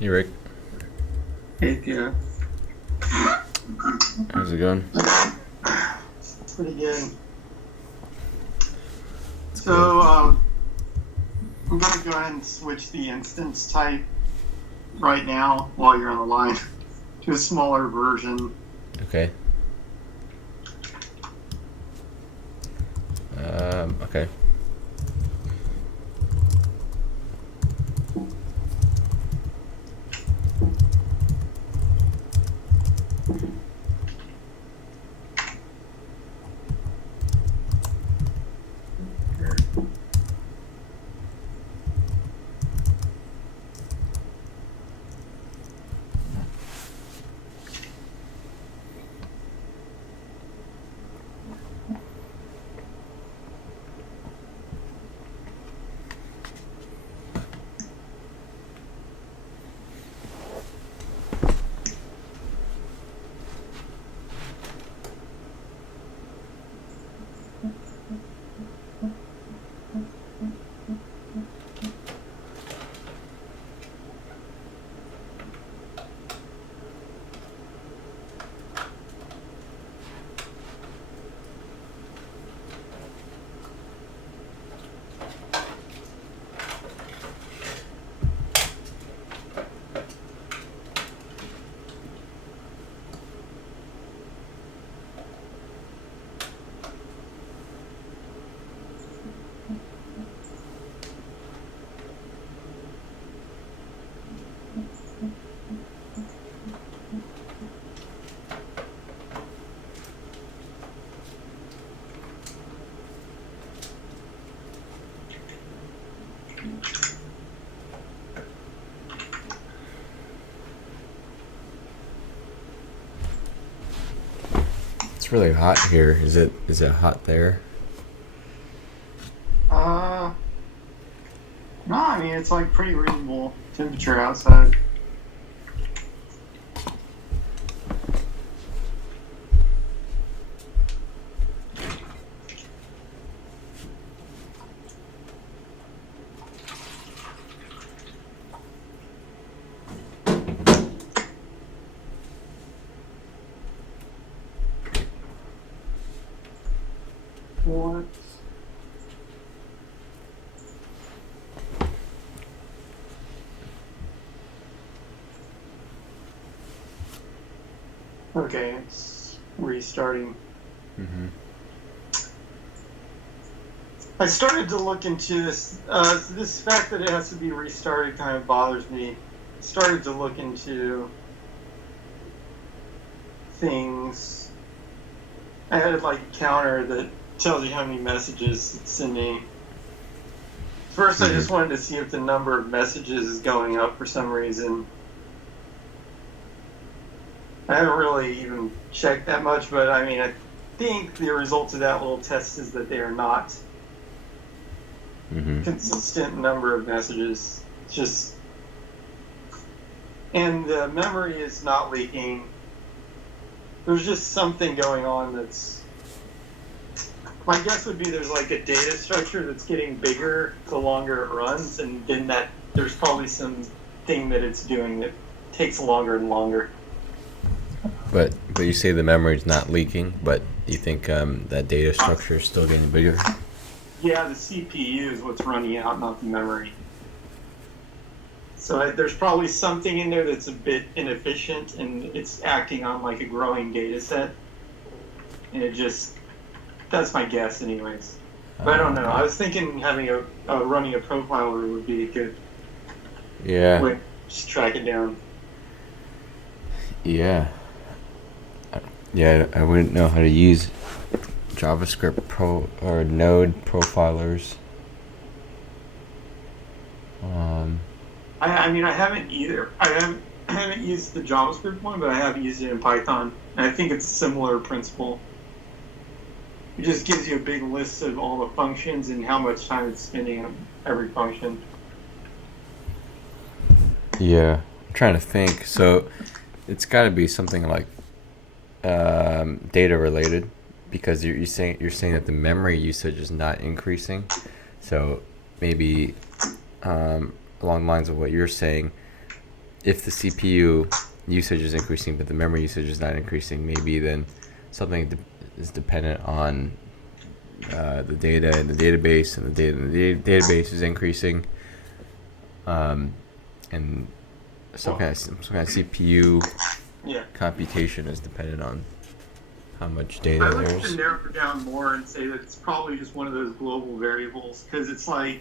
Hey Rick, Hey, Peter. how's it going? Pretty good. It's So, good. I'm going to go ahead and switch the instance type right now while you're on the line to a smaller version. Okay. Okay. It's really hot here. Is it hot there? Uh, no, I mean, it's like pretty reasonable temperature outside. What? Okay, it's restarting. Mm-hmm. I started to look into this. This fact that it has to be restarted kind of bothers me. Started to look into things. I had like a counter that tells you how many messages it's sending. First, I Mm-hmm. just wanted to see if the number of messages is going up for some reason. I haven't really even checked that much, but I mean, I think the result of that little test is that they are not Mm-hmm. consistent number of messages. It's just, and the memory is not leaking. There's just something going on that's. My guess would be there's like a data structure that's getting bigger the longer it runs, and then that there's probably some thing that it's doing that takes longer and longer. But you say the memory's not leaking, but you think that data structure is still getting bigger? Yeah, the CPU is what's running out, not the memory. So there's probably something in there that's a bit inefficient, and it's acting on like a growing data set. And it just, that's my guess anyways. But I don't know. I was thinking having running a profiler would be a good Yeah. way to just track it down. Yeah. Yeah. I wouldn't know how to use JavaScript Pro or Node profilers. I mean, I haven't either. I haven't used the JavaScript one, but I have used it in Python. And I think it's a similar principle. It just gives you a big list of all the functions and how much time it's spending on every function. Yeah. I'm trying to think. So it's got to be something like data related, because you're saying that the memory usage is not increasing. So maybe along the lines of what you're saying, if the CPU usage is increasing but the memory usage is not increasing, maybe then something is dependent on the data in the database, and the data in the database is increasing, and some kind of CPU computation is dependent on how much data I would there's. to narrow it down more and say that it's probably just one of those global variables, because it's like,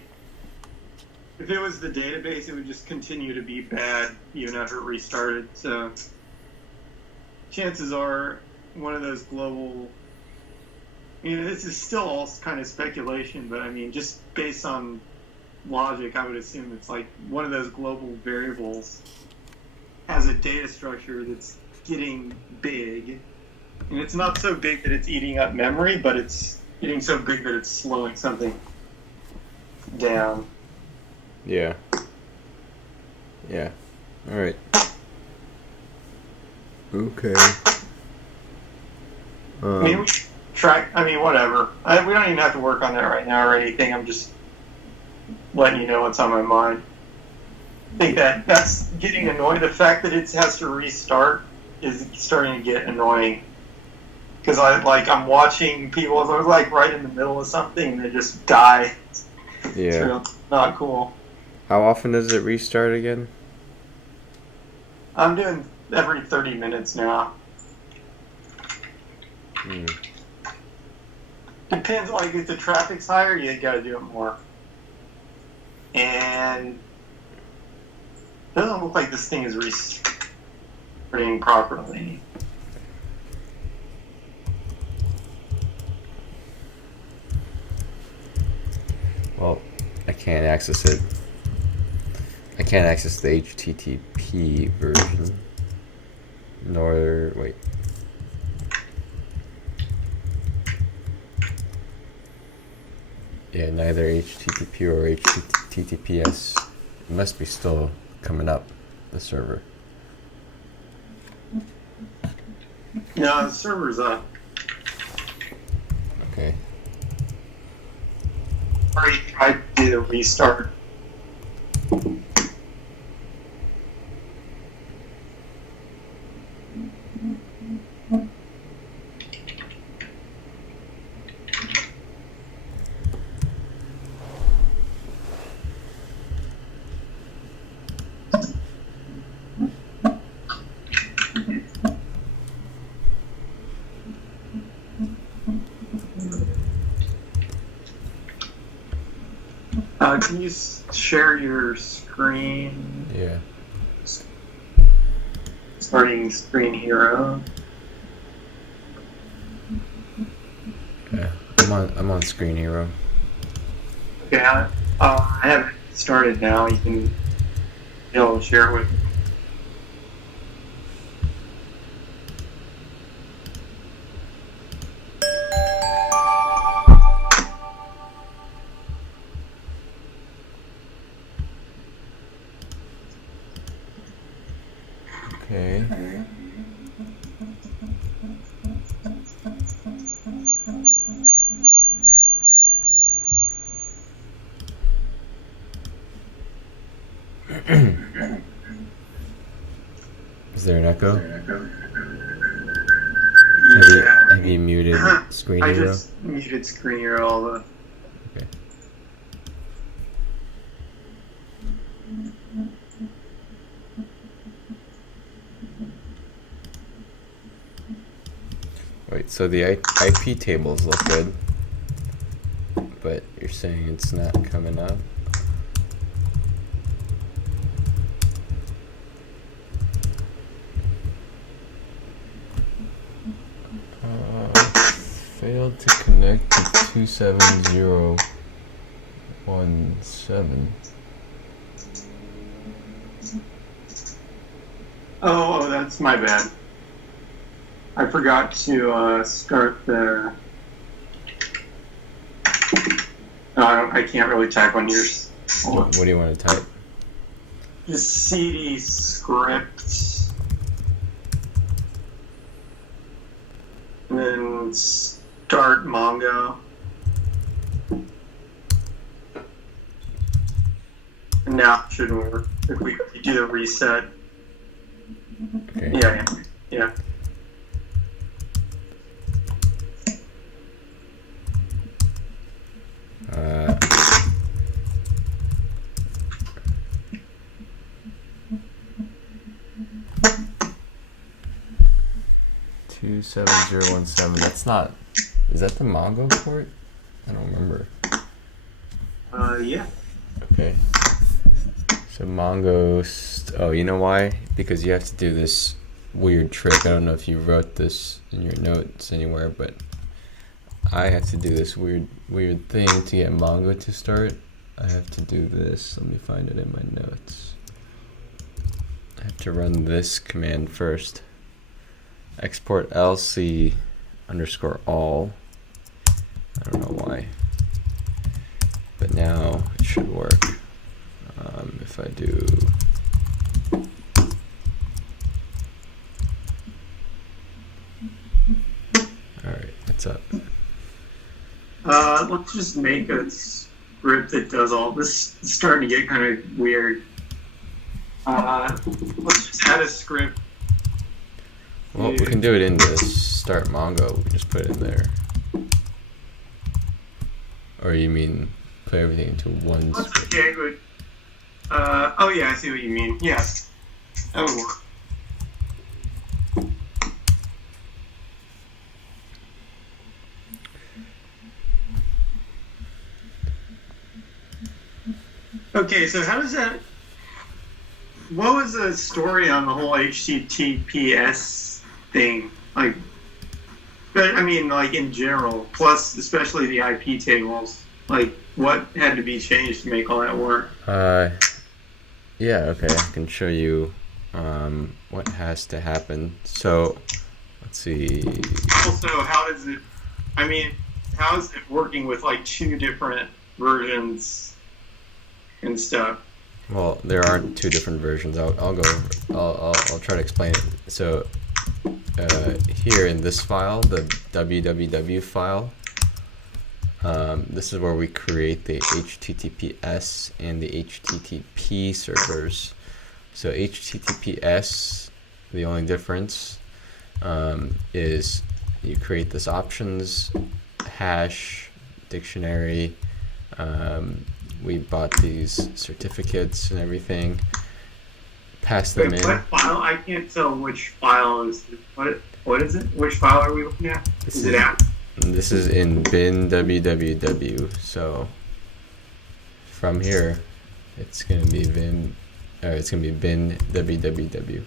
if it was the database, it would just continue to be bad even after it restarted. So chances are one of those global, this is still all kind of speculation, but I mean, just based on logic, I would assume it's like one of those global variables has a data structure that's getting big. And it's not so big that it's eating up memory, but it's getting so big that it's slowing something down. Yeah. Yeah. All right. Okay. Whatever. We don't even have to work on that right now or anything. I'm just letting you know what's on my mind. I think that's getting annoying. The fact that it has to restart is starting to get annoying. Because I'm watching people, they're like right in the middle of something and they just die. Yeah. It's really not cool. How often does it restart again? I'm doing every 30 minutes now. Depends, like if the traffic's higher, you gotta do it more. And it doesn't look like this thing is restarting properly. Well, I can't access it. I can't access the HTTP version. Wait. Yeah, neither HTTP or HTTPS. It must be still coming up, the server. No, the server's up. Okay. Already tried to do the restart. Can you share your screen? Yeah. Starting Screen Hero. Yeah. I'm on Screen Hero. Okay, I haven't started now. You can be able to share it with me. Okay. Is there an echo? Yeah. Have you muted Screen I Hero? just muted Screen Hero all the. Okay. Wait, so the IP tables look good, but you're saying it's not coming up? Failed to connect to 27017. Oh, that's my bad. I forgot to start the. No, I can't really type on yours. What do you want to type? Just CD script. And then start Mongo. And now it should work if we do the reset. Okay. Yeah. 27017. That's not. Is that the Mongo port? I don't remember. Yeah. Okay. So Mongo. Oh, you know why? Because you have to do this weird trick. I don't know if you wrote this in your notes anywhere, but I have to do this weird thing to get Mongo to start. I have to do this. Let me find it in my notes. I have to run this command first. Export lc underscore all. I don't know why, but now it should work. If I do alright, what's up? Let's just make a script that does all this. It's starting to get kind of weird. Let's just add a script. Well, we can do it in the start Mongo. We can just put it in there. Or you mean put everything into one That's script? okay, good. Oh yeah, I see what you mean. Yes. That would work. Okay, so how does that... What was the story on the whole HTTPS thing? Like, but I mean, like in general, plus especially the IP tables. Like, what had to be changed to make all that work? Yeah, okay, I can show you what has to happen. So, let's see. Also, how does it... I mean, how is it working with like 2 different versions and stuff? Well, there aren't 2 different versions. I'll try to explain it. So, here in this file, the www file, this is where we create the HTTPS and the HTTP servers. So HTTPS, the only difference is you create this options hash dictionary. We bought these certificates and everything. Pass them in. What file? I can't tell which file is it. What is it? Which file are we looking at? Is it at? This is in bin www. So from here, it's gonna be bin. It's gonna be bin www.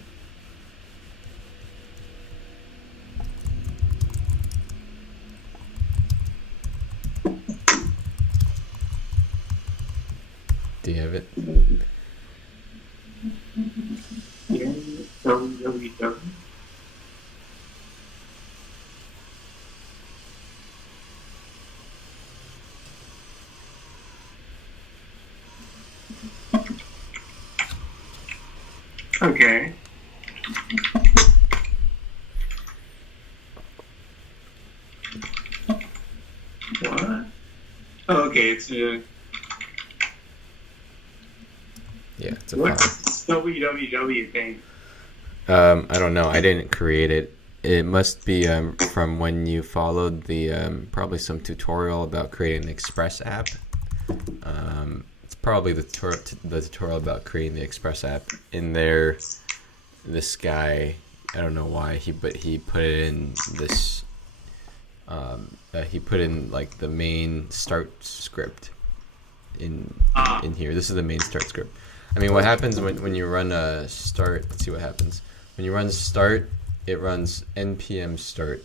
Do you have it? Yeah, www. Okay. What? Okay, it's a... Yeah, it's a What's file. this www thing? I don't know. I didn't create it. It must be from when you followed the probably some tutorial about creating an Express app. It's probably the tutorial about creating the Express app. In there, this guy, I don't know why he put it in this. He put in like the main start script in here. This is the main start script. I mean, what happens when you run a start? Let's see what happens. When you run start, it runs npm start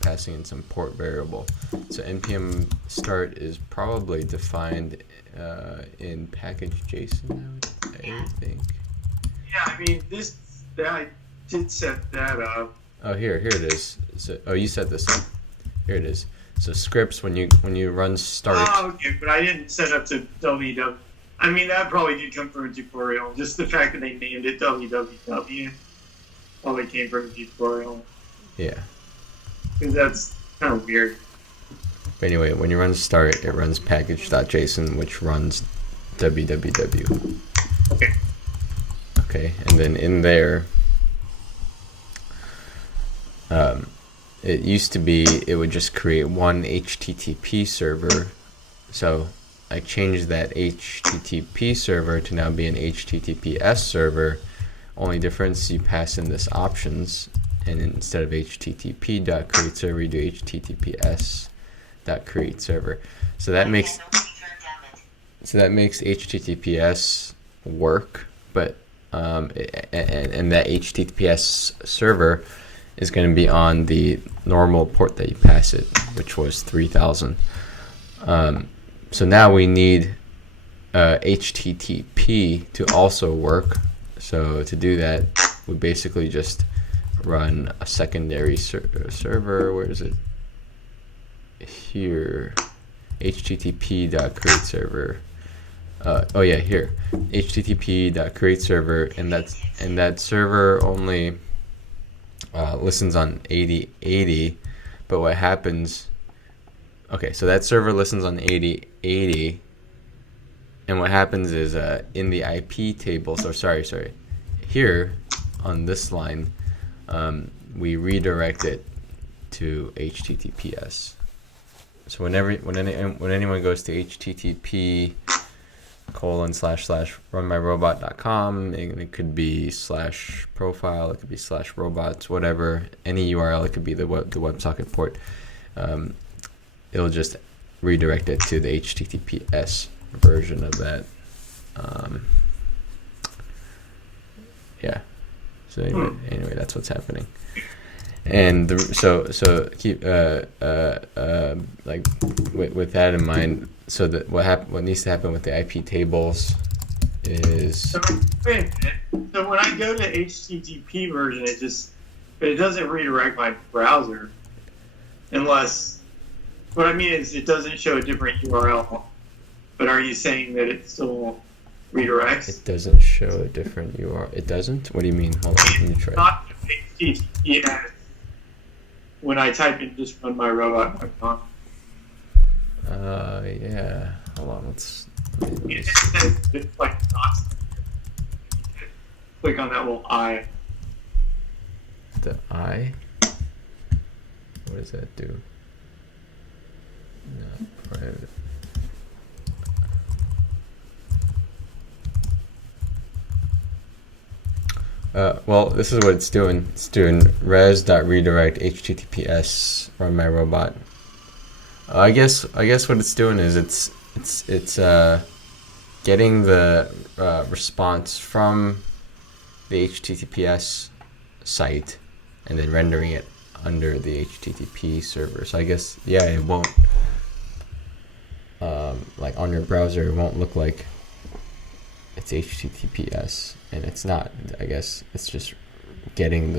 passing in some port variable. So npm start is probably defined in package JSON, I think. Yeah, I mean, I did set that up. Oh, here it is. So, you set this up. Here it is. So scripts, when you run start. Oh, okay, but I didn't set up to www. I mean, that probably did come from a tutorial. Just the fact that they named it www probably came from a tutorial. Yeah. Because that's kind of weird. But anyway, when you run start, it runs package.json, which runs www. Okay. Okay, and then in there, It used to be it would just create one HTTP server. So I changed that HTTP server to now be an HTTPS server. Only difference, you pass in this options, and instead of http.create server, you do https.create server. So that makes HTTPS work, but and that HTTPS server is going to be on the normal port that you pass it, which was 3000. So now we need HTTP to also work. So to do that, we basically just run a secondary server. Where is it? Here, http.create server. Oh yeah, here, http.create server, and that server only listens on 8080. But what happens? Okay, so that server listens on 8080. And what happens is in the IP table, so sorry, here on this line, we redirect it to HTTPS. So when anyone goes to http://runmyrobot.com, it could be /profile, it could be /robots, whatever, any URL, it could be the WebSocket port. It'll just redirect it to the HTTPS version of that. Yeah. So anyway, that's what's happening. And so keep like with that in mind. So that what needs to happen with the IP tables is. So wait a minute. So when I go to HTTP version, it doesn't redirect my browser, unless. What I mean is it doesn't show a different URL. But are you saying that it still redirects? It doesn't show a different URL. It doesn't? What do you mean? Hold on, let me try. Not HTTPS when I type in just RunMyRobot.com. Yeah. Hold on, It says it's like dots. Click on that little I. The I? What does that do? No, private. Well, this is what it's doing. It's doing res.redirect https RunMyRobot. I guess what it's doing is it's getting the response from the HTTPS site and then rendering it under the HTTP server. So I guess, yeah, it won't like on your browser, it won't look like it's HTTPS, and it's not. I guess it's just getting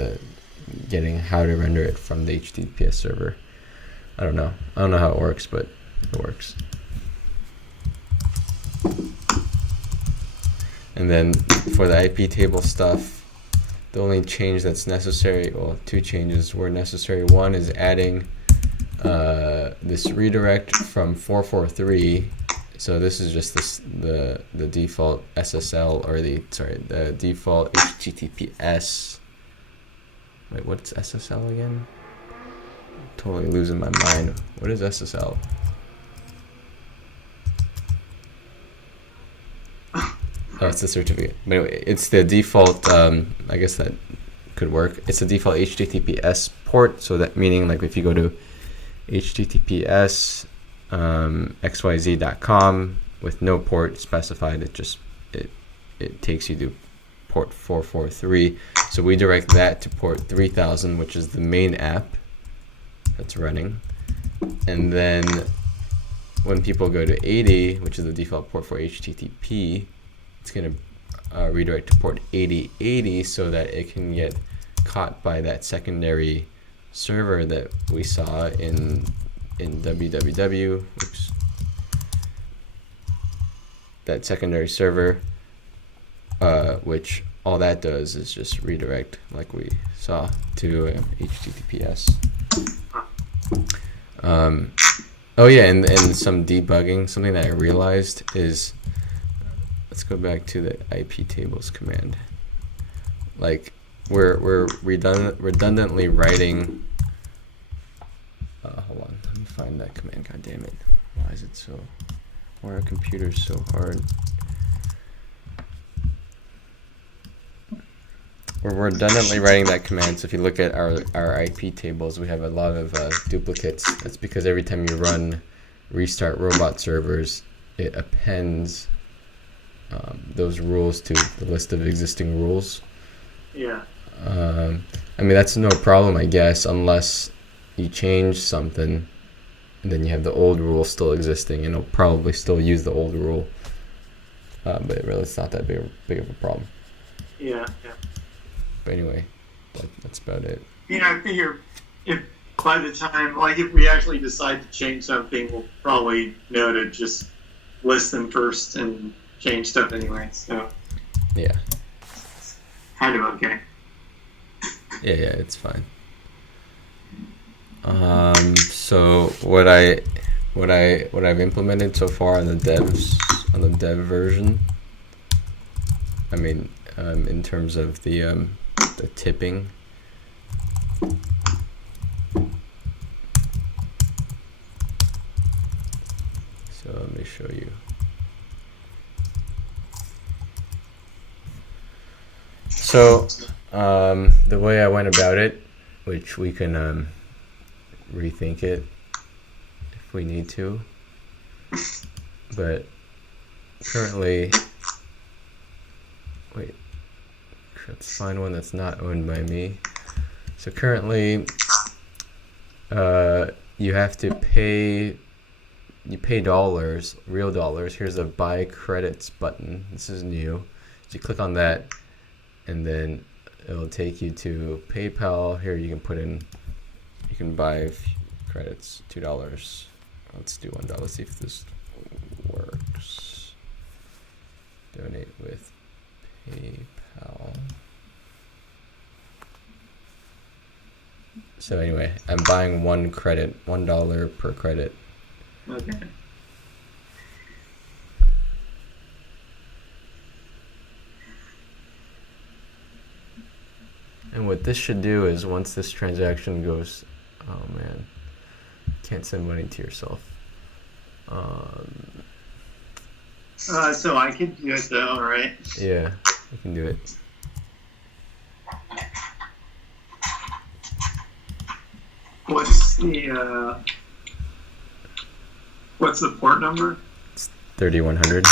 how to render it from the HTTPS server. I don't know how it works, but it works. And then for the IP table stuff, the only change that's necessary, well, two changes were necessary. One is adding this redirect from 443. So this is just the default SSL, or the default HTTPS. Wait, what's SSL again? I'm totally losing my mind. What is SSL? Oh, it's the certificate. But anyway, it's the default. I guess that could work. It's the default HTTPS port. So that meaning, like, if you go to HTTPS xyz.com with no port specified, it takes you to port 443. So we direct that to port 3000, which is the main app that's running. And then when people go to 80, which is the default port for HTTP, it's going to redirect to port 8080 so that it can get caught by that secondary server that we saw in www. Oops. That secondary server, which all that does is just redirect, like we saw, to HTTPS. Oh yeah, and some debugging. Something that I realized is, let's go back to the IP tables command. Like, we're redundantly writing. Hold on, let me find that command. God damn it! Why is it so? Why are computers so hard? We're redundantly writing that command. So if you look at our IP tables, we have a lot of duplicates. That's because every time you run restart robot servers, it appends those rules to the list of existing rules. Yeah. I mean, that's no problem, I guess, unless you change something and then you have the old rule still existing, and it'll probably still use the old rule. But really, it's not that big of a problem. Yeah. But anyway, that's about it. I figure if by the time, like, if we actually decide to change something, we'll probably know to just list them first and change stuff anyway. So yeah, kind of okay. Yeah, it's fine. So what I've implemented so far on the dev version, I mean, in terms of the tipping. So let me show you. So the way I went about it, which we can rethink it if we need to, but currently, wait, let's find one that's not owned by me. So currently, you have to pay. You pay dollars, real dollars. Here's a buy credits button. This is new. So you click on that, and then it'll take you to PayPal. Here you can buy credits, $2. Let's do $1. Let's see if this works. Donate with PayPal. So anyway, I'm buying one credit, $1 per credit. Okay. And what this should do is once this transaction goes, oh man, can't send money to yourself. So I can do it though, right? Yeah, you can do it. What's the port number? It's 3100.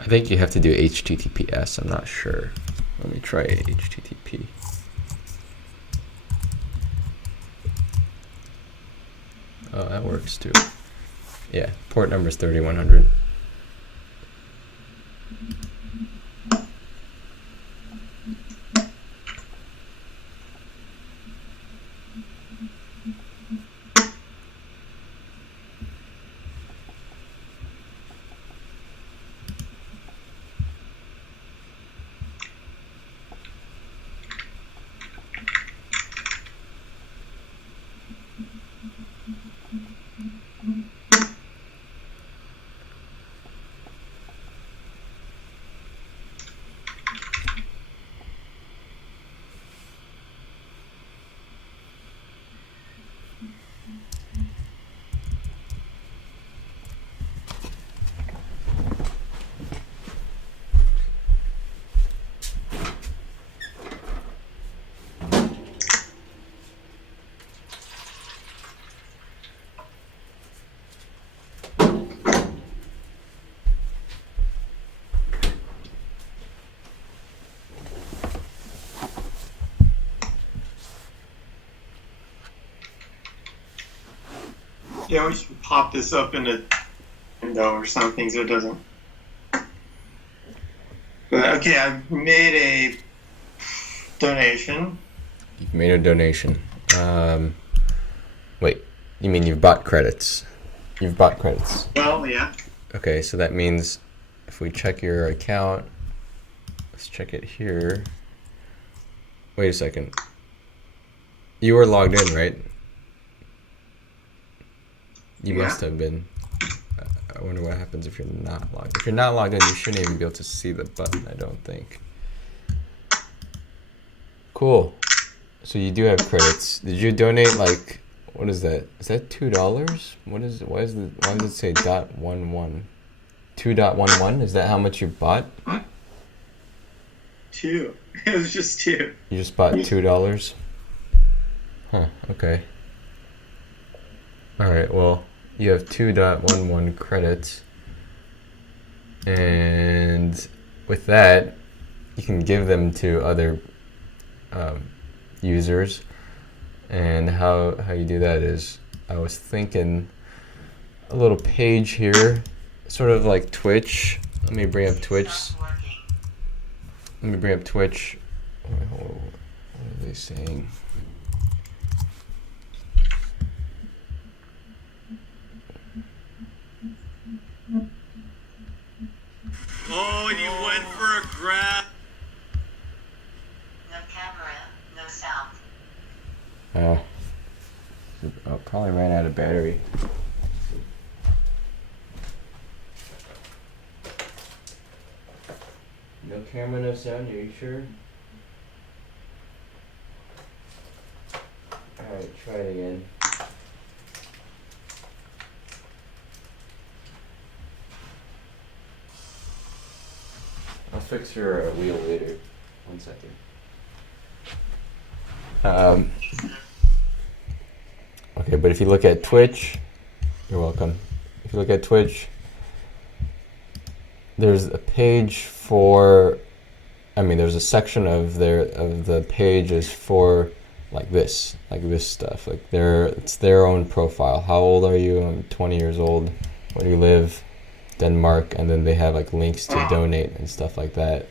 I think you have to do HTTPS. I'm not sure. Let me try HTTP. Oh, that works too. Yeah, port number is 3100. Yeah, we should pop this up in a window or something so it doesn't. But, okay, I've made a donation. You've made a donation. Wait, you mean you've bought credits? You've bought credits. Well, yeah. Okay, so that means if we check your account, let's check it here. Wait a second. You were logged in, right? You must have been. I wonder what happens if you're not logged in. If you're not logged in, you shouldn't even be able to see the button, I don't think. Cool. So you do have credits. Did you donate like what is that? Is that $2? What is it? Why does it say .11? 2.11? Is that how much you bought? 2. It was just 2. You just bought $2? Huh, okay. Alright, well, you have 2.11 credits. And with that, you can give them to other users. And how you do that is, I was thinking a little page here, sort of like Twitch. Let me bring up Twitch. Wait, hold on. What are they saying? Oh, and you went for a grab. No camera, no sound. Oh, probably ran out of battery. No camera, no sound, are you sure? Alright, try it again. I'll fix your wheel later. 1 second. Okay, but if you look at Twitch, you're welcome. If you look at Twitch, there's a page for, there's a section of the page is for like this stuff. Like it's their own profile. How old are you? I'm 20 years old. Where do you live? Denmark. And then they have like links to donate and stuff like that.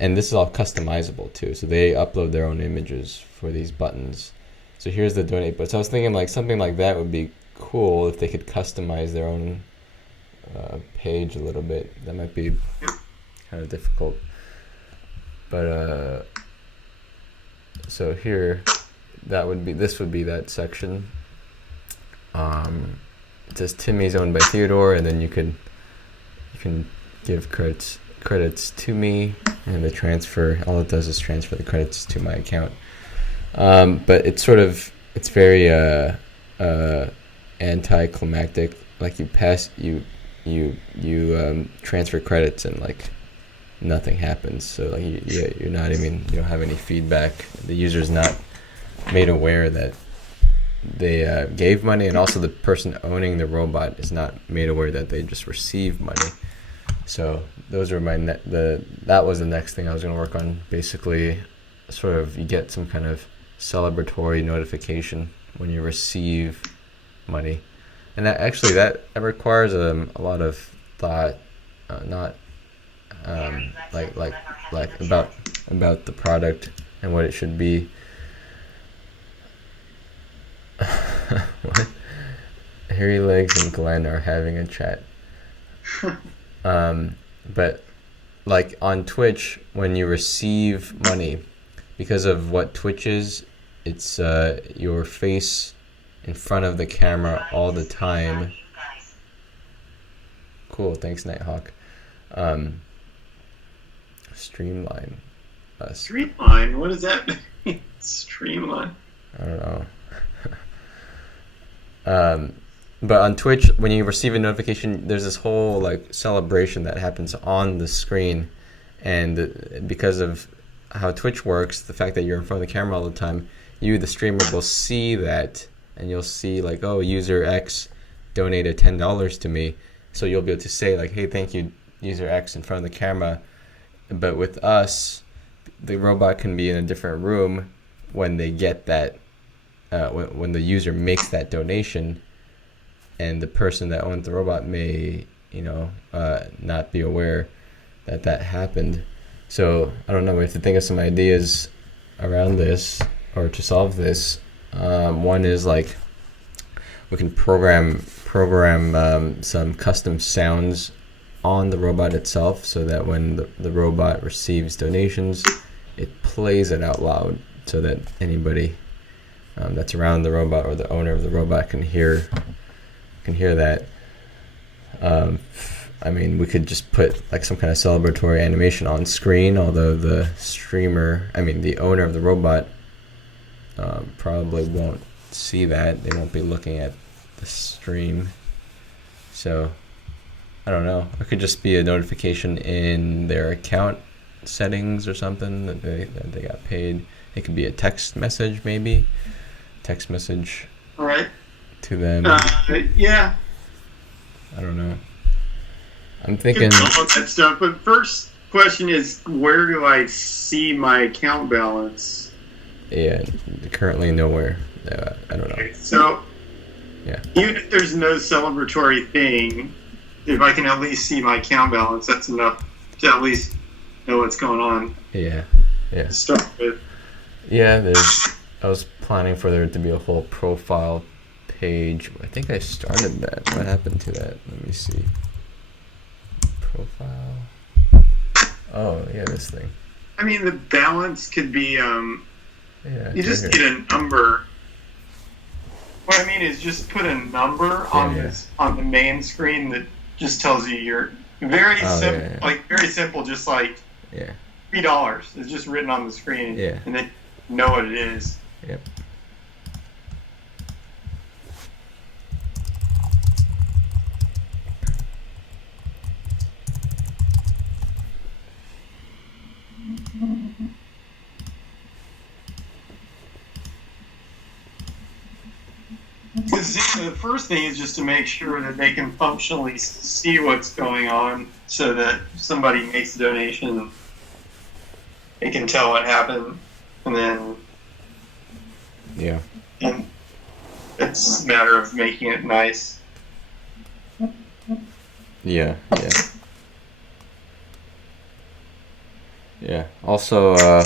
And this is all customizable too. So they upload their own images for these buttons. So here's the donate button. So I was thinking like something like that would be cool if they could customize their own page a little bit. That might be kind of difficult. But so here, this would be that section. It says Timmy's owned by Theodore, and then you can give credits to me, and the transfer, all it does is transfer the credits to my account. But it's very anticlimactic. Like you transfer credits and like nothing happens. So like you don't have any feedback. The user's not made aware that they gave money, and also the person owning the robot is not made aware that they just received money. So those are that was the next thing I was going to work on. Basically, sort of you get some kind of celebratory notification when you receive money, and that requires a lot of thought, not like about the product and what it should be. What? Hairy Legs and Glenn are having a chat. But like on Twitch, when you receive money, because of what Twitch is, it's your face in front of the camera all the time. Cool, thanks Nighthawk. Streamline us. Streamline? What does that mean? Streamline? I don't know. But on Twitch, when you receive a notification, there's this whole like celebration that happens on the screen, and because of how Twitch works, the fact that you're in front of the camera all the time, you, the streamer, will see that, and you'll see like, oh, user X donated $10 to me, so you'll be able to say like, hey, thank you, user X, in front of the camera. But with us, the robot can be in a different room when they get that. When the user makes that donation, and the person that owns the robot may, not be aware that happened. So I don't know. We have to think of some ideas around this or to solve this. One is like we can program some custom sounds on the robot itself, so that when the robot receives donations, it plays it out loud, so that anybody that's around the robot or the owner of the robot can hear that. I mean, we could just put like some kind of celebratory animation on screen, although the the owner of the robot probably won't see that. They won't be looking at the stream. So, I don't know. It could just be a notification in their account settings or something that they got paid. It could be a text message, maybe. Text message Right. to them. Yeah. I don't know. I'm Can thinking. all that stuff, but first question is, where do I see my account balance? Yeah, currently nowhere. I don't know. Okay, so Yeah. even if there's no celebratory thing, if I can at least see my account balance, that's enough to at least know what's going on. Yeah. Yeah. To start with. Yeah, I was planning for there to be a whole profile page. I think I started that. What happened to that? Let me see. Profile. Oh, yeah, this thing. I mean, the balance could be, Yeah. you just right need here. a number. What I mean is just put a number Yeah. on the main screen that just tells you your very Oh, simple, yeah. like very simple, just like Yeah. $3 is just written on the screen, Yeah. and then you know what it is. Yep. Because the first thing is just to make sure that they can functionally see what's going on, so that if somebody makes a donation, they can tell what happened, and then Yeah. and it's a matter of making it nice. Yeah. Yeah. Yeah. Also,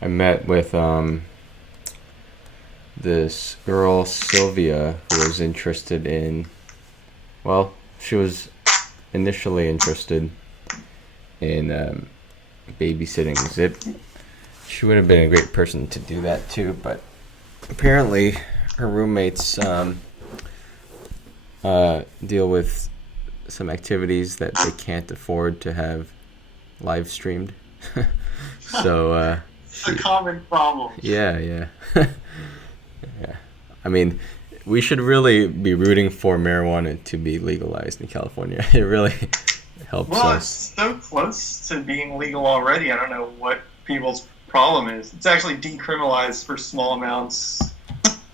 I met with this girl Sylvia who was interested in. Well, she was initially interested in babysitting Zip. She would have been a great person to do that too, but apparently her roommates deal with some activities that they can't afford to have live streamed. So It's a common problem. yeah. Yeah. I mean, we should really be rooting for marijuana to be legalized in California. It really helps Well, it's us. so close to being legal already. I don't know what people's problem is. It's actually decriminalized for small amounts,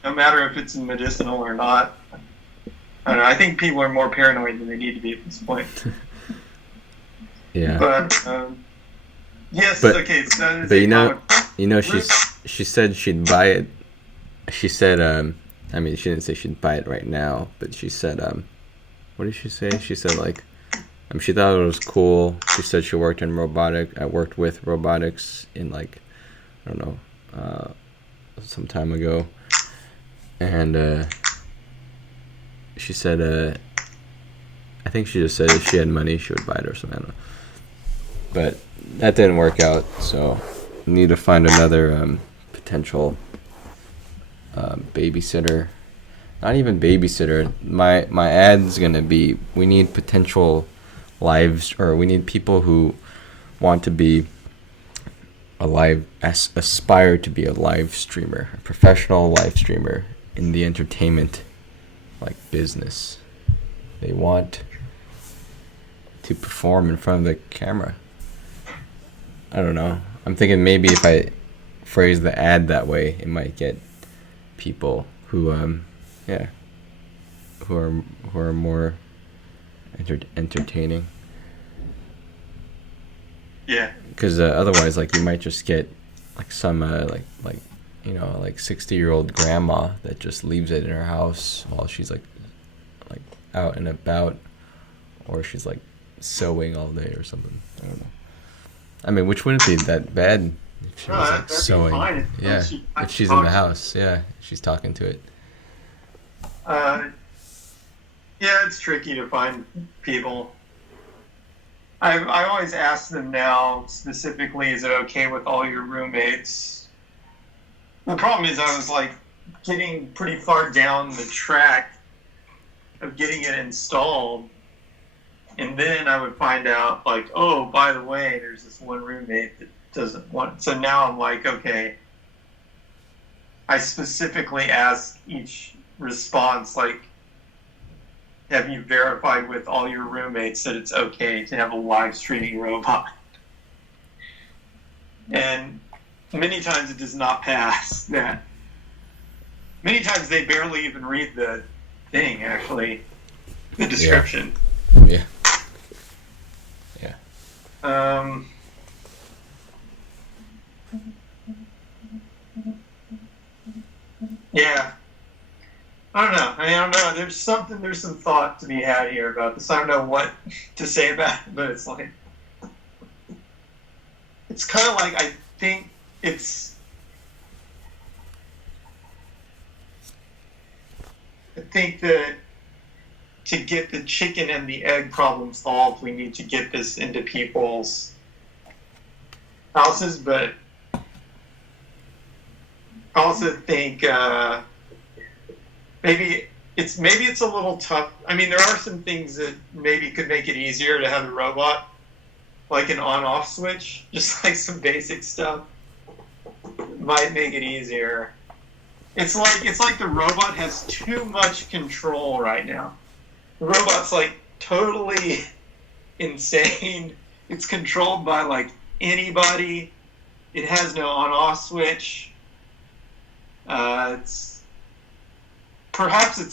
no matter if it's medicinal or not. I don't know. I think people are more paranoid than they need to be at this point. Yeah. But yes, But- okay. So that is but a you know- common- You know, she said she'd buy it. She said, I mean, she didn't say she'd buy it right now, but she said, what did she say? She said, like, she thought it was cool. She said she worked in I worked with robotics in, like, I don't know, some time ago. And she said, I think she just said if she had money, she would buy it or something. I don't know. But that didn't work out, so we need to find another potential babysitter. Not even babysitter. My ad's gonna be, we need potential we need people who want to be aspire to be a live streamer, a professional live streamer in the entertainment business. They want to perform in front of the camera. I don't know. I'm thinking maybe if I phrase the ad that way, it might get people who who are more entertaining. Yeah. Because otherwise, you might just get some 60-year-old grandma that just leaves it in her house while she's out and about, or she's sewing all day or something. I don't know. I mean, which wouldn't be that bad if she was that'd be sewing. fine Yeah, if she's in the house. Yeah, she's talking to it. Yeah, it's tricky to find people. I always ask them now, specifically, is it okay with all your roommates? The problem is I was getting pretty far down the track of getting it installed And then I would find out, like, oh, by the way, there's this one roommate that doesn't want. So now I'm like, okay. I specifically ask each response, like, have you verified with all your roommates that it's okay to have a live streaming robot? And many times it does not pass that. Many times they barely even read the thing, actually, the description. Yeah. Yeah. I don't know. I don't know. There's some thought to be had here about this. I don't know what to say about it, but it's like, it's kind of like, I think that to get the chicken and the egg problem solved, we need to get this into people's houses, but I also think maybe it's a little tough. I mean, there are some things that maybe could make it easier to have the robot, like an on-off switch, just like some basic stuff might make it easier. It's like the robot has too much control right now. The robot's like totally insane. It's controlled by like anybody. It has no on-off switch. It's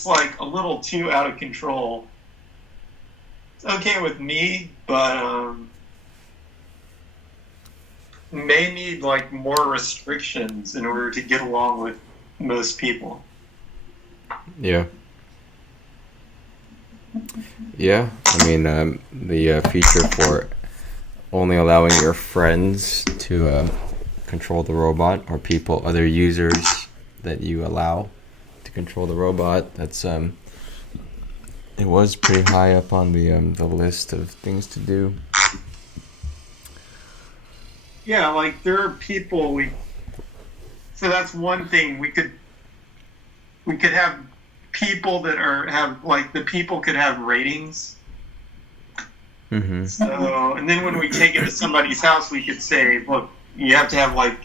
like a little too out of control. It's okay with me, but may need like more restrictions in order to get along with most people. Yeah. Yeah, I mean, the feature for only allowing your friends to control the robot, or other users that you allow to control the robot, that's it was pretty high up on the list of things to do. Yeah, like there are people so that's one thing we could have people that the people could have ratings. Mm-hmm. So, and then when we take it to somebody's house, we could say, look, you have to have like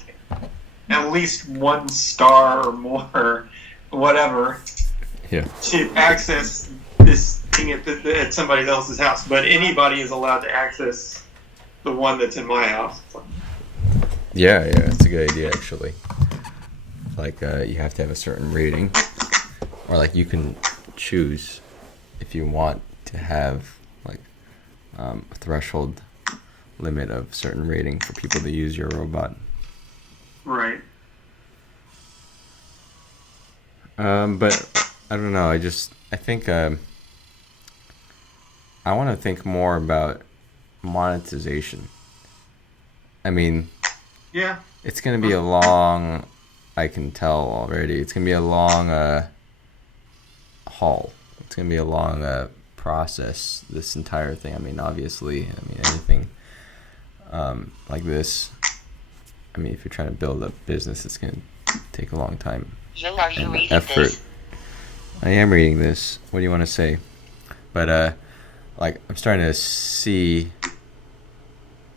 at least 1 star or more, whatever, to access this thing at somebody else's house. But anybody is allowed to access the one that's in my house. Yeah, it's a good idea actually. Like you have to have a certain rating, or like you can choose if you want to have like a threshold limit of certain rating for people to use your robot. Right. But I don't know. I think I want to think more about monetization. I mean, yeah, it's going to be a long, I can tell already, it's going to be a long haul. It's going to be a long process, this entire thing. I mean, obviously, anything like this, I mean, if you're trying to build a business, it's going to take a long time. Are you reading effort. this? I am reading this. What do you want to say? But like I'm starting to see.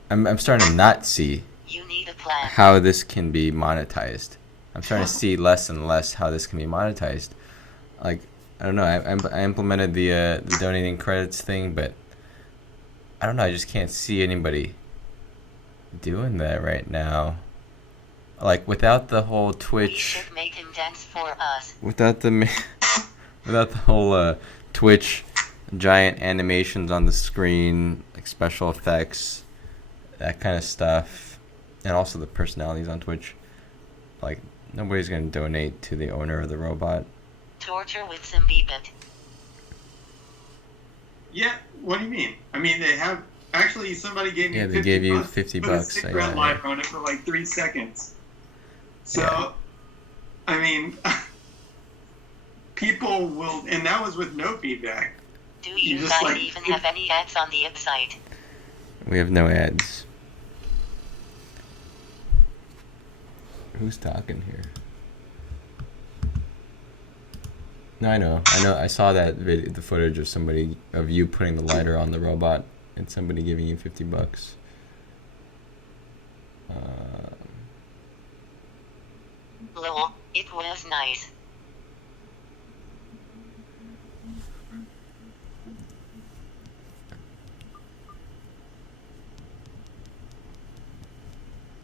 I'm starting to not see You need a plan. how this can be monetized. I'm starting to see less and less how this can be monetized. Like I don't know. I implemented the donating credits thing, but I don't know. I just can't see anybody doing that right now. Like without the whole We Twitch. should make him dance for us. Without the whole Twitch giant animations on the screen, like special effects, that kind of stuff, and also the personalities on Twitch, like nobody's gonna donate to the owner of the robot. Torture with some beepit. Yeah, what do you mean? I mean, they have actually somebody gave me. Yeah, they 50 gave you bucks, 50 put bucks, a cigarette yeah. lighter on it for like 3 seconds. So, Yeah. I mean, people will, and that was with no feedback. Do You you just, guys like, even have any ads on the website? We have no ads. Who's talking here? No, I know. I saw that the footage of you putting the lighter on the robot and somebody giving you $50. Lol, it was nice.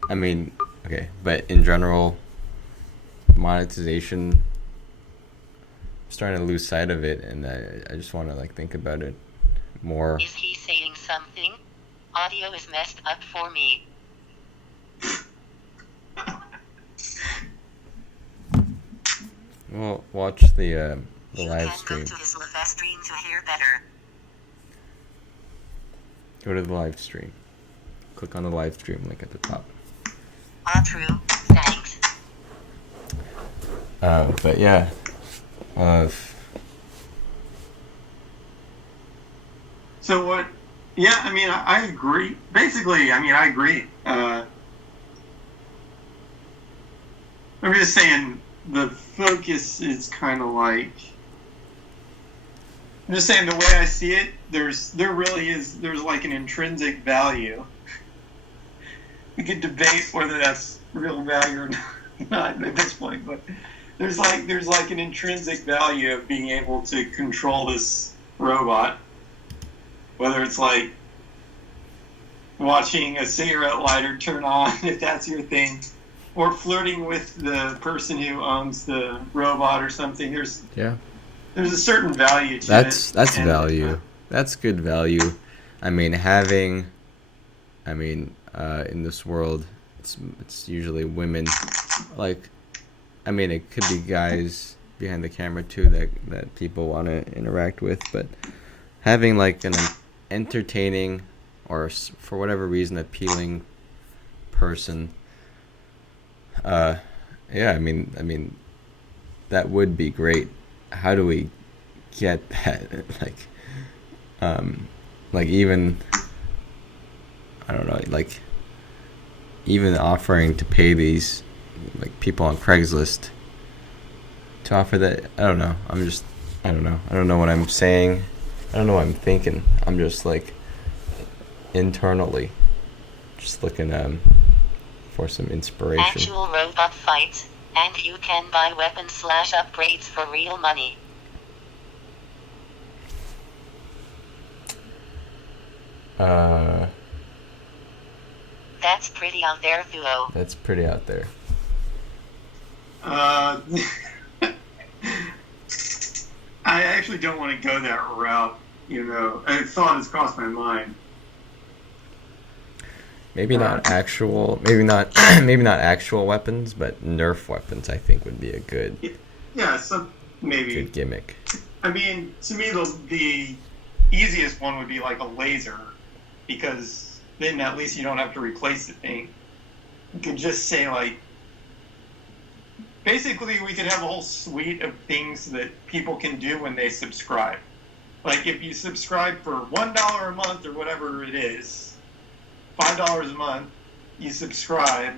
I mean, okay, but in general, monetization, I'm starting to lose sight of it, and I just want to like think about it more. Is he saying something? Audio is messed up for me. Well, watch the live stream. You can go to his live stream to hear better. Go to the live stream. Click on the live stream link at the top. True. Thanks. But yeah. So what? Yeah, I mean, I agree. Basically, I mean, I agree. I'm just saying the focus is kind of like. I'm just saying the way I see it, there's like an intrinsic value. We could debate whether that's real value or not at this point, but there's like an intrinsic value of being able to control this robot. Whether it's like watching a cigarette lighter turn on, if that's your thing, or flirting with the person who owns the robot or something. There's a certain value to it. That's value. That's good value. I mean, in this world, it's usually women. Like, I mean, it could be guys behind the camera too that people want to interact with, but having like an entertaining or for whatever reason appealing person, yeah, I mean that would be great. How do we get that? Like even I don't know, like even offering to pay these like people on Craigslist to offer that. I don't know. I don't know. I don't know what I'm saying. I don't know what I'm thinking. I'm just like internally just looking for some inspiration. Actual robot fights, and you can buy weapons/upgrades for real money. That's pretty out there, Thuo. That's pretty out there. I actually don't want to go that route, you know. A thought has crossed my mind. Maybe not actual weapons, but Nerf weapons I think would be a good maybe good gimmick. I mean, to me the easiest one would be like a laser, because then at least you don't have to replace the thing. You could just say like, basically we could have a whole suite of things that people can do when they subscribe. Like if you subscribe for $1 a month or whatever it is, $5 a month, you subscribe,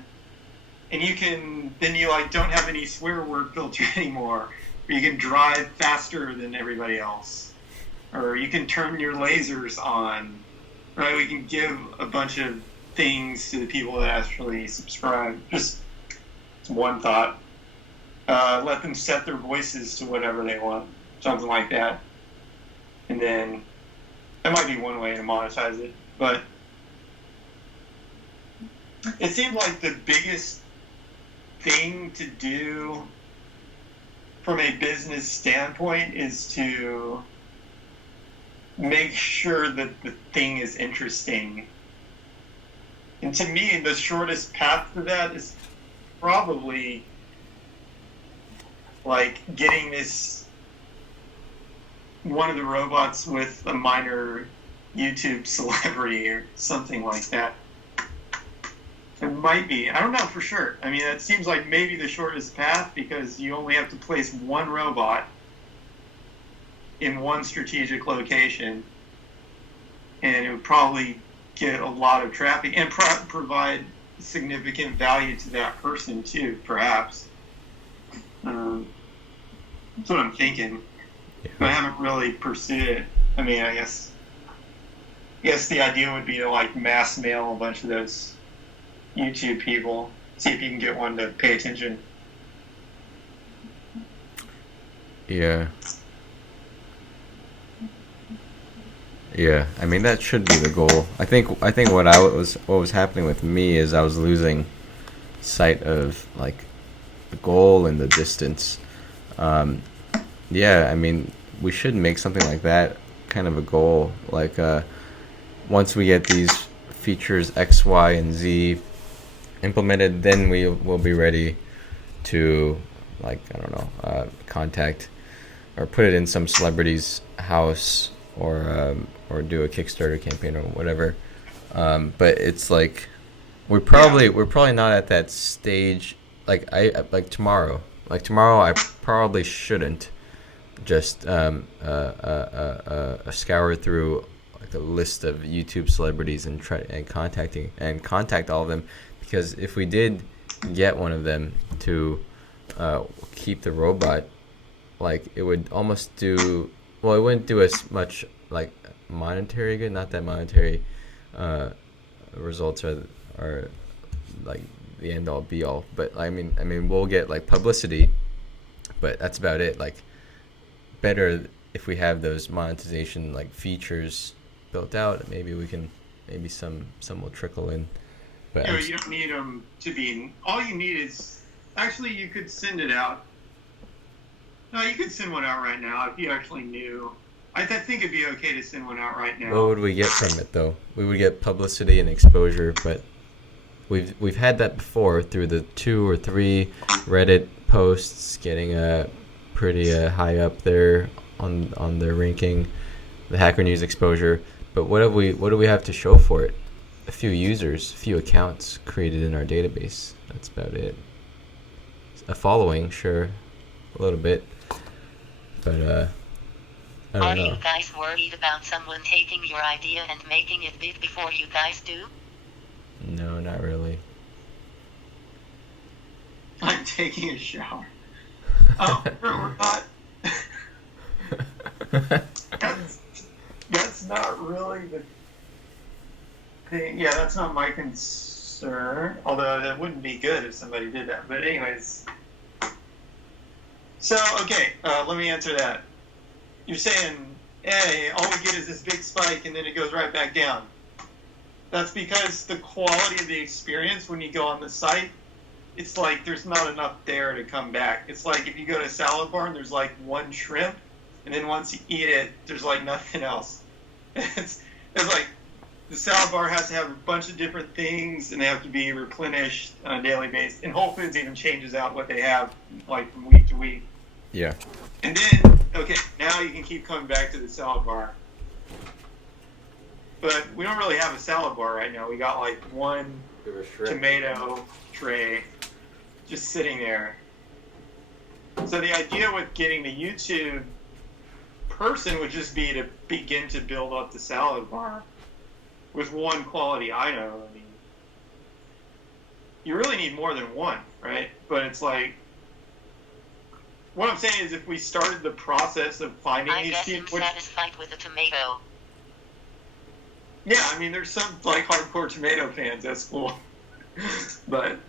and then you like don't have any swear word filter anymore. Or you can drive faster than everybody else, or you can turn your lasers on. Right? We can give a bunch of things to the people that actually subscribe. Just it's one thought. Let them set their voices to whatever they want, something like that. And then that might be one way to monetize it. But it seemed like the biggest thing to do from a business standpoint is to make sure that the thing is interesting. And to me, the shortest path to that is probably like getting this one of the robots with a minor YouTube celebrity or something like that. It might be. I don't know for sure. I mean, that seems like maybe the shortest path, because you only have to place one robot in one strategic location, and it would probably get a lot of traffic and provide significant value to that person too, perhaps. That's what I'm thinking. but I haven't really pursued it. I mean, I guess the idea would be to like mass mail a bunch of those YouTube people, see if you can get one to pay attention. Yeah. Yeah, I mean that should be the goal. I think what was happening with me is I was losing sight of like the goal and the distance. Um, yeah, I mean we should make something like that kind of a goal. Like once we get these features X, Y, and Z implemented, then we will be ready to like I don't know contact or put it in some celebrity's house or do a Kickstarter campaign or whatever. But it's like we're probably not at that stage. Like tomorrow I probably shouldn't just scour through like a list of YouTube celebrities and contact all of them, because if we did get one of them to keep the robot, like it would almost do well. It wouldn't do as much like monetary good. Not that monetary results are like the end all be all. But I mean we'll get like publicity, but that's about it. Like better if we have those monetization like features built out. Maybe some will trickle in. But you don't need them to be. All you need is actually you could send it out. No, you could send one out right now if you actually knew. I think it'd be okay to send one out right now. What would we get from it though? We would get publicity and exposure, but we've had that before through the 2 or 3 Reddit posts getting pretty high up there on their ranking, the Hacker News exposure. But what do we have to show for it? A few users, a few accounts created in our database. That's about it. A following, sure, a little bit, but I don't Are know. you guys worried about someone taking your idea and making it big before you guys do? No, not really. I'm taking a shower. Oh, we're not. That's not really the thing. Yeah, that's not my concern. Although that wouldn't be good if somebody did that. But anyways. So, okay, let me answer that. You're saying, hey, all we get is this big spike and then it goes right back down. That's because the quality of the experience when you go on the site, it's like there's not enough there to come back. It's like if you go to a salad bar and there's like one shrimp, and then once you eat it, there's like nothing else. It's like the salad bar has to have a bunch of different things, and they have to be replenished on a daily basis. And Whole Foods even changes out what they have like from week to week. Yeah. And then, okay, now you can keep coming back to the salad bar. But we don't really have a salad bar right now. We got like one tomato tray just sitting there. So the idea with getting the YouTube person would just be to begin to build up the salad bar with one quality item. I mean, you really need more than one, right? But it's like, what I'm saying is if we started the process of finding I these guess I'm people... satisfied with the tomato. Yeah, I mean, there's some like hardcore tomato fans. That's cool. But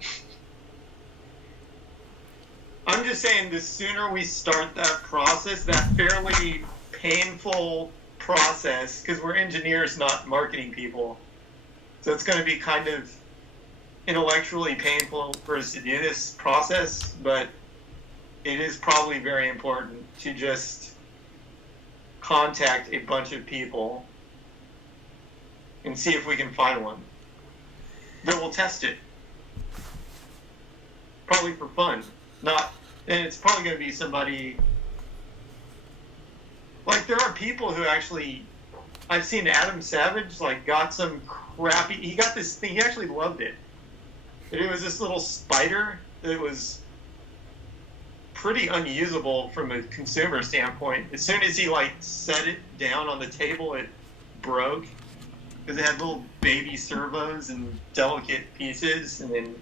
I'm just saying, the sooner we start that process, that fairly painful process, because we're engineers, not marketing people, so it's going to be kind of intellectually painful for us to do this process, but it is probably very important to just contact a bunch of people and see if we can find one. Then we'll test it. Probably for fun. And it's probably going to be somebody... Like, there are people who actually... I've seen Adam Savage, like, got some crappy... He got this thing, he actually loved it. But it was this little spider that was pretty unusable from a consumer standpoint. As soon as he, like, set it down on the table, it broke. Because it had little baby servos and delicate pieces, and then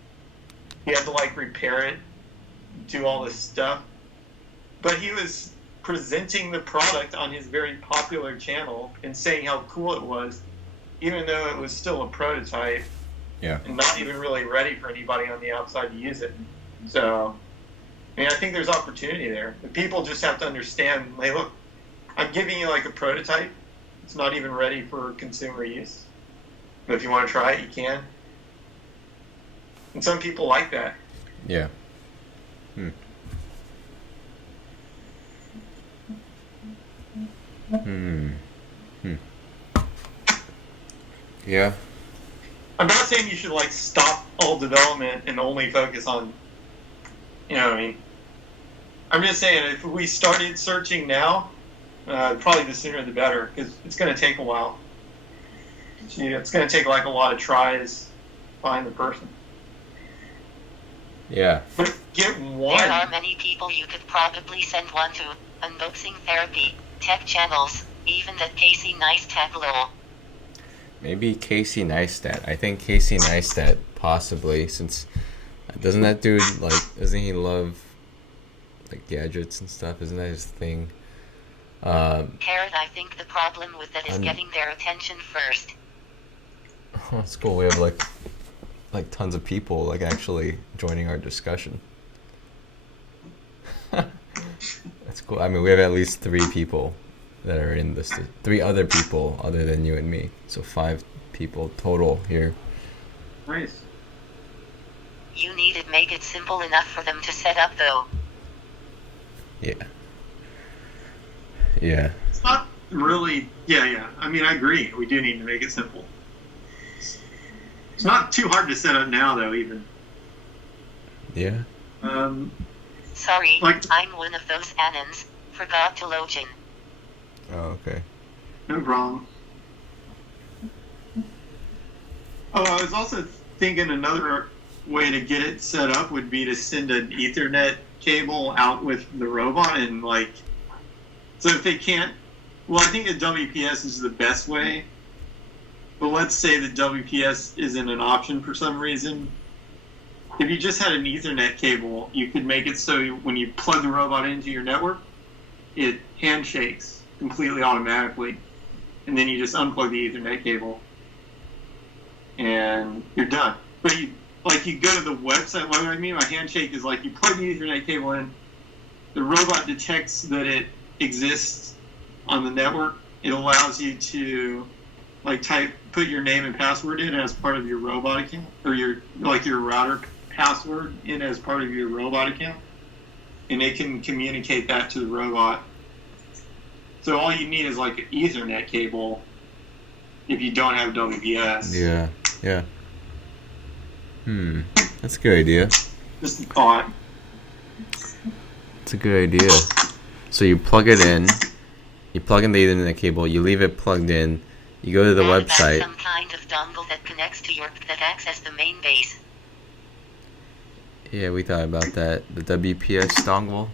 he had to like repair it, do all this stuff. But he was presenting the product on his very popular channel and saying how cool it was, even though it was still a prototype. Yeah. And not even really ready for anybody on the outside to use it. So, I mean, I think there's opportunity there. The people just have to understand, hey, look, I'm giving you like a prototype. It's not even ready for consumer use. But if you want to try it, you can. And some people like that. Yeah. Yeah. I'm not saying you should like stop all development and only focus on, you know what I mean? I'm just saying if we started searching now, probably the sooner the better, because it's going to take a while. It's going to take like a lot of tries to find the person. Yeah. But get one. There are many people you could probably send one to. Unboxing Therapy, Tech Channels, even that Casey Neistat lol. Maybe Casey Neistat. I think Casey Neistat possibly, since doesn't that dude doesn't he love like gadgets and stuff? Isn't that his thing? Carrot, I think the problem with that is getting their attention first. Oh, that's cool. We have like tons of people like actually joining our discussion. That's cool. I mean, we have at least 3 people that are in this. 3 other people other than you and me. So 5 people total here. Nice. You need to make it simple enough for them to set up, though. Yeah. Yeah. It's not really. Yeah. I mean, I agree. We do need to make it simple. It's not too hard to set up now, though. Even. Yeah. Sorry, Like- I'm one of those Anons. Forgot to log in. Oh, okay. No problem. Oh, I was also thinking another way to get it set up would be to send an Ethernet cable out with the robot and like. So if they can't, well, I think a WPS is the best way. But let's say that WPS isn't an option for some reason. If you just had an Ethernet cable, you could make it so when you plug the robot into your network, it handshakes completely automatically. And then you just unplug the Ethernet cable. And you're done. But you go to the website. What I mean by handshake is like you plug the Ethernet cable in, the robot detects that it exists on the network. It allows you to put your name and password in as part of your robot account, or your router password in as part of your robot account, and it can communicate that to the robot. So all you need is like an Ethernet cable if you don't have WPS. Yeah. That's a good idea. Just a thought. It's a good idea. So you plug it in. You plug in the Ethernet cable. You leave it plugged in. You go to the And that's website. some kind of dongle that connects to that access the main base. Yeah, we thought about that. The WPS dongle.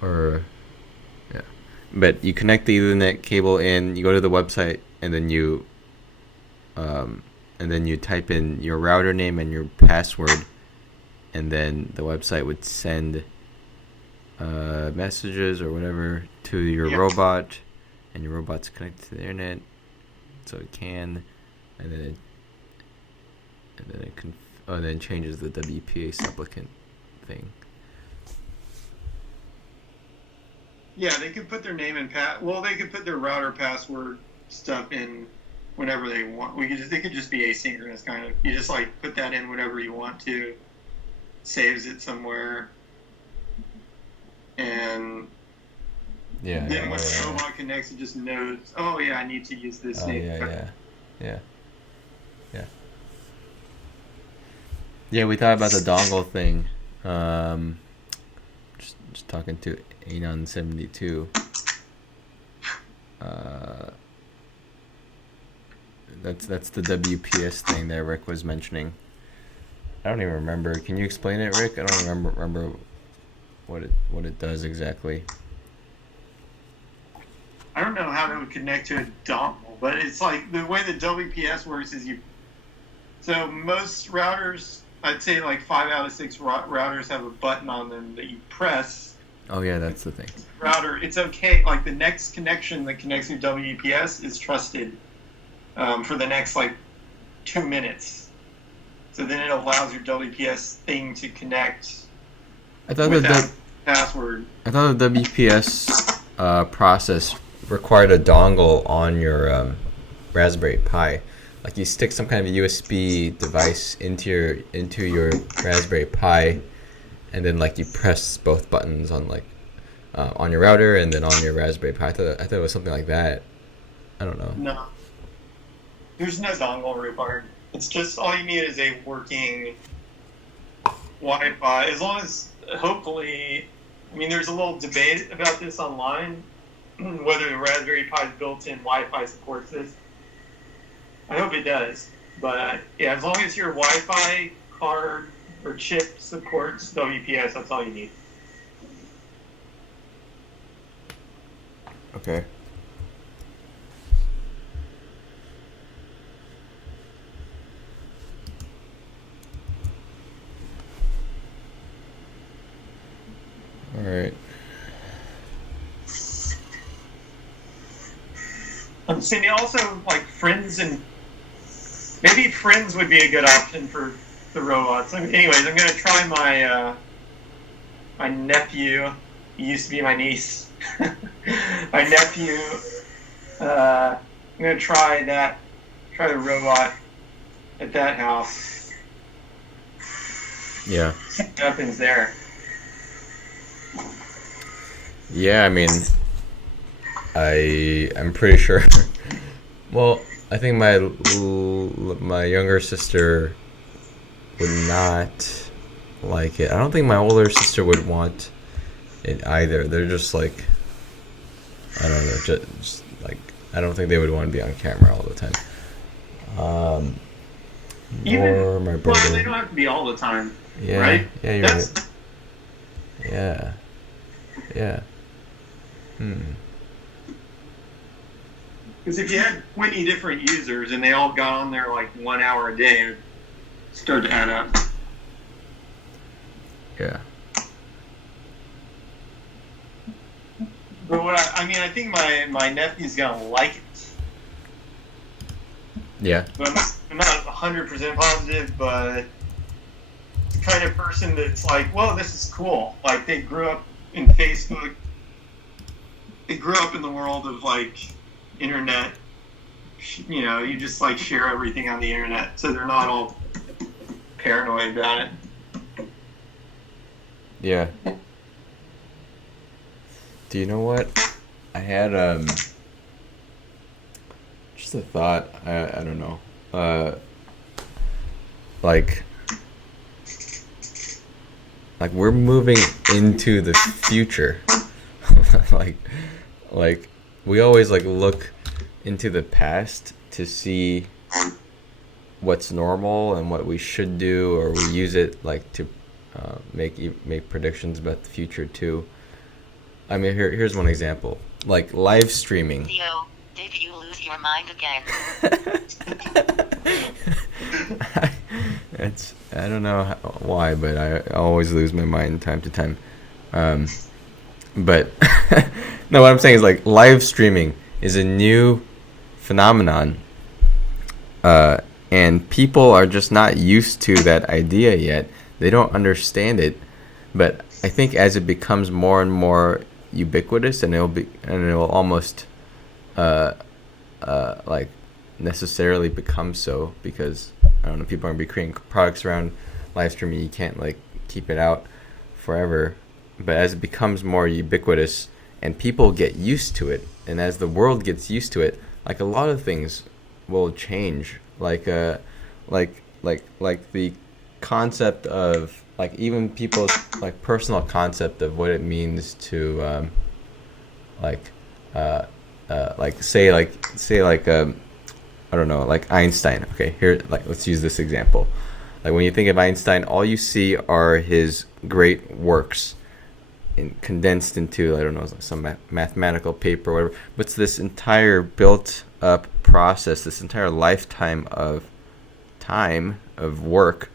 Yeah. But you connect the Ethernet cable in, you go to the website, and then you type in your router name and your password, and then the website would send messages or whatever to your robot, and your robot's connected to the internet, so it can, and then it changes the WPA supplicant thing. Yeah, they could put their name and they could put their router password stuff in whenever they want. They could just be asynchronous kind of. You just like put that in whenever you want to. Saves it somewhere. And then when the robot connects, it just knows, oh yeah, I need to use this name. Yeah, we thought about the dongle thing. Just talking to Anon72. That's the WPS thing that Rick was mentioning. I don't even remember. Can you explain it, Rick? I don't remember what it does exactly. I don't know how it would connect to a dongle, but it's like the way the WPS works is so most routers, I'd say like 5 out of 6 routers have a button on them that you press Oh yeah, that's the thing. Router, it's okay. Like the next connection that connects your WPS is trusted for the next like 2 minutes. So then it allows your WPS thing to connect I thought without password. I thought the WPS process required a dongle on your Raspberry Pi. Like you stick some kind of USB device into your Raspberry Pi, and then like you press both buttons on like on your router and then on your Raspberry Pi. I thought it was something like that. I don't know. No, there's no dongle required. It's just all you need is a working Wi-Fi. As long as hopefully, I mean, there's a little debate about this online, whether the Raspberry Pi's built-in Wi-Fi supports this. I hope it does. But yeah, as long as your Wi-Fi card or chip supports WPS, that's all you need. Okay. All right. Cindy, also like Friends, and maybe Friends would be a good option for the robots. Anyways, I'm gonna try my my nephew. He used to be my niece. My nephew. I'm gonna try the robot at that house. Yeah. Nothing's there. Yeah, I mean, I'm pretty sure. Well, I think my younger sister would not like it. I don't think my older sister would want it either. They're just like, I don't know, just like I don't think they would want to be on camera all the time. Or my brother. Well, they don't have to be all the time. Yeah, right? Yeah, you're right. Yeah. Yeah. Because if you had 20 different users and they all got on there like 1 hour a day, it would start to add up. Yeah. But I think my nephew's gonna like it. Yeah. But I'm not 100% positive, but it's the kind of person that's like, well, this is cool. Like they grew up in Facebook. They grew up in the world of like internet. You know, you just like share everything on the internet, so they're not all paranoid about it. Yeah. Do you know what? I had just a thought. I don't know. Like we're moving into the future. like we always like look into the past to see what's normal and what we should do, or we use it like to make predictions about the future too. I mean, here's one example, like live streaming. Theo, did you lose your mind again? I don't know why, but I always lose my mind time to time. But no, what I'm saying is like live streaming is a new phenomenon, and people are just not used to that idea yet. They don't understand it, but I think as it becomes more and more ubiquitous, and it will almost like necessarily become so, because I don't know, people are gonna be creating products around live streaming. You can't like keep it out forever, but as it becomes more ubiquitous and people get used to it, and as the world gets used to it, like a lot of things will change, like the concept of like even people's like personal concept of what it means to say I don't know, like Einstein. Okay, here, like let's use this example. Like when you think of Einstein, all you see are his great works condensed into, I don't know, some mathematical paper or whatever. But it's this entire built up process, this entire lifetime of time, of work,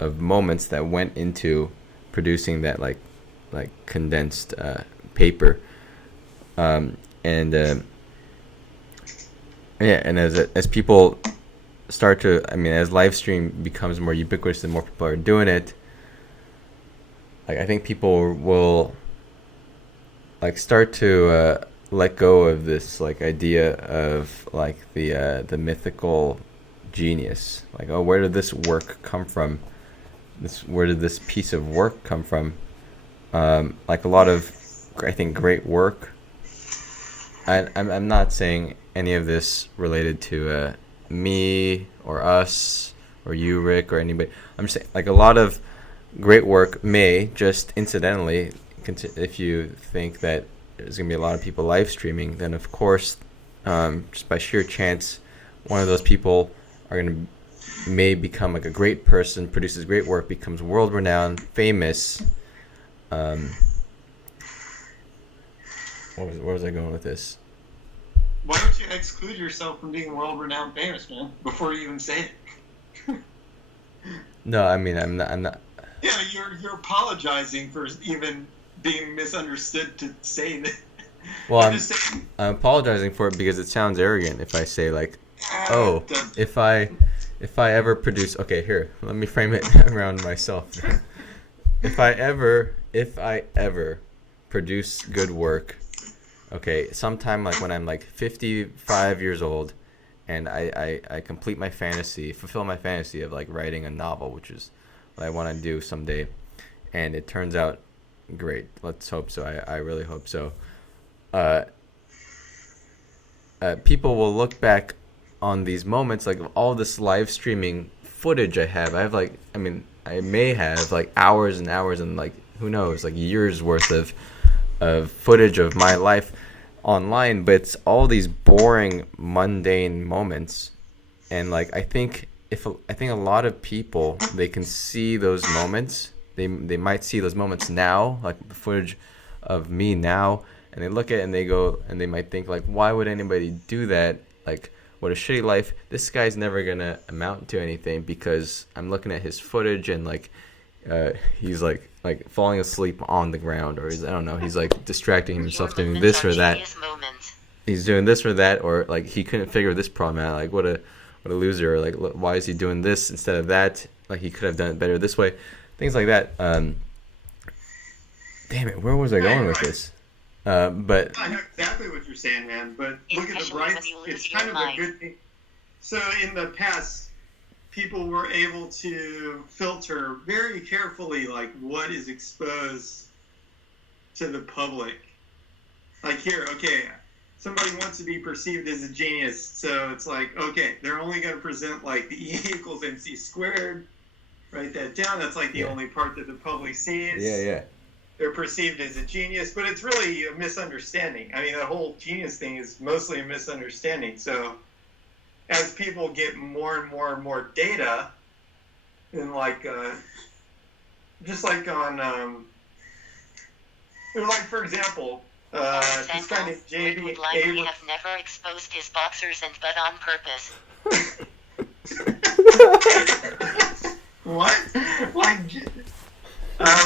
of moments that went into producing that like like condensed paper. And as people start to, I mean, as live stream becomes more ubiquitous and more people are doing it, like I think people will like start to let go of this like idea of like the mythical genius. Like, oh, where did this work come from? Where did this piece of work come from? Like a lot of, I think, great work. I'm not saying any of this related to me or us or you, Rick, or anybody. I'm just saying, like, a lot of great work may just incidentally, if you think that there's going to be a lot of people live streaming, then of course, just by sheer chance, one of those people may become like a great person, produces great work, becomes world renowned, famous. Where was I going with this? Why don't you exclude yourself from being world-renowned famous, man, before you even say it? No, I mean, I'm not. Yeah, you're apologizing for even being misunderstood to say that. Well, I'm apologizing for it because it sounds arrogant if I say like, oh, if I ever produce. Okay, here, let me frame it around myself. If I ever produce good work, okay, sometime like when I'm like 55 years old, and I complete my fantasy, fulfill my fantasy of like writing a novel, which is what I want to do someday, and it turns out great. Let's hope so. I really hope so. People will look back on these moments, like all this live streaming footage I have. I may have like hours and hours and like who knows, like years worth of footage of my life online, but it's all these boring, mundane moments. And like I think a lot of people, they can see those moments. They might see those moments now, like the footage of me now, and they look at it and they go and they might think like, why would anybody do that? Like, what a shitty life. This guy's never gonna amount to anything because I'm looking at his footage and like he's like falling asleep on the ground, or I don't know, he's like distracting himself doing this or that. He's doing this or that, or like he couldn't figure this problem out. Like what a loser. Or like why is he doing this instead of that? Like he could have done it better this way. Things like that. Damn it, where was I going with this? But I know exactly what you're saying, man. But look at the bright. It's kind of a good thing. So in the past, people were able to filter very carefully, like what is exposed to the public. Like here, okay, somebody wants to be perceived as a genius, so it's like, okay, they're only going to present like the E equals MC squared. Write that down. That's like the only part that the public sees. Yeah. They're perceived as a genius, but it's really a misunderstanding. I mean, the whole genius thing is mostly a misunderstanding. So as people get more and more and more data, and like, just like on, like for example, this guy named J.B. would likely have never exposed his boxers and butt on purpose. What? Like,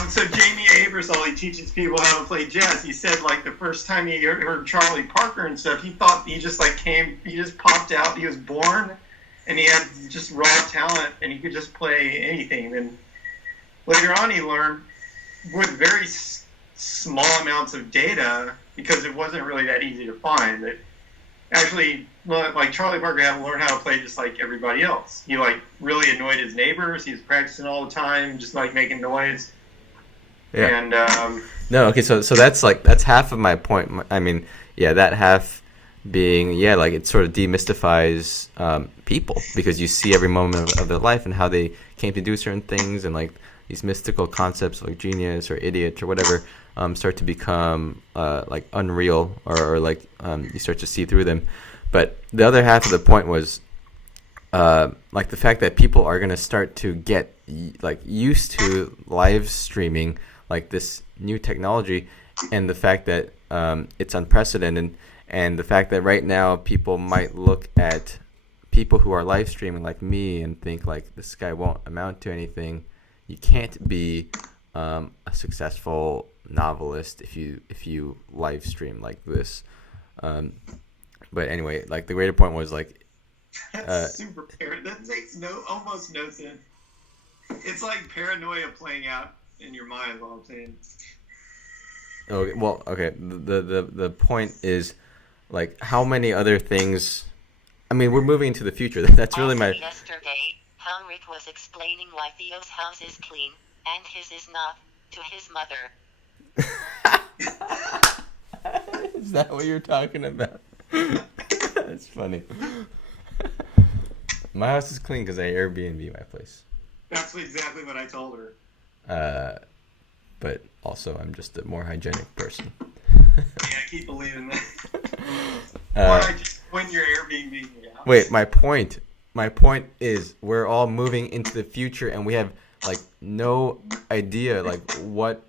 so Jamie Abersol, he teaches people how to play jazz. He said, like, the first time he heard Charlie Parker and stuff, he thought he just, like, he just popped out. He was born, and he had just raw talent, and he could just play anything. And later on, he learned with very small amounts of data, because it wasn't really that easy to find, that actually, like, Charlie Parker had to learn how to play just like everybody else. He, like, really annoyed his neighbors. He was practicing all the time, just, like, making noise. Yeah. And, no, okay, so that's half of my point. I mean, yeah, that half being, yeah, like it sort of demystifies people, because you see every moment of their life and how they came to do certain things, and like these mystical concepts like genius or idiot or whatever start to become like unreal, or like you start to see through them. But the other half of the point was like the fact that people are going to start to get like used to live streaming, like this new technology, and the fact that it's unprecedented, and the fact that right now people might look at people who are live streaming like me and think like, this guy won't amount to anything. You can't be a successful novelist if you live stream like this. But anyway, like the greater point was like That's super paranoid. That makes almost no sense. It's like paranoia playing out in your mind. All I'm saying. okay, well, okay. The point is like how many other things. I mean, we're moving into the future. That's really Also my. yesterday, Henrik was explaining why Theo's house is clean and his is not to his mother. Is that what you're talking about? That's funny. My house is clean because I Airbnb my place. That's exactly what I told her. But also I'm just a more hygienic person. Yeah, I keep believing that. Or I just when you're Airbnb your house. Wait, my point is we're all moving into the future and we have like no idea like what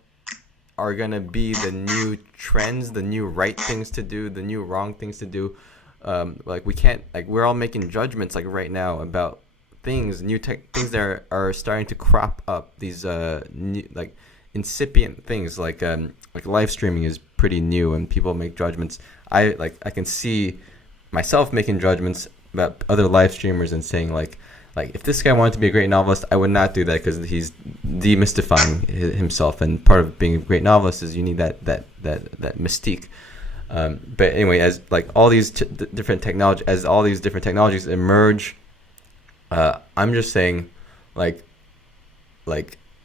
are gonna be the new trends, the new right things to do, the new wrong things to do. Like we can't like we're all making judgments like right now about things, things that are starting to crop up. These new, like incipient things like live streaming is pretty new and people make judgments. I can see myself making judgments about other live streamers and saying like if this guy wanted to be a great novelist, I would not do that because he's demystifying himself, and part of being a great novelist is you need that mystique. But anyway, as like all these different technologies emerge, I'm just saying like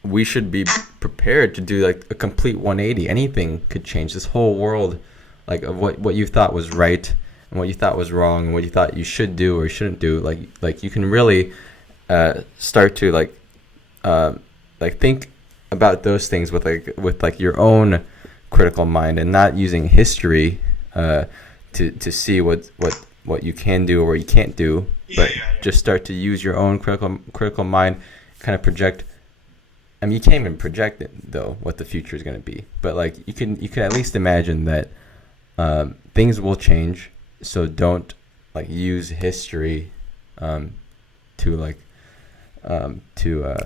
we should be prepared to do like a complete 180. Anything could change. This whole world, like of what you thought was right and what you thought was wrong and what you thought you should do or shouldn't do. Like you can really start to like think about those things with your own critical mind and not using history to see what you can do or what you can't do, but just start to use your own critical mind, kind of project. I mean, you can't even project it though what the future is going to be, but like you can at least imagine that things will change. So don't like use history to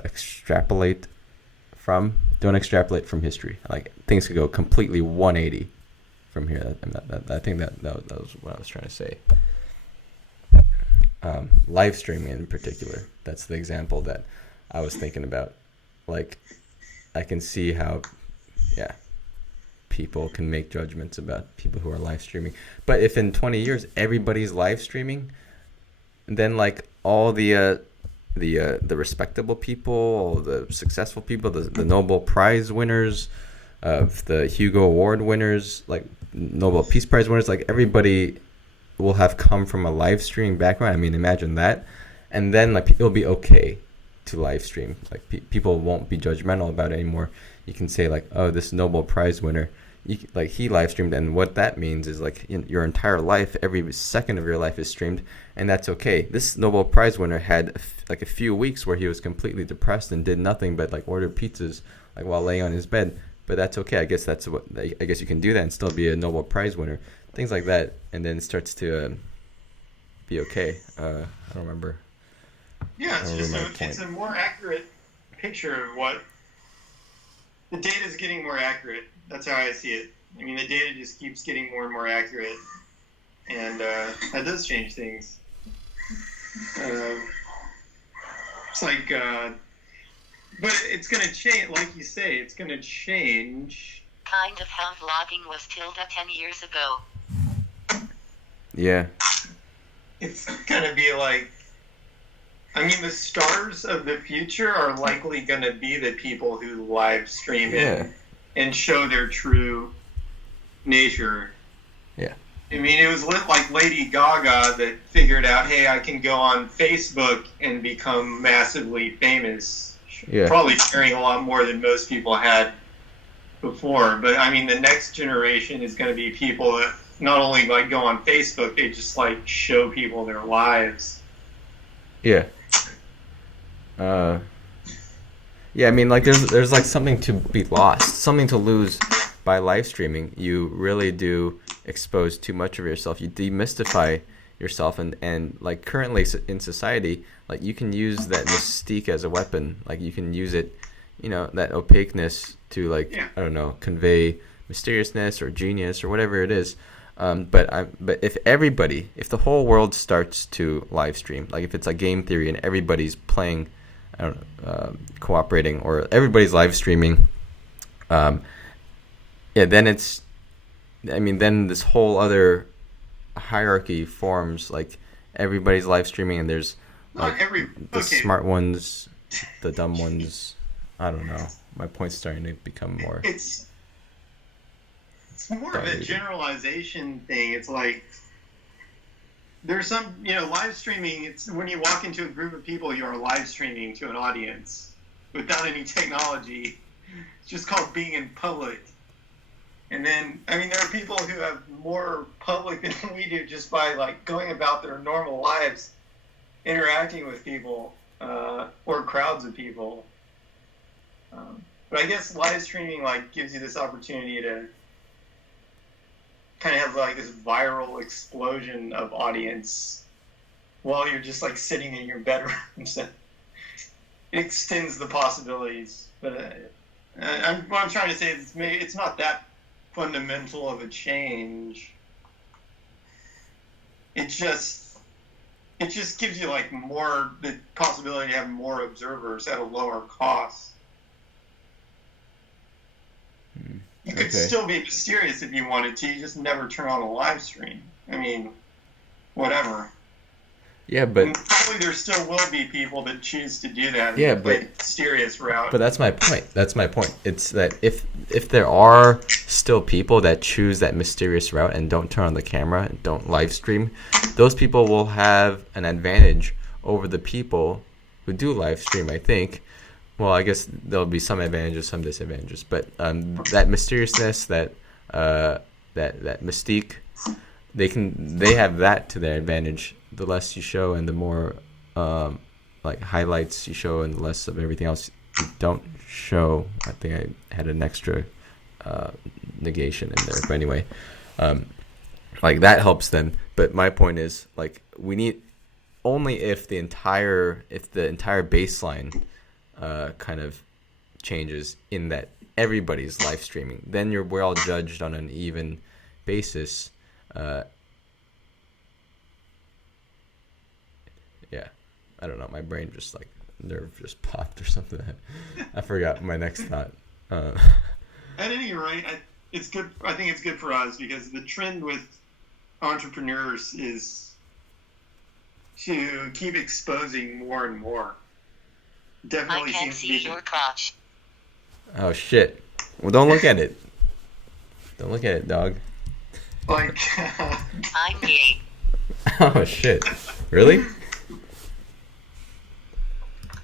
extrapolate from. Don't extrapolate from history. Like things could go completely 180 from here. I think that was what I was trying to say. Live streaming in particular. That's the example that I was thinking about. Like I can see how, people can make judgments about people who are live streaming. But if in 20 years everybody's live streaming, then like all the respectable people, all the successful people, the Nobel Prize winners, the Hugo Award winners, like Nobel Peace Prize winners, like everybody will have come from a live streaming background. I mean, imagine that. And then like it'll be okay to live stream. Like people won't be judgmental about it anymore. You can say like, oh, this Nobel Prize winner, he live streamed, and what that means is like your entire life, every second of your life is streamed, and that's okay. This Nobel Prize winner had like a few weeks where he was completely depressed and did nothing but like order pizzas like while laying on his bed, but that's okay. I guess you can do that and still be a Nobel Prize winner, things like that, and then it starts to be okay. I don't remember. Yeah, it's a more accurate picture of what the data is getting more accurate. That's how I see it. I mean, the data just keeps getting more and more accurate, and that does change things. It's like, but it's going to change, like you say, it's going to change. Kind of how vlogging was Tilda 10 years ago. Yeah. It's going to be like, I mean, the stars of the future are likely going to be the people who live stream and show their true nature. Yeah. I mean, it was like Lady Gaga that figured out, hey, I can go on Facebook and become massively famous. Yeah. Probably sharing a lot more than most people had before. But, I mean, the next generation is going to be people that not only, like, go on Facebook, they just, like, show people their lives. Yeah. Yeah, I mean, like, there's like something to be lost, something to lose by live streaming. You really do expose too much of yourself. You demystify yourself, and like currently in society, like you can use that mystique as a weapon. Like you can use it that opaqueness to like Yeah. I don't know, convey mysteriousness or genius or whatever it is. But if the whole world starts to live stream, like if it's a game theory and everybody's playing, I don't know, cooperating, or everybody's live streaming, then then this whole other hierarchy forms. Like everybody's live streaming, and there's like the smart ones, the dumb ones. I don't know. My point's starting to become more. It's more of a generalization thing. It's like there's some, live streaming. It's when you walk into a group of people, you are live streaming to an audience without any technology. It's just called being in public. And then, there are people who have more public than we do just by like going about their normal lives, interacting with people or crowds of people. But I guess live streaming like gives you this opportunity to kind of have like this viral explosion of audience while you're just like sitting in your bedroom. So it extends the possibilities. But what I'm trying to say is maybe it's not that fundamental of a change. It just gives you like more the possibility to have more observers at a lower cost. You could still be mysterious if you wanted to. You just never turn on a live stream. Whatever. Yeah, but probably there still will be people that choose to do that. Yeah, but the mysterious route. But that's my point. It's that if there are still people that choose that mysterious route and don't turn on the camera and don't live stream, those people will have an advantage over the people who do live stream, I think. Well, I guess there'll be some advantages, some disadvantages, but that mysteriousness, that mystique, they have that to their advantage. The less you show and the more like highlights you show and the less of everything else you don't show. I think I had an extra negation in there, but anyway, like that helps them. But my point is, like, we need only if the entire baseline kind of changes in that everybody's live streaming. Then we're all judged on an even basis. Yeah, I don't know. My brain just like nerve just popped or something. I forgot my next thought. At any rate, it's good. I think it's good for us because the trend with entrepreneurs is to keep exposing more and more. Definitely I can seems to be see your crotch. Oh shit! Well, don't look at it. Don't look at it, dog. Like I'm gay. Oh shit! Really?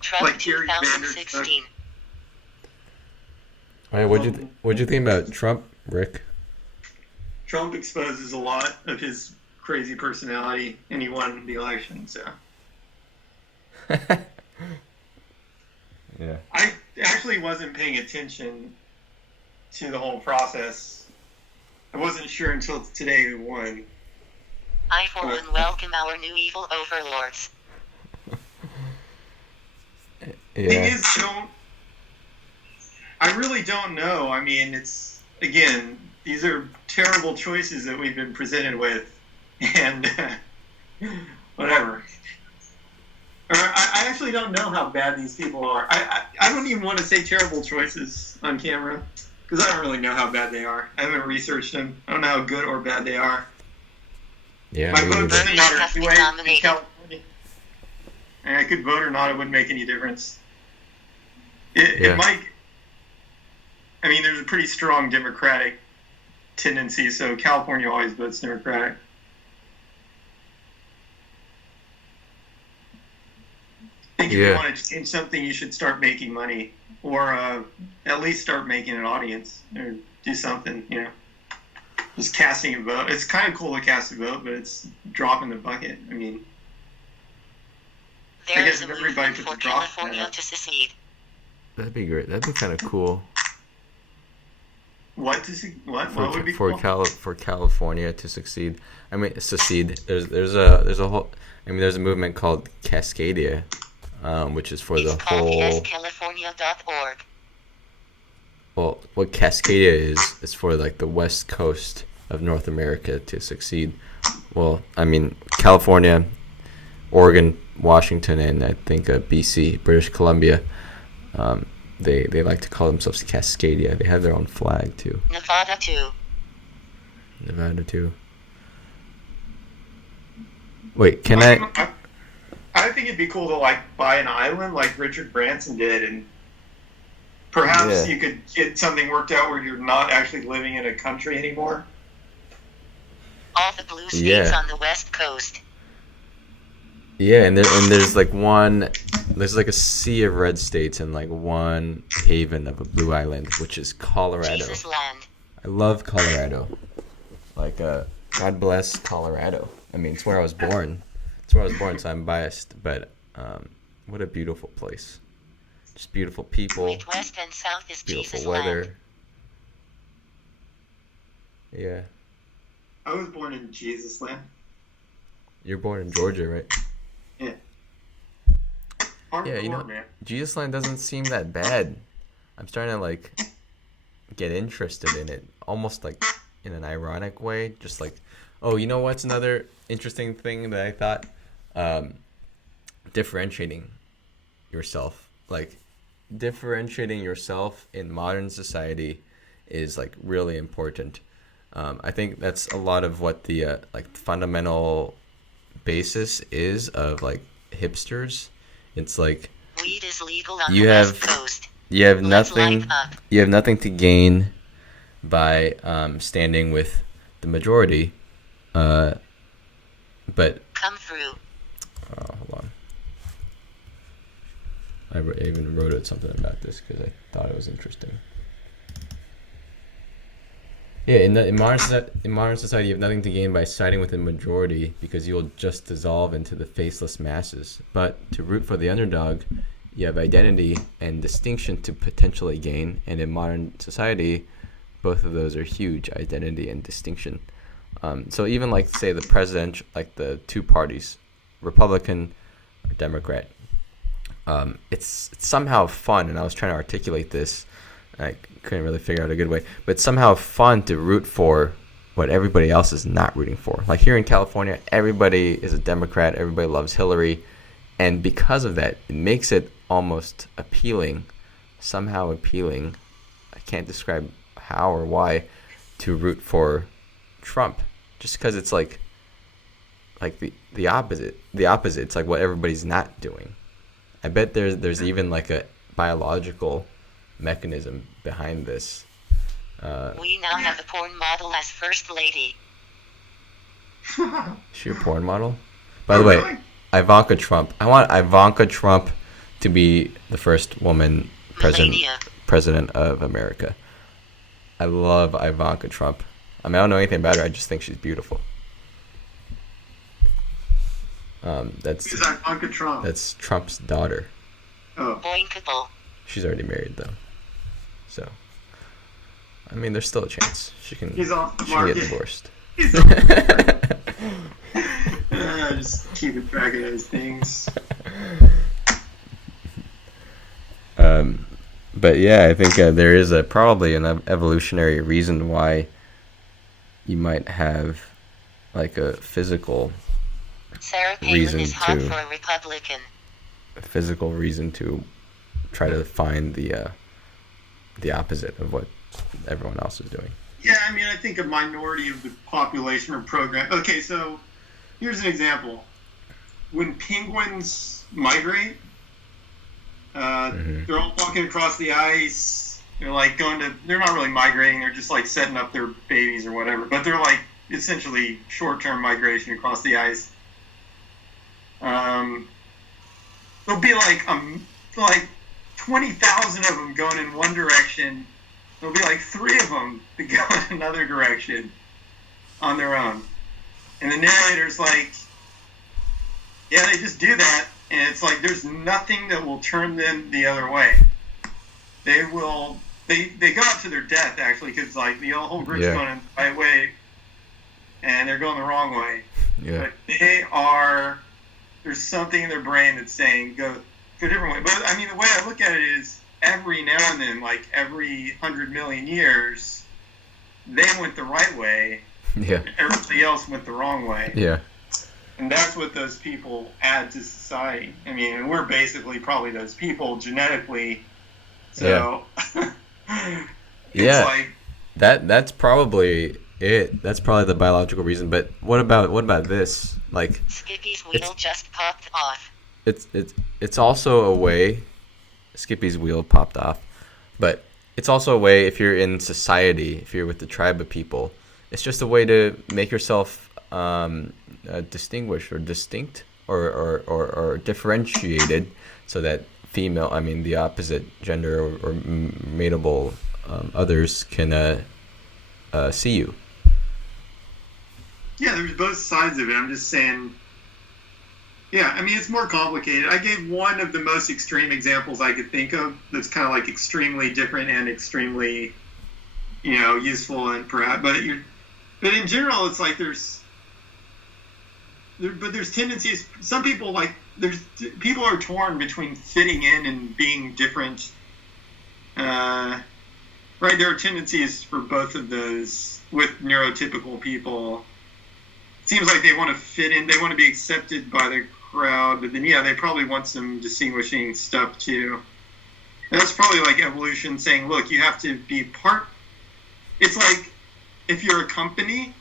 Trump Like Gary 2016. All right, what'd you think about Trump, Rick? Trump exposes a lot of his crazy personality, and he won the election. So Yeah. I actually wasn't paying attention to the whole process. I wasn't sure until today who won. I for one welcome our new evil overlords. Thing is, I really don't know. It's, again, these are terrible choices that we've been presented with, and whatever. I actually don't know how bad these people are. I don't even want to say terrible choices on camera, because I don't really know how bad they are. I haven't researched them. I don't know how good or bad they are. Yeah. My vote doesn't matter Have to be anyway in nominated. California. And I could vote or not, it wouldn't make any difference. It might. There's a pretty strong Democratic tendency, so California always votes Democratic. I think if you want to change something, you should start making money, or at least start making an audience, or do something. Just casting a vote. It's kind of cool to cast a vote, but it's dropping the bucket. There I guess is a if everybody movement puts for a drop California to secede. That'd be great. That'd be kind of cool. What would be for cool? For California to succeed? Secede. There's a whole. There's a movement called Cascadia, which is for It's the called whole. yescalifornia.org. well, what Cascadia is for like the west coast of North America to succeed. Well, I mean California, Oregon, Washington, and I think BC, British Columbia. They like to call themselves Cascadia. They have their own flag too. Nevada too. Nevada too. Wait, I think it'd be cool to like buy an island like Richard Branson did, and perhaps you could get something worked out where you're not actually living in a country anymore. All the blue states on the west coast. Yeah, and there's like there's like a sea of red states and like one haven of a blue island, which is Colorado. Jesus land. I love Colorado. Like, God bless Colorado. I mean, it's where I was born. So I'm biased. But what a beautiful place. Just beautiful people. Midwest and South is beautiful Jesus weather. land. Yeah. I was born in Jesus land. You're born in Georgia, right? Yeah. Yeah, you know, Jesus land doesn't seem that bad. I'm starting to like get interested in it, almost like in an ironic way. Just like, oh, you know what's another interesting thing that I thought? Differentiating yourself. Like, differentiating yourself in modern society is like really important. I think that's a lot of what the like fundamental basis is of like hipsters. It's like weed is legal on the West Coast. You have nothing to gain by standing with the majority. But come through. Hold on. I even wrote out something about this because I thought it was interesting. Yeah, in modern society, you have nothing to gain by siding with the majority because you'll just dissolve into the faceless masses. But to root for the underdog, you have identity and distinction to potentially gain. And in modern society, both of those are huge: identity and distinction. So even like say the president, like the two parties, Republican or Democrat, it's somehow fun. And I was trying to articulate this. I couldn't really figure out a good way, but it's somehow fun to root for what everybody else is not rooting for. Like here in California, everybody is a Democrat, everybody loves Hillary, and because of that, it makes it almost appealing, somehow appealing. I can't describe how or why to root for Trump, just because it's like the opposite. The opposite. It's like what everybody's not doing. I bet there's even like a biological mechanism behind this. We now have a porn model as first lady. Is she a porn model? By the way, Ivanka Trump. I want Ivanka Trump to be the first woman president of America. I love Ivanka Trump. I mean, I don't know anything about her. I just think she's beautiful. That's Ivanka Trump. That's Trump's daughter. Oh. Boinkable. She's already married though. So, I mean, there's still a chance she can He's off the market. get divorced. He's off the market. Just keeping track of those things. But yeah, I think there is probably an evolutionary reason why you might have like a physical Sarah Palin is hot for a Republican. A physical reason to try to find the opposite of what everyone else is doing. Yeah, I mean, I think a minority of the population are programmed. Okay, so here's an example. When penguins migrate, they're all walking across the ice. They're like they're not really migrating. They're just like setting up their babies or whatever. But they're like essentially short-term migration across the ice. There'll be like 20,000 of them going in one direction. There'll be like 3 of them that go in another direction on their own. And the narrator's like, yeah, they just do that. And it's like there's nothing that will turn them the other way. They go out to their death, actually, because like the whole group's going in the right way, and they're going the wrong way. Yeah. But there's something in their brain that's saying go a different way. But I mean, the way I look at it is every now and then, like every 100 million years, they went the right way. Yeah. Everybody else went the wrong way. Yeah. And that's what those people add to society. I mean, and we're basically probably those people genetically. So, yeah. Like, that's probably it. That's probably the biological reason. But what about this? Like, Skippy's wheel just popped off. It's also a way. Skippy's wheel popped off, but it's also a way if you're in society, if you're with the tribe of people, it's just a way to make yourself distinguished or distinct or differentiated, so that the opposite gender or mateable others can see you. Yeah, there's both sides of it. I'm just saying. Yeah, I mean, it's more complicated. I gave one of the most extreme examples I could think of that's kind of like extremely different and extremely, useful and perhaps. But in general, it's like there's tendencies. Some people people are torn between fitting in and being different. Right, there are tendencies for both of those with neurotypical people. It seems like they want to fit in. They want to be accepted by the crowd, but then they probably want some distinguishing stuff too. And that's probably like evolution saying, look, you have to be part. It's like if you're a company,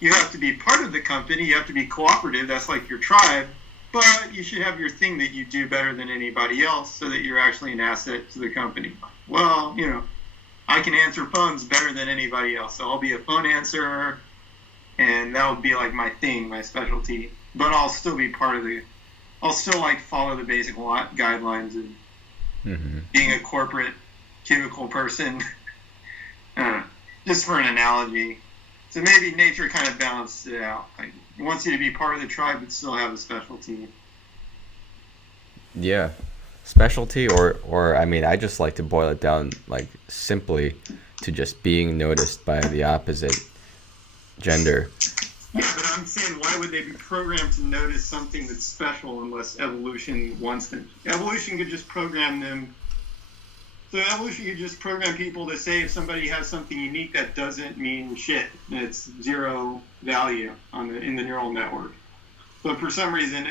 you have to be part of the company. You have to be cooperative. That's like your tribe, but you should have your thing that you do better than anybody else, so that you're actually an asset to the company. Well, I can answer phones better than anybody else, so I'll be a phone answerer, and that would be like my thing, my specialty. But I'll still be I'll still follow the basic guidelines of being a corporate cubicle person. Just for an analogy. So maybe nature kind of balanced it out. Like, it wants you to be part of the tribe but still have a specialty. Yeah. Specialty or I just like to boil it down simply to just being noticed by the opposite gender. Yeah, but I'm saying, why would they be programmed to notice something that's special unless evolution wants them? Evolution could just program them. So evolution could just program people to say if somebody has something unique, that doesn't mean shit. It's zero value in the neural network. But for some reason,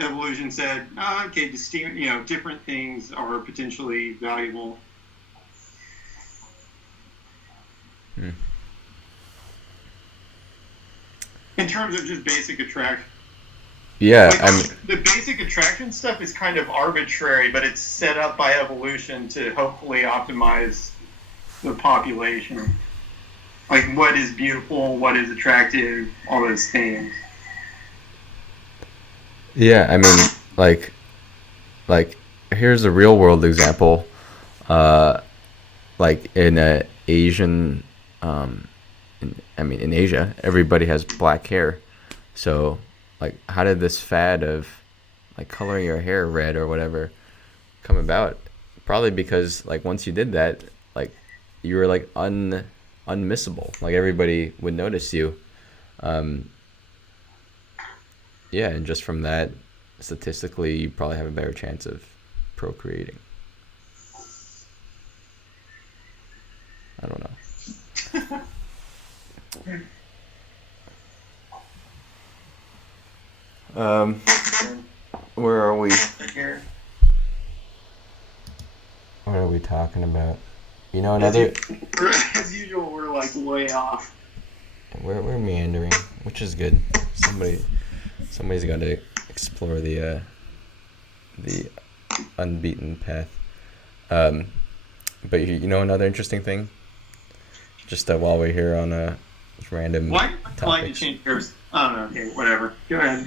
evolution said, okay, different things are potentially valuable. In terms of just basic attraction. Yeah, the basic attraction stuff is kind of arbitrary, but it's set up by evolution to hopefully optimize the population. Like, what is beautiful, what is attractive, all those things. Yeah, here's a real world example. In Asian, in Asia, everybody has black hair. So, how did this fad of, coloring your hair red or whatever come about? Probably because, once you did that, you were, unmissable. Everybody would notice you. And just from that, statistically, you probably have a better chance of procreating. I don't know. Where are we? What are we talking about? Another. As usual, we're way off. We're meandering, which is good. Somebody's got to explore the unbeaten path. But another interesting thing. Just while we're here on a random. Why do you change yours? I don't know. Okay, whatever. Go ahead.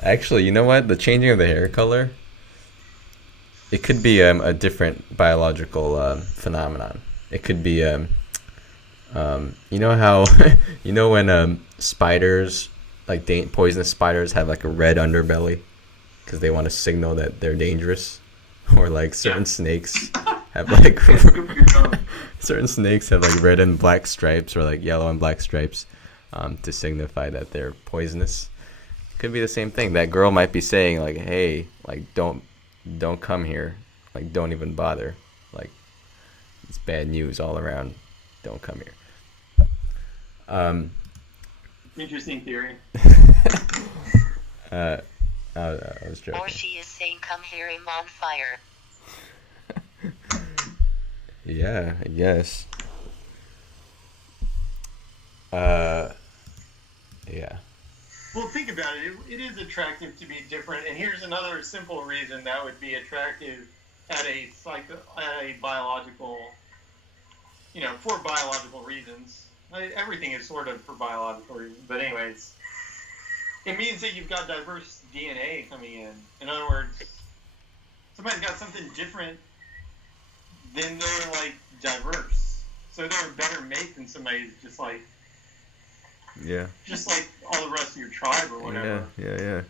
Actually, you know what? The changing of the hair color, it could be a different biological phenomenon. It could be, how, when spiders, poisonous spiders have a red underbelly because they want to signal that they're dangerous, or certain snakes have certain snakes have red and black stripes or yellow and black stripes to signify that they're poisonous. Could be the same thing. That girl might be saying hey, don't don't come here. Like, don't even bother. Like, it's bad news all around. Don't come here. Interesting theory. I was joking. Or she is saying, come here, I'm on fire. Yeah, I guess. Yeah. Well, think about it. It is attractive to be different, and here's another simple reason that would be attractive at a biological, for biological reasons. Everything is sort of for biological reasons, but anyways, it means that you've got diverse DNA coming in. In other words, somebody's got something different, then they're like diverse. So they're a better mate than somebody who's just like all the rest of your tribe or whatever. Yeah.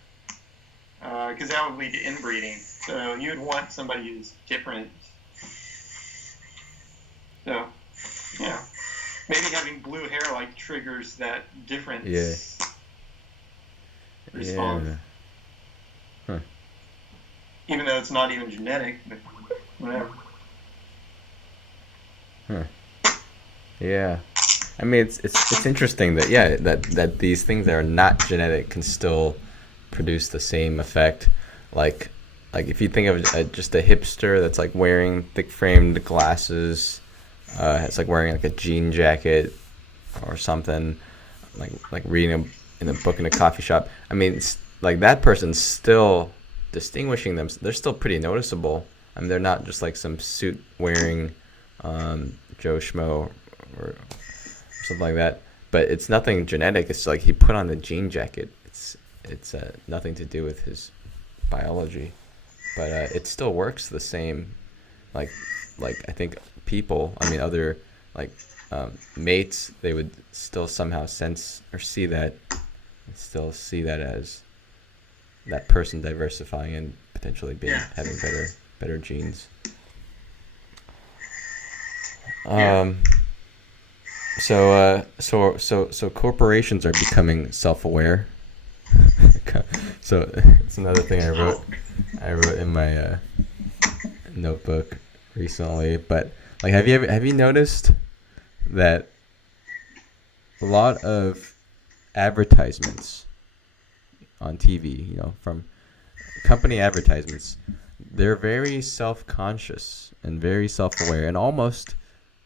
Because that would lead to inbreeding. So you would want somebody who's different. So, yeah. Maybe having blue hair like triggers that difference. Yeah. Response. Yeah. Huh. Even though it's not even genetic, but whatever. Huh. Yeah. I mean, it's interesting that these things that are not genetic can still produce the same effect. Like if you think of just a hipster that's like wearing thick framed glasses, it's like wearing like a jean jacket or something, like reading in a book in a coffee shop. I mean, it's like that person's still distinguishing them. They're still pretty noticeable. I mean, they're not just like some suit wearing Joe Schmo or something like that. But it's nothing genetic. It's like he put on the jean jacket. It's nothing to do with his biology, but it still works the same. Like I think people, I mean other mates, they would still somehow sense or see that, as that person diversifying and potentially having better genes. So corporations are becoming self-aware. So it's another thing I wrote in my notebook recently. But like, have you noticed that a lot of advertisements on TV, from company advertisements, they're very self-conscious and very self-aware, and almost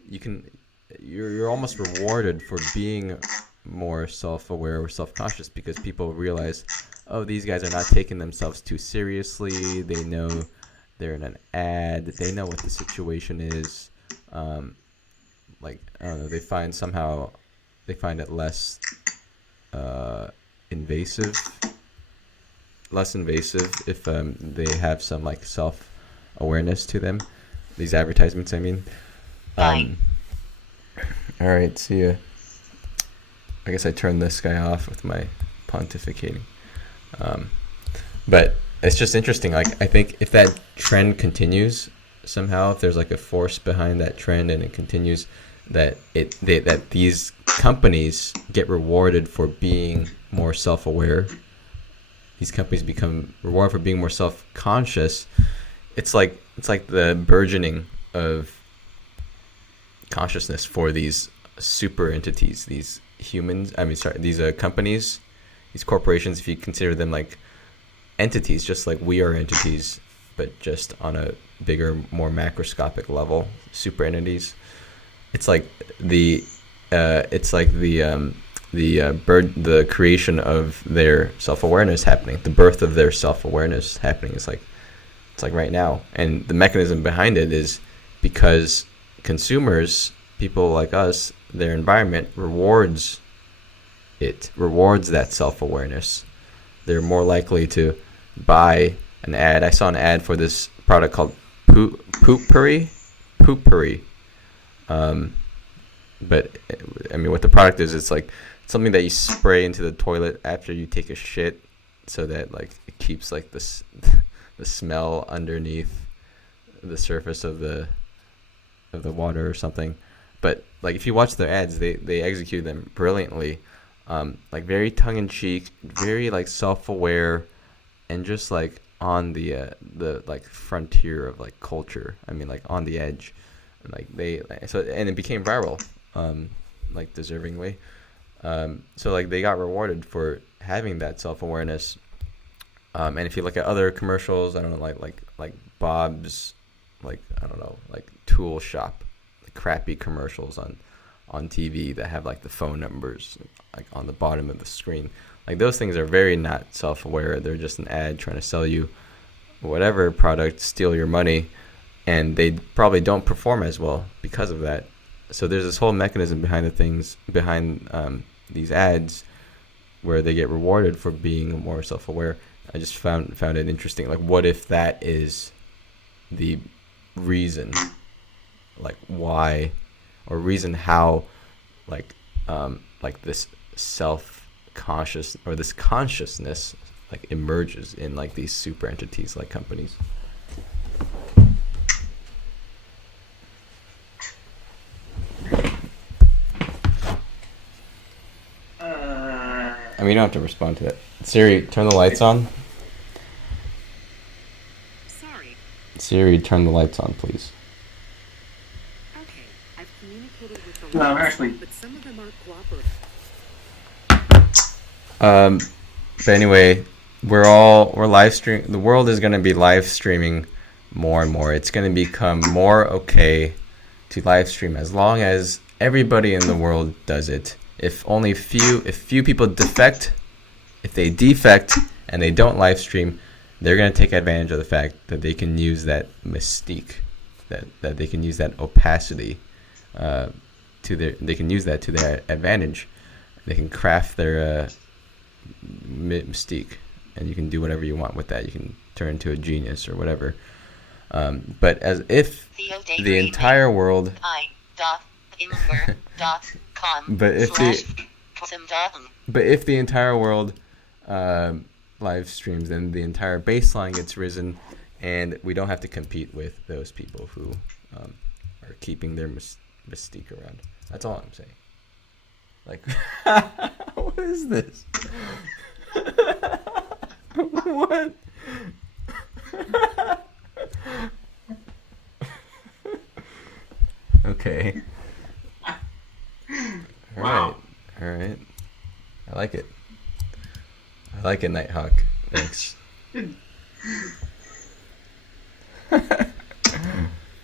you're almost rewarded for being more self-aware or self-conscious, because people realize, oh, these guys are not taking themselves too seriously. They know they're in an ad. They know what the situation is. I don't know. They find it less invasive if they have some like self-awareness to them. These advertisements, I mean. All right, see ya. I guess I turned this guy off with my pontificating. But it's just interesting. Like, I think if that trend continues somehow, if there's like a force behind that trend and it continues, that these companies get rewarded for being more self-aware. These companies become rewarded for being more self-conscious. It's like the burgeoning of consciousness for these super entities, these these companies, these corporations, if you consider them like entities, just like we are entities, but just on a bigger, more macroscopic level, super entities. It's like the creation of their self-awareness happening, the birth of their self-awareness happening. It's like right now, and the mechanism behind it is because consumers, people like us, their environment rewards that self-awareness. They're more likely to buy an ad. I saw an ad for this product called Poopery. But I mean, what the product is, it's like something that you spray into the toilet after you take a shit, so that like it keeps like the smell underneath the surface of the water or something. But like, if you watch their ads, they execute them brilliantly, like very tongue-in-cheek, very like self-aware, and just like on the like frontier of like culture. I mean, like on the edge, and like and it became viral, like deservingly. So like they got rewarded for having that self-awareness. And if you look at other commercials, I don't know, like Bob's, like I don't know, like tool shop, like crappy commercials on TV that have like the phone numbers like on the bottom of the screen. Like those things are very not self-aware. They're just an ad trying to sell you whatever product, steal your money, and they probably don't perform as well because of that. So there's this whole mechanism behind these ads where they get rewarded for being more self-aware. I just found it interesting. Like, what if that is the reason, like why, or reason how, like this self-conscious or this consciousness like emerges in like these super entities like companies. I mean, you don't have to respond to that. Siri, turn the lights on. Sorry. Siri, turn the lights on, please. Okay, I've communicated with the No, lights, actually- but some of them aren't cooperative. But anyway, we're live stream. The world is going to be live streaming more and more. It's going to become more okay to live stream as long as everybody in the world does it. If few people defect, if they defect and they don't live stream, they're going to take advantage of the fact that they can use that mystique, that they can use that opacity they can use that to their advantage. They can craft their mystique, and you can do whatever you want with that. You can turn into a genius or whatever. But as if the entire world But if the entire world live streams, then the entire baseline gets risen, and we don't have to compete with those people who are keeping their mystique around. That's all I'm saying. Like, what is this? What? Okay. Wow. All right. I like it. Nighthawk. Thanks. Little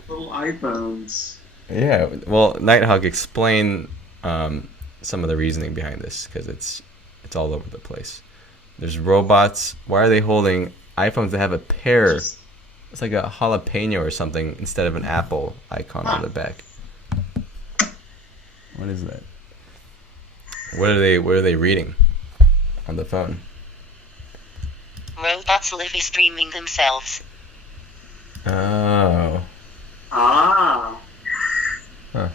iPhones. Yeah. Well, Nighthawk, explain some of the reasoning behind this, because it's all over the place. There's robots. Why are they holding iPhones that have a pear? It's like a jalapeno or something instead of an apple icon on the back. What is that? What are they reading on the phone? Robots live streaming themselves. Oh. Ah. Huh.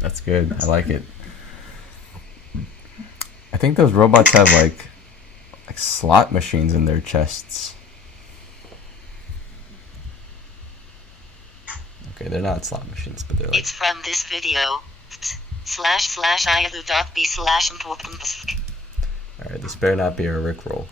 That's good. I like it. I think those robots have like slot machines in their chests. Okay, they're not slot machines, but they're like. It's from this video. //iadu.b/important. Alright, this better not be a Rickroll.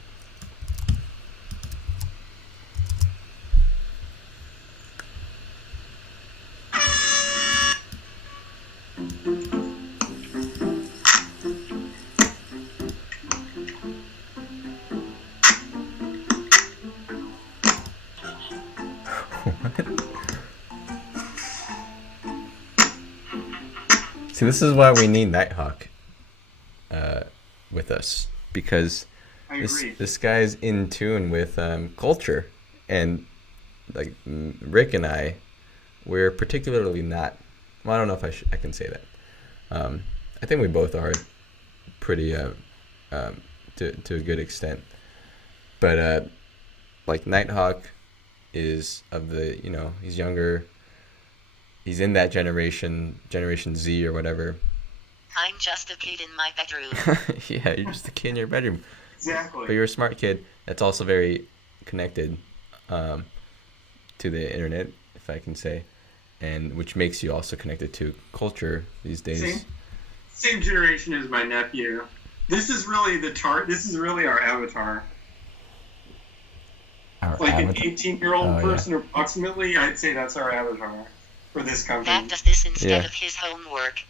See, this is why we need Nighthawk with us, because I agree. this guy's in tune with culture, and like Rick and we're particularly not. Well, I don't know if I can say that. I think we both are pretty to a good extent, but like Nighthawk is of the, he's younger. He's in that Generation Z or whatever. I'm just a kid in my bedroom. Yeah, you're just a kid in your bedroom. Exactly. But you're a smart kid that's also very connected. to the internet, if I can say, and which makes you also connected to culture these days. Same generation as my nephew. This is really This is really our avatar. Our Like avatar? an 18-year-old Oh, person, approximately. I'd say that's our avatar for this company. Dad does this instead Yeah. of his homework.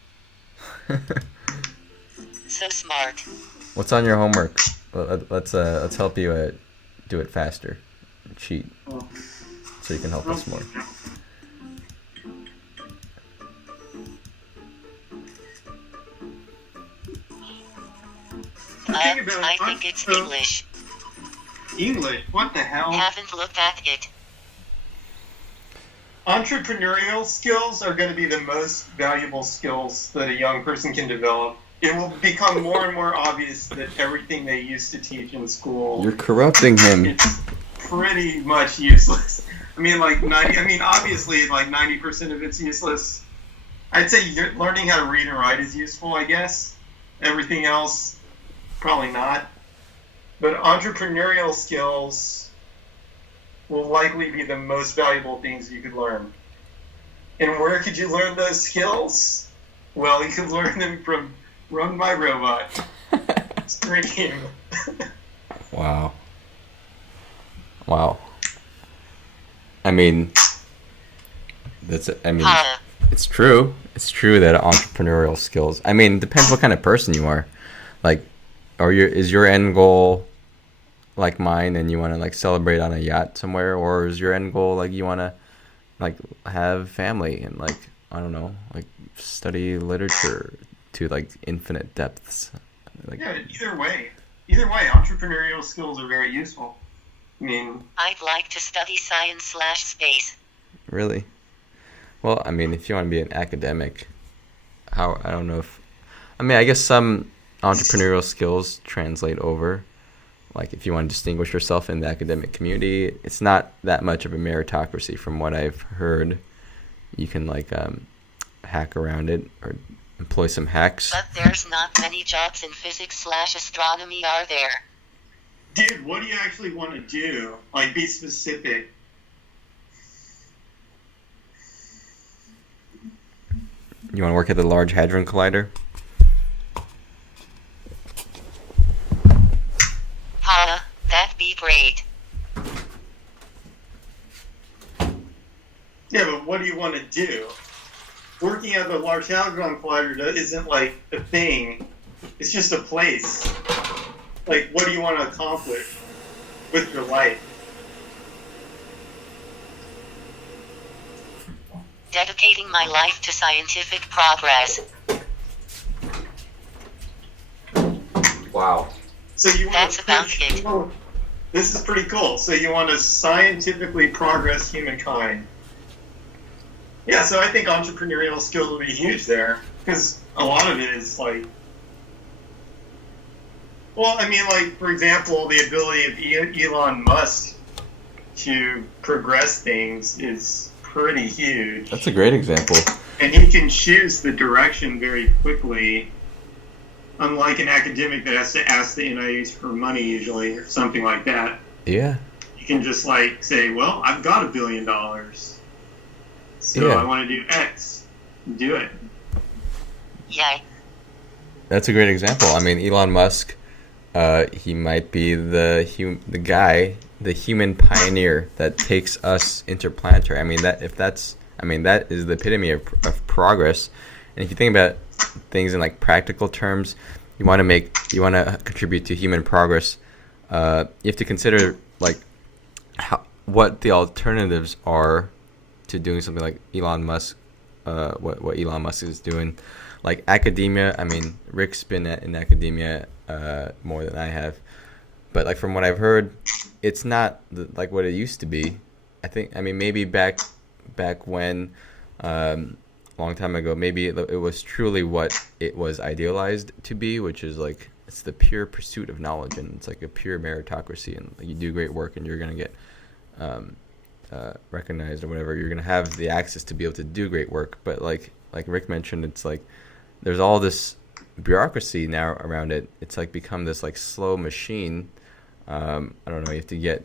So smart. What's on your homework? Let's help you do it faster. Cheat Oh. so you can help us more. I think it's English. English? What the hell? Haven't looked at it. Entrepreneurial skills are going to be the most valuable skills that a young person can develop. It will become more and more obvious that everything they used to teach in school, You're corrupting him. it's pretty much useless. I mean, obviously, like 90% of it's useless. I'd say learning how to read and write is useful, I guess. Everything else, probably not. But entrepreneurial skills will likely be the most valuable things you could learn. And where could you learn those skills? Well, you could learn them from RunMyRobot. Stream. Wow. I mean, it's true. It's true that entrepreneurial skills. I mean, it depends what kind of person you are. Like, is your end goal like mine, and you want to like celebrate on a yacht somewhere, or is your end goal like you want to like have family and like I don't know, like study literature to like infinite depths? Like, Yeah, either way, entrepreneurial skills are very useful. I mean, I'd like to study science/space. really? Well, I mean, if you want to be an academic, I don't know if, I mean, I guess some entrepreneurial skills translate over. Like, if you want to distinguish yourself in the academic community, it's not that much of a meritocracy from what I've heard. You can, like, hack around it or employ some hacks. But there's not many jobs in physics/astronomy, are there? dude, what do you actually want to do? Like, be specific. You want to work at the Large Hadron Collider? That'd be great. Yeah, but what do you want to do? Working at the Large Hadron Collider isn't like a thing. It's just a place. Like, what do you want to accomplish with your life? Dedicating my life to scientific progress. Wow. So you want That's about it. This is pretty cool. So you want to scientifically progress humankind. Yeah, so I think entrepreneurial skills will be huge there, because a lot of it is like, well, I mean, like, for example, the ability of Elon Musk to progress things is pretty huge. That's a great example. And he can choose the direction very quickly, unlike an academic that has to ask the NIH for money usually, or something like that. Yeah. You can just, like, say, well, I've got $1 billion, so Yeah. I want to do X. Do it. Yay. That's a great example. I mean, Elon Musk, he might be the human pioneer that takes us interplanetary. I mean, that is the epitome of progress. And if you think about things in like practical terms, you want to contribute to human progress. You have to consider like what the alternatives are to doing something like Elon Musk, what Elon Musk is doing. Like academia, I mean, Rick's been in academia more than I have, but like from what I've heard, it's not like what it used to be. I mean, maybe back when, long time ago, maybe it was truly what it was idealized to be, which is like it's the pure pursuit of knowledge, and it's like a pure meritocracy, and you do great work, and you're gonna get recognized or whatever. You're gonna have the access to be able to do great work. But like Rick mentioned, it's like there's all this bureaucracy now around it. It's like become this like slow machine. I don't know. You have to get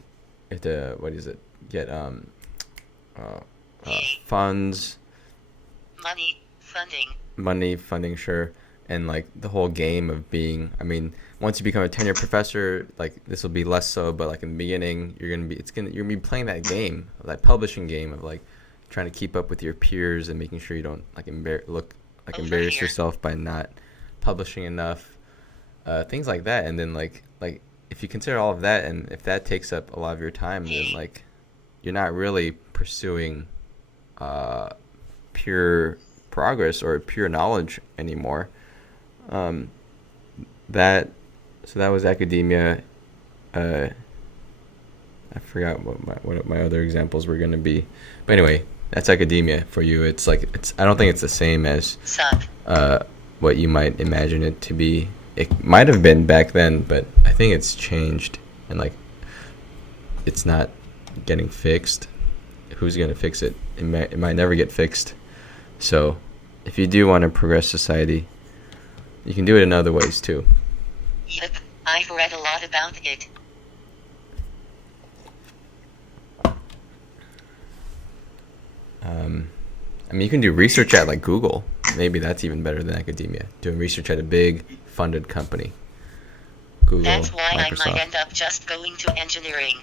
funds, Money, funding, sure, and like the whole game of being. I mean, once you become a tenured professor, like this will be less so, but like in the beginning, you're gonna be playing that game, that publishing game of like trying to keep up with your peers and making sure you don't like embarrass here. yourself by not publishing enough, things like that. And then like if you consider all of that, and if that takes up a lot of your time, then like you're not really pursuing pure progress or pure knowledge anymore. That was academia. I forgot what my other examples were going to be, but anyway, that's academia for you. It's I don't think it's the same as what you might imagine it to be. It might have been back then, but I think it's changed, and like it's not getting fixed. Who's going to fix it? It might never get fixed. So if you do want to progress society, you can do it in other ways too. Yep, I've read a lot about it. I mean, you can do research at like Google. Maybe that's even better than academia. Doing research at a big funded company. Google, That's why Microsoft. I might end up just going to engineering.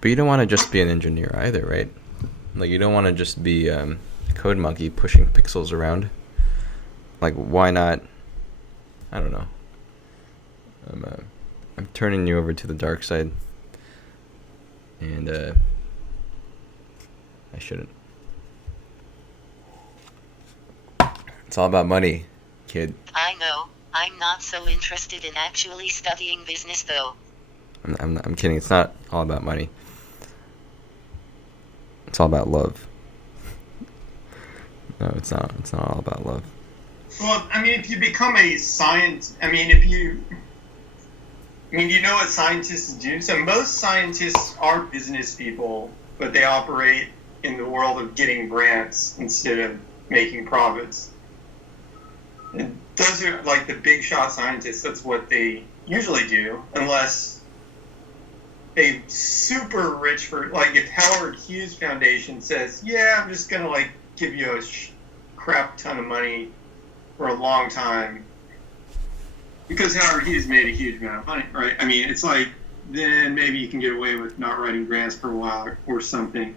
But you don't want to just be an engineer either, right? Like you don't want to just be a code monkey pushing pixels around. Like why not? I don't know. I'm turning you over to the dark side, and I shouldn't. It's all about money, kid. I know. I'm not so interested in actually studying business though. I'm kidding. It's not all about money. It's all about love. No, it's not. It's not all about love. Well, I mean, if you become a scientist, you know what scientists do? So most scientists are business people, but they operate in the world of getting grants instead of making profits. And those are like the big shot scientists. That's what they usually do, unless a super rich like if Howard Hughes Foundation says, "Yeah, I'm just gonna like give you a crap ton of money for a long time," because Howard Hughes made a huge amount of money, right? I mean, it's like then maybe you can get away with not writing grants for a while or something.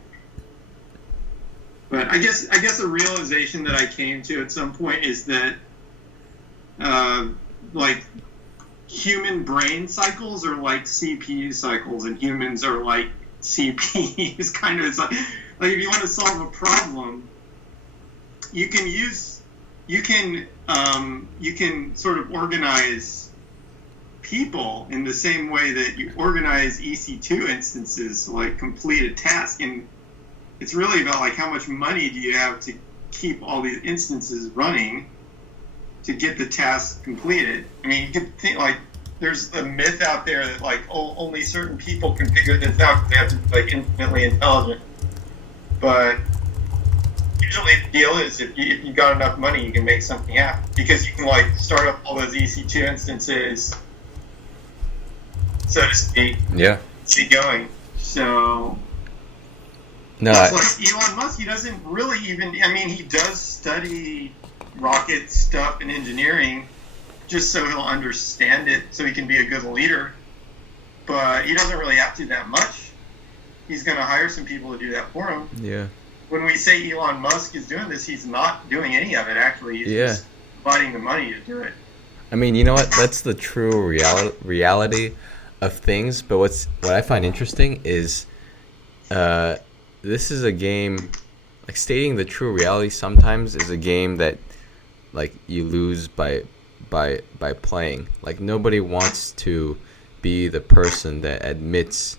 But I guess a realization that I came to at some point is that like human brain cycles are like CPU cycles, and humans are like CPUs. Kind of, it's like if you want to solve a problem, you can sort of organize people in the same way that you organize EC2 instances to like complete a task. And it's really about like how much money do you have to keep all these instances running to get the task completed. I mean, you can think like there's a myth out there that like only certain people can figure this out because they have to be like infinitely intelligent. But usually the deal is if you got enough money, you can make something happen because you can like start up all those EC2 instances, so to speak. Yeah. Get going. So No. it's like Elon Musk. He doesn't really even. I mean, he does study rocket stuff and engineering just so he'll understand it, so he can be a good leader. But he doesn't really have to do that much. He's going to hire some people to do that for him. Yeah. When we say Elon Musk is doing this, he's not doing any of it, actually. He's just providing the money to do it. I mean, you know what? That's the true reality of things. But what I find interesting is this is a game, like stating the true reality sometimes is a game that like you lose by playing. Like nobody wants to be the person that admits.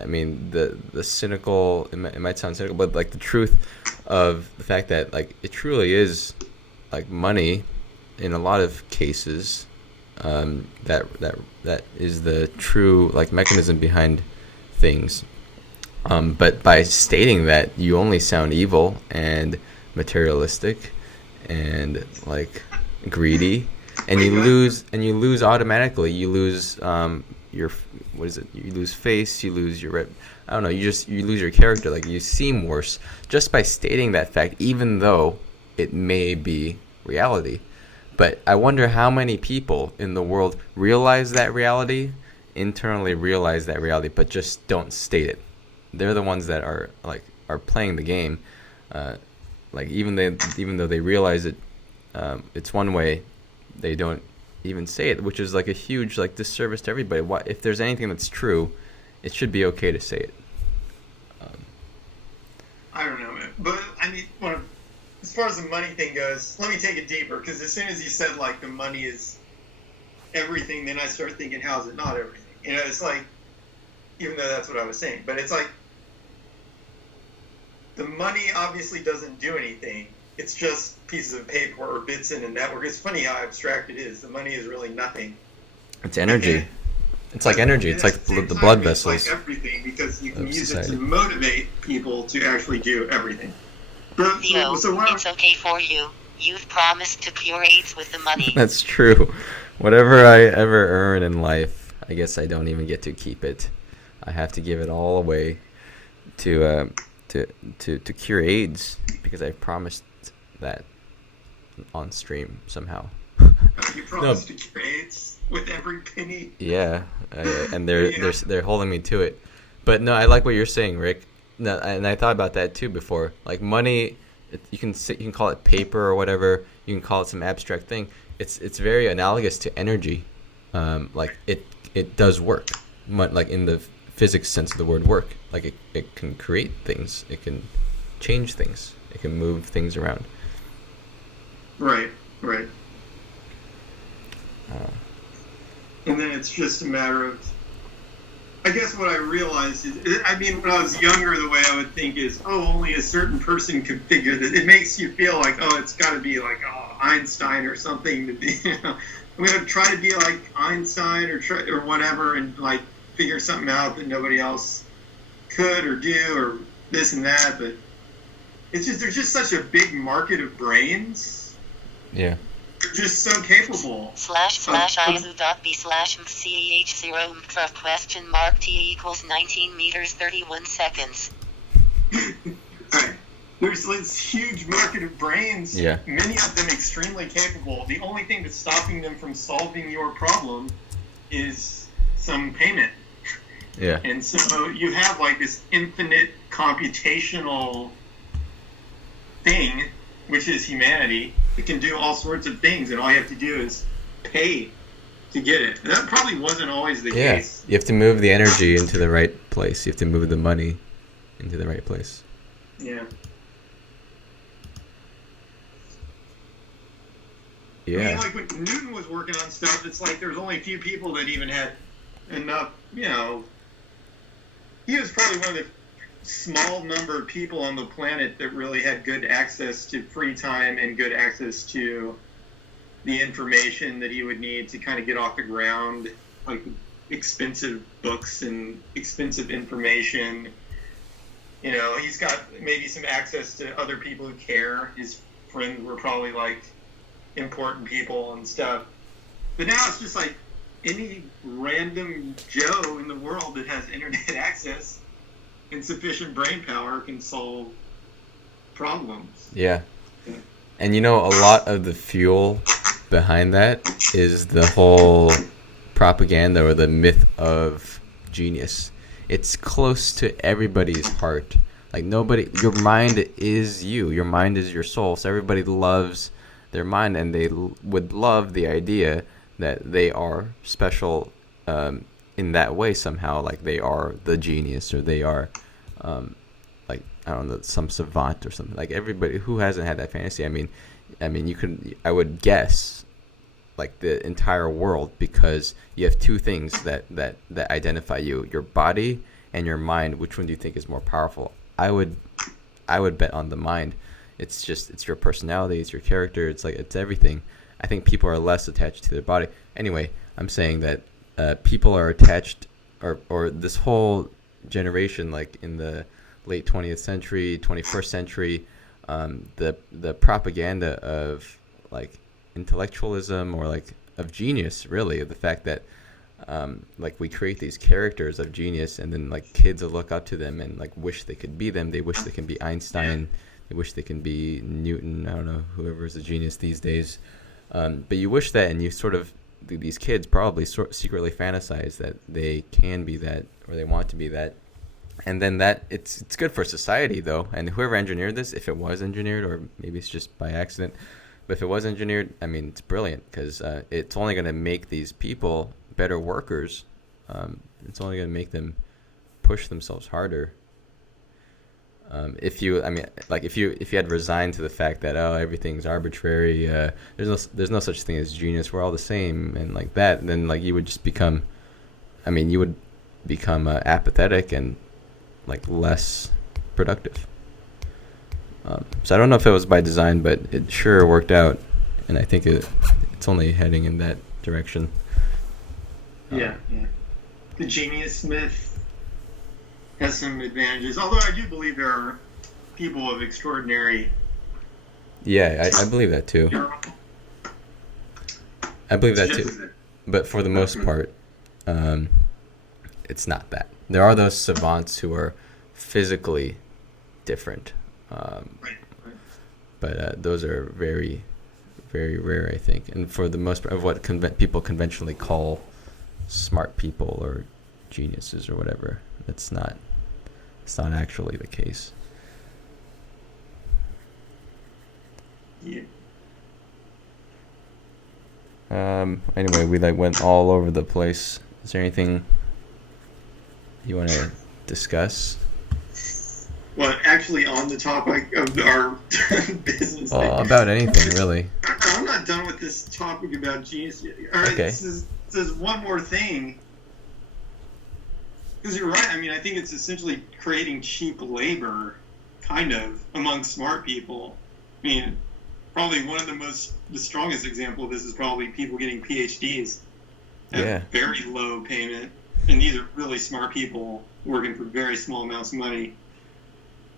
I mean, the cynical. It might sound cynical, but like the truth of the fact that like it truly is like money in a lot of cases. That is the true like mechanism behind things. But by stating that, you only sound evil and materialistic and like greedy, and you lose automatically. You lose your what is it? You lose face, you lose your I don't know. You lose your character. Like you seem worse just by stating that fact, even though it may be reality. But I wonder how many people in the world realize that reality, internally realize that reality, but just don't state it. They're the ones that are playing the game. Like even though they realize it, it's one way, they don't even say it, which is like a huge like disservice to everybody. Why, if there's anything that's true, it should be okay to say it. I don't know, man. But I mean, as far as the money thing goes, let me take it deeper, because as soon as you said like the money is everything, then I start thinking, how is it not everything? You know, it's like, even though that's what I was saying, but it's like the money obviously doesn't do anything. It's just pieces of paper or bits in a network. It's funny how abstract it is. The money is really nothing. It's energy. It's like energy. It's like the blood vessels. It's like everything, because you can use society. it to motivate people to actually do everything. But, Theo, it's okay for you. You've promised to cure AIDS with the money. That's true. Whatever I ever earn in life, I guess I don't even get to keep it. I have to give it all away to cure AIDS, because I promised that on stream somehow. You promised to cure AIDS with every penny. Yeah, and they're holding me to it. But no, I like what you're saying, Rick. No, and I thought about that too before. Like money, you can call it paper or whatever. You can call it some abstract thing. It's very analogous to energy. Like it does work. Like in the physics sense of the word work. Like it can create things. It can change things. It can move things around. Right. And then it's just a matter of, I guess what I realized is, I mean, when I was younger, the way I would think is, only a certain person could figure that. It makes you feel like, it's got to be like Einstein or something to be, I'm going to try to be like Einstein or whatever, and like figure something out that nobody else could or do or this and that. But it's just, there's just such a big market of brains. Yeah. They're just so capable. //isu.b/ceh0 t equals 19 meters 31 seconds. Right. There's this huge market of brains. Yeah. Many of them extremely capable. The only thing that's stopping them from solving your problem is some payment. Yeah. And so you have like this infinite computational thing, which is humanity. It can do all sorts of things, and all you have to do is pay to get it. And that probably wasn't always the case. You have to move the energy into the right place. You have to move the money into the right place. Yeah. Yeah. I mean, like when Newton was working on stuff, it's like there's only a few people that even had enough, he was probably one of the small number of people on the planet that really had good access to free time and good access to the information that he would need to kind of get off the ground, like expensive books and expensive information. He's got maybe some access to other people who care. His friends were probably like important people and stuff. But now it's just like any random Joe in the world that has internet access and sufficient brain power can solve problems. Yeah. And a lot of the fuel behind that is the whole propaganda or the myth of genius. It's close to everybody's heart. Like your mind is you. Your mind is your soul. So everybody loves their mind, and they would love the idea that they are special in that way somehow, like they are the genius, or they are like, I don't know, some savant or something. Like everybody who hasn't had that fantasy. I mean I would guess like the entire world, because you have two things that identify you: your body and your mind. Which one do you think is more powerful? I would bet on the mind. It's your personality, it's your character, it's everything. I think people are less attached to their body. Anyway, I'm saying that people are attached, or this whole generation, like in the late 20th century, 21st century, the propaganda of like intellectualism, or like of genius, really, of the fact that like we create these characters of genius, and then like kids will look up to them and like wish they could be them. They wish they can be Einstein. They wish they can be Newton. I don't know, whoever's a genius these days. But you wish that, and you sort of, these kids probably secretly fantasize that they can be that, or they want to be that. And then that it's good for society though. And whoever engineered this, if it was engineered, or maybe it's just by accident, but if it was engineered, I mean, it's brilliant, because it's only going to make these people better workers. It's only going to make them push themselves harder. If you had resigned to the fact that, oh, everything's arbitrary, there's no such thing as genius, we're all the same, and like that, then like you would just become, you would become apathetic and like less productive. So I don't know if it was by design, but it sure worked out, and I think it's only heading in that direction. Yeah. The genius myth has some advantages, although I do believe there are people of extraordinary. Yeah, I believe that too. But for the most part, it's not that. There are those savants who are physically different. But those are very, very rare, I think. And for the most part of what people conventionally call smart people or geniuses or whatever, it's not actually the case. Yeah. Anyway, we went all over the place. Is there anything you want to discuss? Well, actually, on the topic of our business. About anything, really. I'm not done with this topic about genius yet. All right, okay. This is one more thing. Because you're right. I think it's essentially creating cheap labor, kind of, among smart people. Probably one of the strongest example of this is probably people getting PhDs at very low payment. And these are really smart people working for very small amounts of money.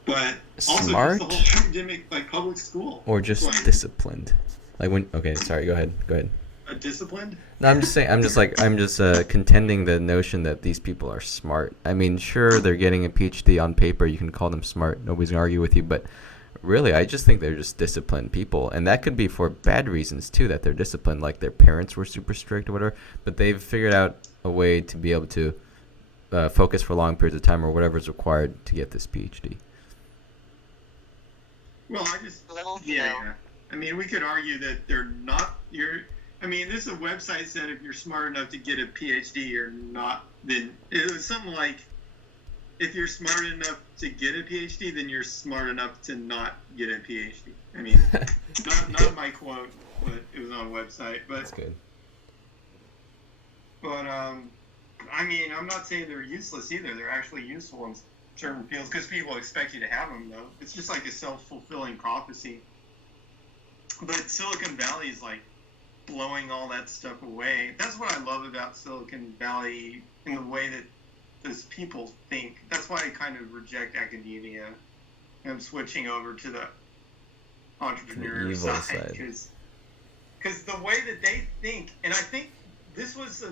But also smart? just the whole academic, public school. Or just disciplined. Okay, sorry, go ahead. Disciplined? No, I'm just saying, I'm just contending the notion that these people are smart. Sure, they're getting a PhD on paper, you can call them smart, nobody's gonna argue with you, but really, I just think they're just disciplined people, and that could be for bad reasons too, that they're disciplined, like their parents were super strict or whatever, but they've figured out a way to be able to focus for long periods of time or whatever is required to get this PhD. Well, yeah. We could argue that they're not. This is a website said if you're smart enough to get a PhD, you're not. Then it was something like, if you're smart enough to get a PhD, then you're smart enough to not get a PhD. Not my quote, but it was on a website. But that's good. But I'm not saying they're useless either. They're actually useful in certain fields because people expect you to have them, though. It's just like a self-fulfilling prophecy. But Silicon Valley is blowing all that stuff away. That's what I love about Silicon Valley in the way that those people think. That's why I kind of reject academia. I'm switching over to the entrepreneurial side because the way that they think, and I think this was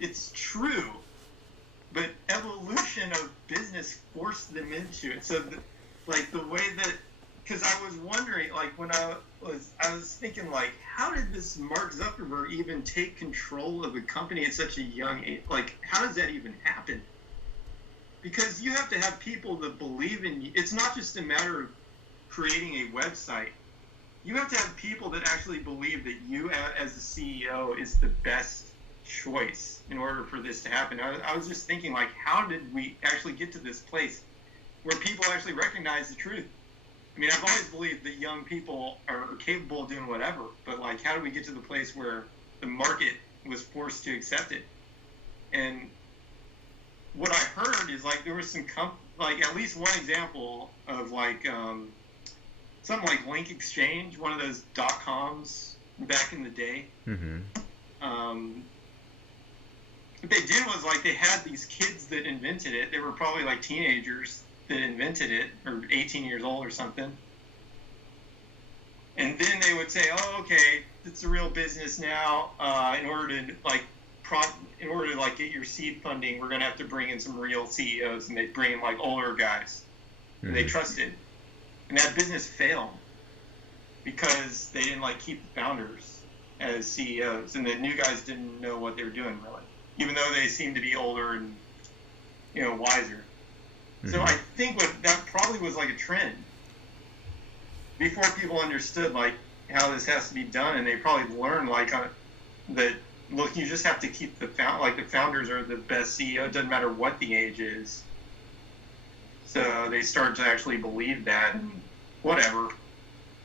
it's true, but evolution of business forced them into it. So the way that, because I was wondering, when I was thinking, how did this Mark Zuckerberg even take control of a company at such a young age? How does that even happen? Because you have to have people that believe in you. It's not just a matter of creating a website. You have to have people that actually believe that you, as the CEO, is the best choice in order for this to happen. I was just thinking, how did we actually get to this place where people actually recognize the truth? I've always believed that young people are capable of doing whatever, but how do we get to the place where the market was forced to accept it? And what I heard is there was some at least one example of something like Link Exchange, one of those .coms back in the day. Mm-hmm. What they did was they had these kids that invented it. They were probably teenagers that invented it, or 18 years old or something. And then they would say, oh, okay, it's a real business now, in order to in order to like get your seed funding, we're gonna have to bring in some real CEOs, and they bring in like older guys that they trusted, and that business failed because they didn't like keep the founders as CEOs, and the new guys didn't know what they were doing really, even though they seemed to be older and wiser. So I think that probably was like a trend before people understood like how this has to be done, and they probably learned like that. Look, you just have to keep the founders are the best CEO. It doesn't matter what the age is. So they started to actually believe that. And whatever.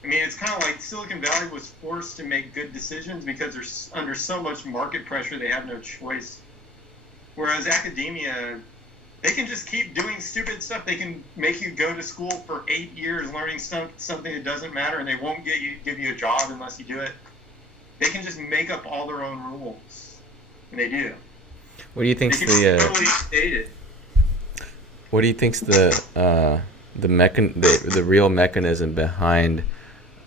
I mean, it's kind of like Silicon Valley was forced to make good decisions because they're under so much market pressure. They have no choice. Whereas academia, they can just keep doing stupid stuff. They can make you go to school for 8 years learning something that doesn't matter, and they won't give you a job unless you do it. They can just make up all their own rules, and they do. What do you think's totally stated. What do you think's the real mechanism behind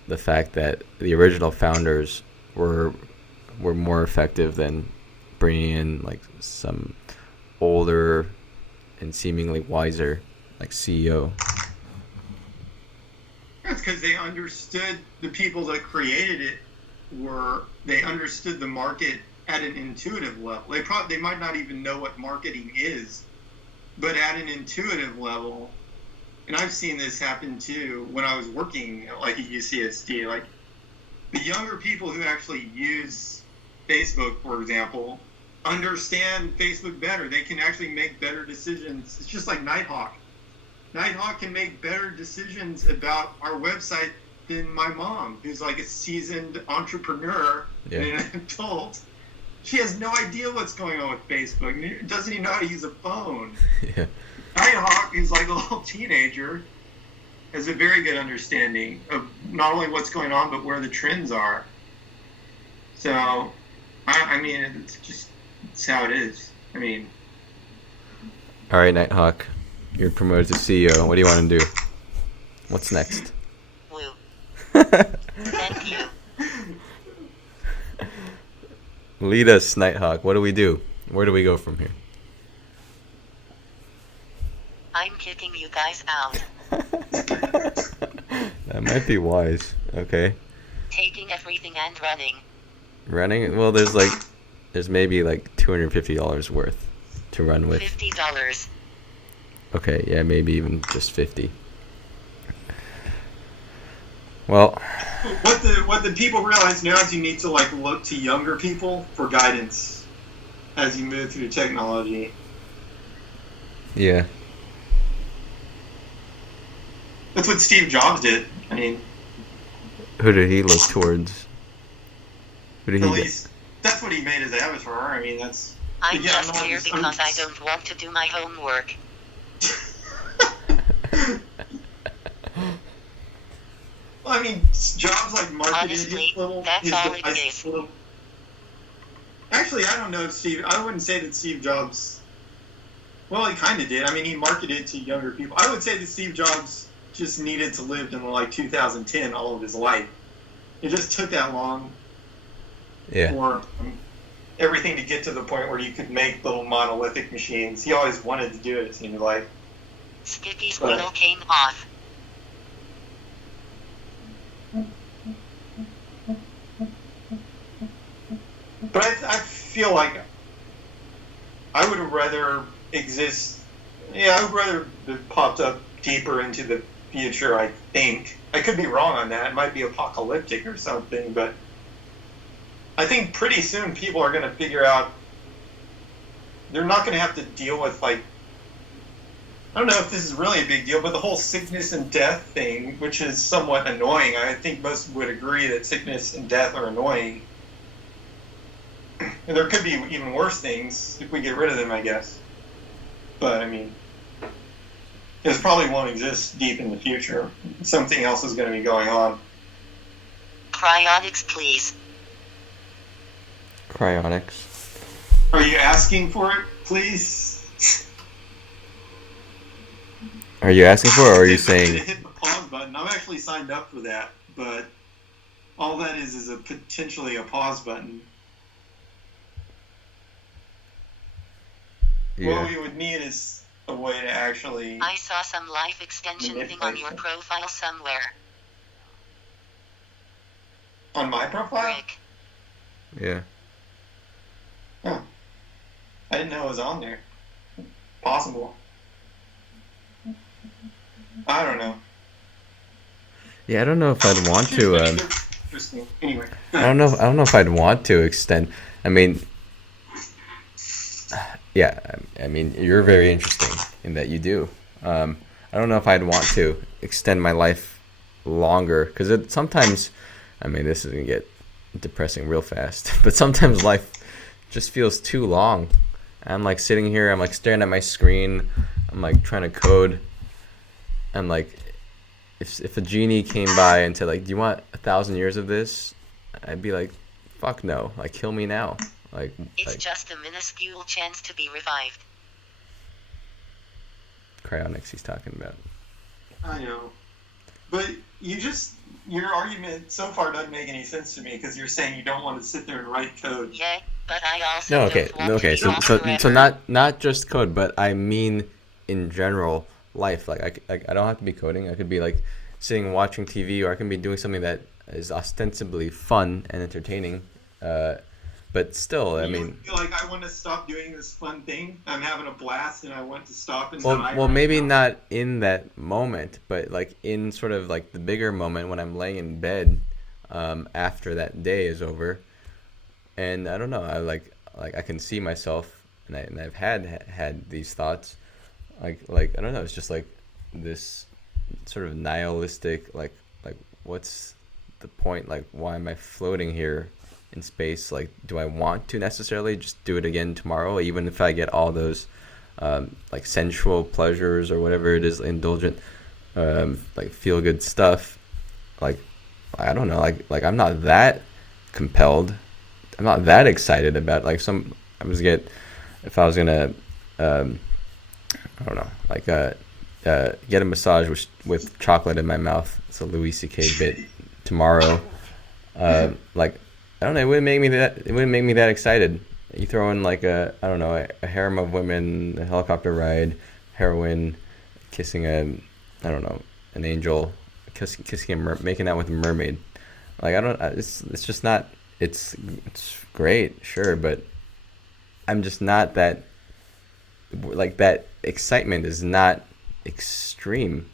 the fact that the original founders were more effective than bringing in like some older and seemingly wiser like CEO? That's because they understood the people that created it. They understood the market at an intuitive level. They might not even know what marketing is, but at an intuitive level, and I've seen this happen too when I was working like at UCSD, like the younger people who actually use Facebook, for example, understand Facebook better. They can actually make better decisions. It's just like Nighthawk. Nighthawk can make better decisions about our website than my mom, who's like a seasoned entrepreneur and an adult. She has no idea what's going on with Facebook. Doesn't even know how to use a phone. Yeah. Nighthawk, who's like a little teenager, has a very good understanding of not only what's going on, but where the trends are. So, I mean, it's how it is. I mean. All right, Nighthawk, you're promoted to CEO. What do you want to do? What's next? Thank you. Lead us, Nighthawk. What do we do? Where do we go from here? I'm kicking you guys out. That might be wise. Okay. Taking everything and running. Running? Well, there's maybe like $250 worth to run with. $50. Okay, yeah, maybe even just 50. Well, what the people realize now is you need to like look to younger people for guidance as you move through technology. yeah. That's what Steve Jobs did. I mean, Who did he look towards? Who did at he least that's what he made his avatar. I mean, that's. I'm Yeah, just no, here I'm- because I don't want to do my homework. Well, I mean, Jobs like marketed Honestly, his little. that's his all it device is. little- Actually, I don't know if I wouldn't say that Steve Jobs. Well, he kind of did. I mean, he marketed to younger people. I would say that Steve Jobs just needed to live in like 2010 all of his life. It just took that long Yeah. for everything to get to the point where you could make little monolithic machines. He always wanted to do it, it seemed like. Skippy's But- wheel came off. But I feel like I would rather exist. Yeah, I would rather it popped up deeper into the future, I think. I could be wrong on that. It might be apocalyptic or something, but I think pretty soon people are going to figure out they're not going to have to deal with, like, I don't know if this is really a big deal, but the whole sickness and death thing, which is somewhat annoying. I think most would agree that sickness and death are annoying. And there could be even worse things if we get rid of them, I guess. But, I mean, this probably won't exist deep in the future. Something else is going to be going on. Cryonics, please. Cryonics. Are you asking for it, please? Are you asking for it, or are you I'm gonna saying... hit the pause button. I'm actually signed up for that, but all that is a potentially a pause button. What we would need is a way to actually. I saw some life extension thing on your profile somewhere. On my profile? Rick. Yeah. Huh. I didn't know it was on there. Possible. I don't know. Yeah, I don't know if I'd want to. Interesting. Anyway. I don't know. I don't know if I'd want to extend. I mean, yeah. I mean, you're very interesting in that you do. I don't know if I'd want to extend my life longer because sometimes. I mean, this is gonna get depressing real fast. But sometimes life just feels too long. I'm like sitting here. I'm like staring at my screen. I'm like trying to code. I'm like. If a genie came by and said like, "Do you want 1,000 years of this?" I'd be like, "Fuck no! Like, kill me now!" It's just a minuscule chance to be revived. Cryonics he's talking about. I know, but your argument so far doesn't make any sense to me because you're saying you don't want to sit there and write code. Yeah, but I also No, okay, don't want okay. to be So not just code, but I mean in general life. Like I don't have to be coding. I could be like sitting watching TV, or I can be doing something that is ostensibly fun and entertaining. But still, I mean. Feel like I want to stop doing this fun thing. I'm having a blast, and I want to stop and die. Well, maybe not in that moment, but like in sort of like the bigger moment when I'm laying in bed, after that day is over, and I don't know. I I can see myself, and I've had these thoughts, like I don't know. It's just like this sort of nihilistic, like what's the point? Like, why am I floating here in space? Like, do I want to necessarily just do it again tomorrow, even if I get all those like sensual pleasures or whatever it is, indulgent like feel good stuff? Like, I don't know, like I'm not that compelled. I'm not that excited about like if I was gonna I don't know, like get a massage with chocolate in my mouth. It's a Louis C.K. bit tomorrow. Like, I don't know. It wouldn't make me that excited. You throw in like I don't know, a harem of women, a helicopter ride, heroin, kissing I don't know, an angel, kissing making out with a mermaid. Like, I don't. It's just not. It's great, sure, but I'm just not that. Like, that excitement is not extreme.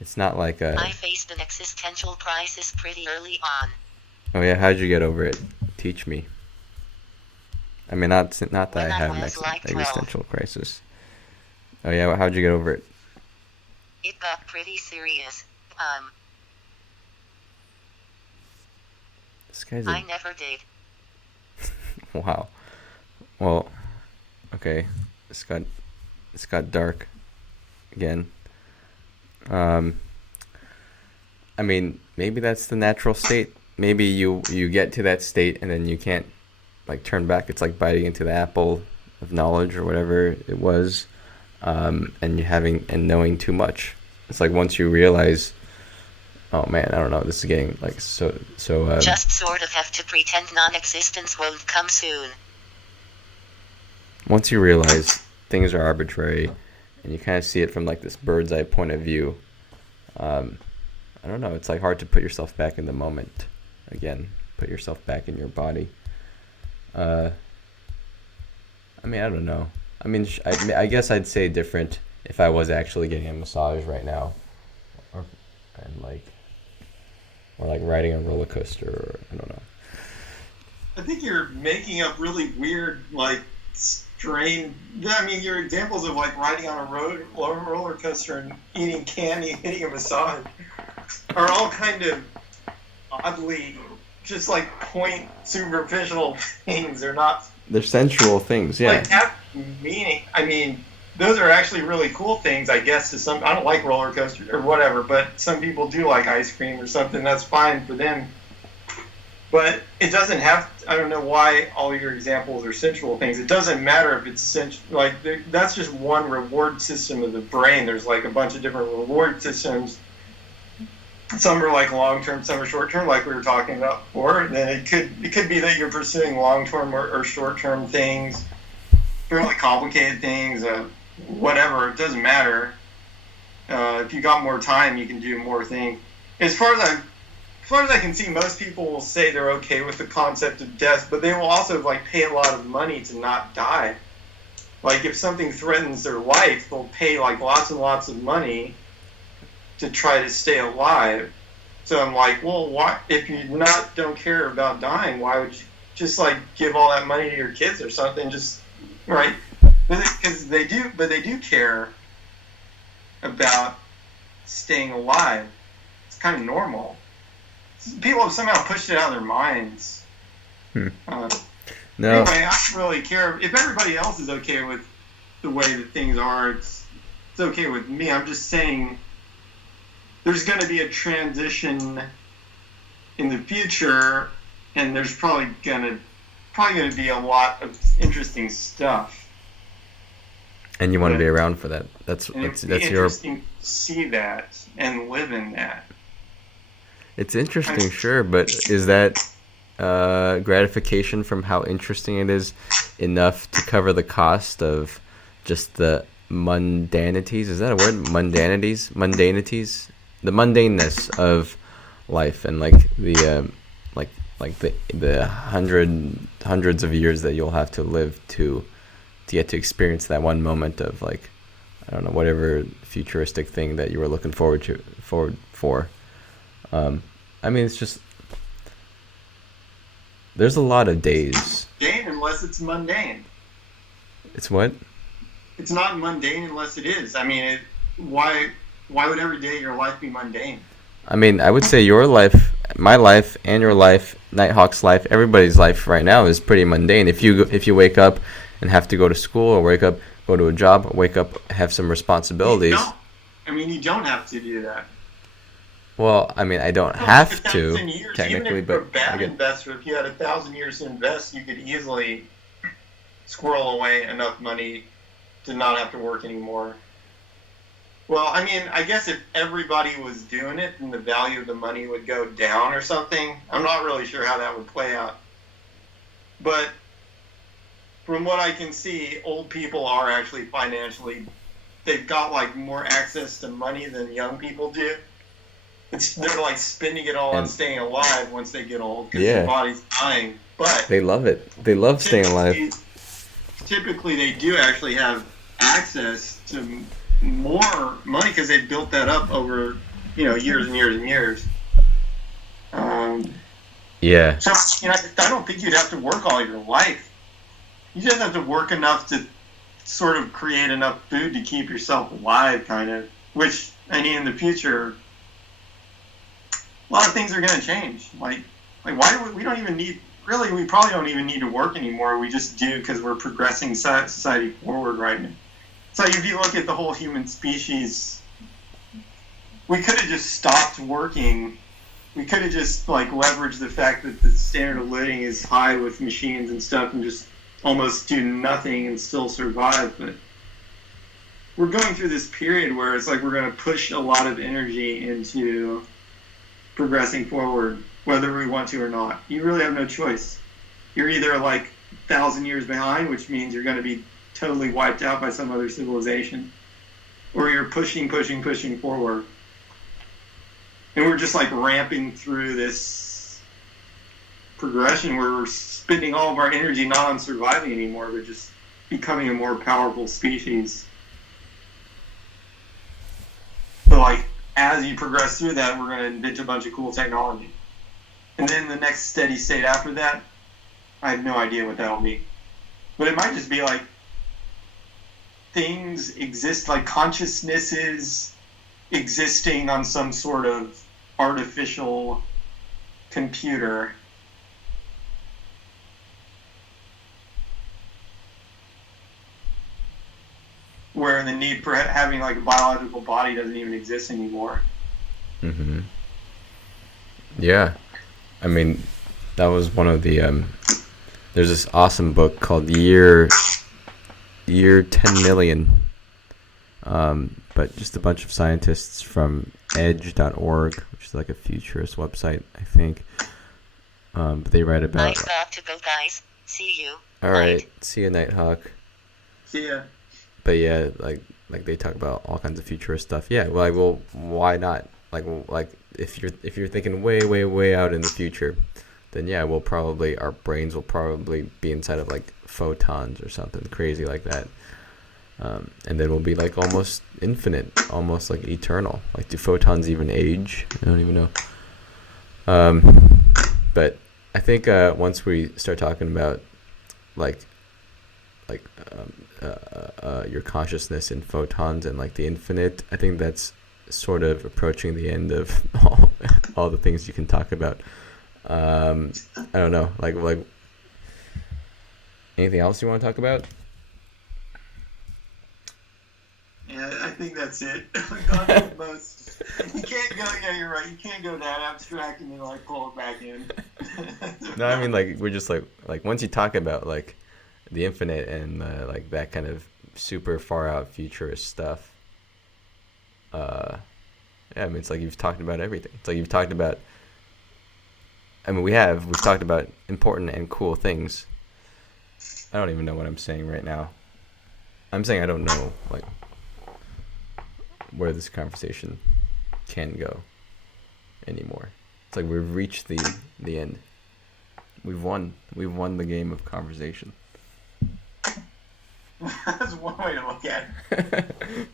It's not like a. I faced an existential crisis pretty early on. Oh yeah, how'd you get over it? Teach me. I mean, not that When I have I an was like 12. existential crisis. Oh yeah, well, how'd you get over it? It got pretty serious. This guy's I never did. Wow. Well, okay. It's got dark again. I mean, maybe that's the natural state. Maybe you get to that state and then you can't like turn back. It's like biting into the apple of knowledge or whatever it was, and knowing too much. It's like once you realize, oh man, I don't know, this is getting like so. Just sort of have to pretend non-existence won't come soon. Once you realize things are arbitrary, and you kind of see it from like this bird's eye point of view, I don't know. It's like hard to put yourself back in the moment. Again, put yourself back in your body. I mean, I don't know. I mean, I guess I'd say different if I was actually getting a massage right now, or riding a roller coaster, or I don't know. I think you're making up really weird, like, strange. I mean, your examples of like riding on a roller coaster and eating candy and getting a massage are all kind of oddly just like point superficial things. They're sensual things, yeah. Like, have meaning. I mean, those are actually really cool things, I guess. To some, I don't like roller coasters or whatever, but some people do like ice cream or something. That's fine for them. But it doesn't have. I don't know why all your examples are sensual things. It doesn't matter if it's sensual. Like, that's just one reward system of the brain. There's like a bunch of different reward systems. Some are like long-term, some are short-term, like we were talking about before. And then it could be that you're pursuing long-term or short-term things. fairly complicated things, whatever. It doesn't matter. If you got more time, you can do more things. As far as I can see, most people will say they're okay with the concept of death, but they will also like pay a lot of money to not die. Like if something threatens their life, they'll pay like lots and lots of money to try to stay alive. So I'm like, well, why? If you don't care about dying, why would you just like give all that money to your kids or something? Just right? Because they do care about staying alive. It's kind of normal. People have somehow pushed it out of their minds. No. Anyway, I don't really care. If everybody else is okay with the way that things are, it's okay with me. I'm just saying there's going to be a transition in the future, and there's probably going to be a lot of interesting stuff. And you want to be around for that. That's your. Interesting to see that and live in that. It's interesting, sure, but is that gratification from how interesting it is enough to cover the cost of just the mundanities? Is that a word? Mundanities, the mundaneness of life, and like the the hundreds of years that you'll have to live to get to experience that one moment of like, I don't know, whatever futuristic thing that you were looking forward for. I mean, it's just there's a lot of days. Mundane unless it's mundane. It's what? It's not mundane unless it is. I mean, why would every day of your life be mundane? I mean, I would say your life, my life, and your life, Nighthawk's life, everybody's life right now is pretty mundane. If you wake up and have to go to school, or wake up, go to a job, or wake up, have some responsibilities. You don't have to do that. Well, I mean, I don't have to, years, technically, even if but you're a bad investor, if you had 1,000 years to invest, you could easily squirrel away enough money to not have to work anymore. Well, I mean, I guess if everybody was doing it, then the value of the money would go down or something. I'm not really sure how that would play out. But from what I can see, old people are actually financially, they've got like more access to money than young people do. They're like spending it all on staying alive once they get old because their body's dying. But they love it. They love staying alive. Typically, they do actually have access to more money because they built that up over years and years and years. Yeah. So I don't think you'd have to work all your life. You just have to work enough to sort of create enough food to keep yourself alive, kind of. Which, I mean, in the future, a lot of things are going to change. Like why do we don't even need, really, we probably don't even need to work anymore. We just do because we're progressing society forward right now. So if you look at the whole human species, we could have just stopped working. We could have just leveraged the fact that the standard of living is high with machines and stuff and just almost do nothing and still survive. But we're going through this period where it's like we're going to push a lot of energy into progressing forward, whether we want to or not. You really have no choice. You're either 1,000 years behind, which means you're going to be totally wiped out by some other civilization, or you're pushing forward. And we're just ramping through this progression where we're spending all of our energy not on surviving anymore, but just becoming a more powerful species. So as you progress through that, we're going to invent a bunch of cool technology. And then the next steady state after that, I have no idea what that'll be. But it might just be things exist, consciousnesses existing on some sort of artificial computer. Where the need for having a biological body doesn't even exist anymore. Mm-hmm. Yeah. I mean, that was one of the there's this awesome book called Year 10 Million. But just a bunch of scientists from edge.org, which is a futurist website, I think. But they write about... I've got to go, guys. See you. All right. See you, Nighthawk. See ya. But yeah, like they talk about all kinds of futurist stuff. Yeah, well, why not? Like if you're thinking way out in the future, then yeah, our brains will probably be inside of like photons or something crazy like that. And then we'll be like almost infinite, almost like eternal. Like, do photons even age? I don't even know. But I think once we start talking about like your consciousness in photons and like the infinite, I think that's sort of approaching the end of all the things you can talk about. I don't know, like anything else you want to talk about? Yeah, I think that's it. We've gone through most. You can't go. Yeah, you're right. You can't go that abstract and then like pull it back in. No, I mean like we're just like once you talk about like the infinite and like that kind of super far out futurist stuff. Yeah, I mean it's like you've talked about everything. It's like you've talked about. I mean we've talked about important and cool things. I don't even know what I'm saying right now. I'm saying I don't know like where this conversation can go anymore. It's like we've reached the end. We've won the game of conversation. That's one way to look at it.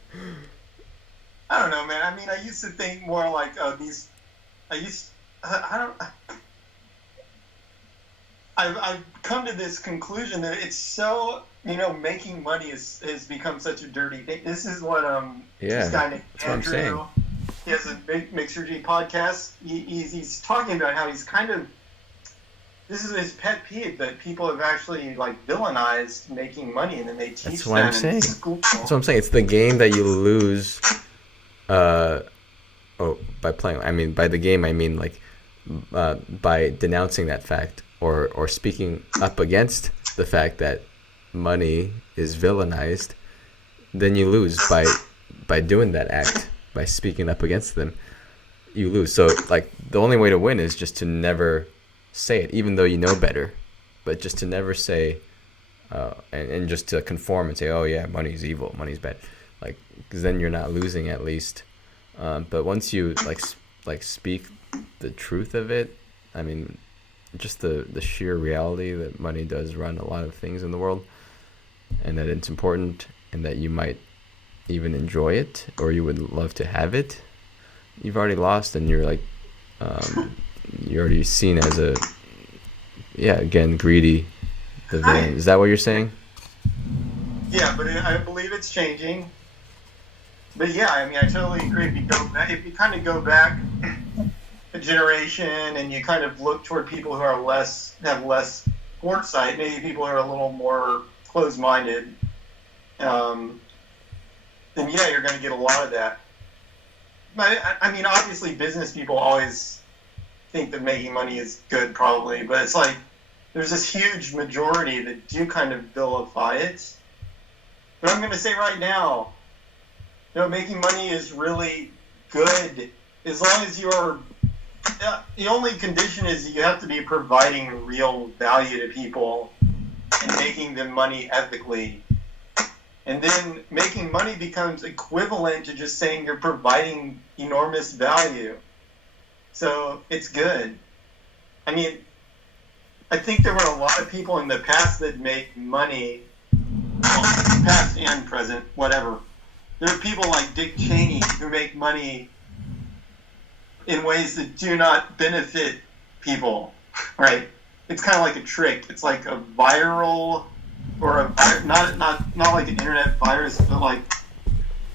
I don't know, man. I mean, I used to think more like these. I've come to this conclusion that it's so, making money has become such a dirty thing. This is what this guy named Andrew, he has a big Mixer G podcast. He's talking about how he's kind of, this is his pet peeve, that people have actually like villainized making money, and then they teach that in school. That's what I'm saying. It's the game that you lose. By playing. I mean, by the game, I mean like by denouncing that fact or speaking up against the fact that money is villainized. Then you lose by doing that act, by speaking up against them. You lose. So like the only way to win is just to never say it, even though you know better, but just to never say, and just to conform and say, oh yeah, money's evil, money's bad, like, because then you're not losing at least. But once you like speak the truth of it, I mean, just the sheer reality that money does run a lot of things in the world, and that it's important, and that you might even enjoy it, or you would love to have it, you've already lost, and you're like, you're already seen as a, again, greedy, the villain. Is that what you're saying? Yeah, but I believe it's changing. But yeah, I mean, I totally agree. If you kind of go back a generation and you kind of look toward people who have less foresight, maybe people who are a little more closed-minded, then yeah, you're going to get a lot of that. But I mean, obviously, business people always think that making money is good, probably, but it's like there's this huge majority that do kind of vilify it. But I'm going to say right now, making money is really good as long as you are. The only condition is you have to be providing real value to people and making them money ethically. And then making money becomes equivalent to just saying you're providing enormous value. So it's good. I mean, I think there were a lot of people in the past that make money, past and present, whatever. There are people like Dick Cheney who make money in ways that do not benefit people, right? It's kind of like a trick. It's like a viral, or not like an internet virus, but like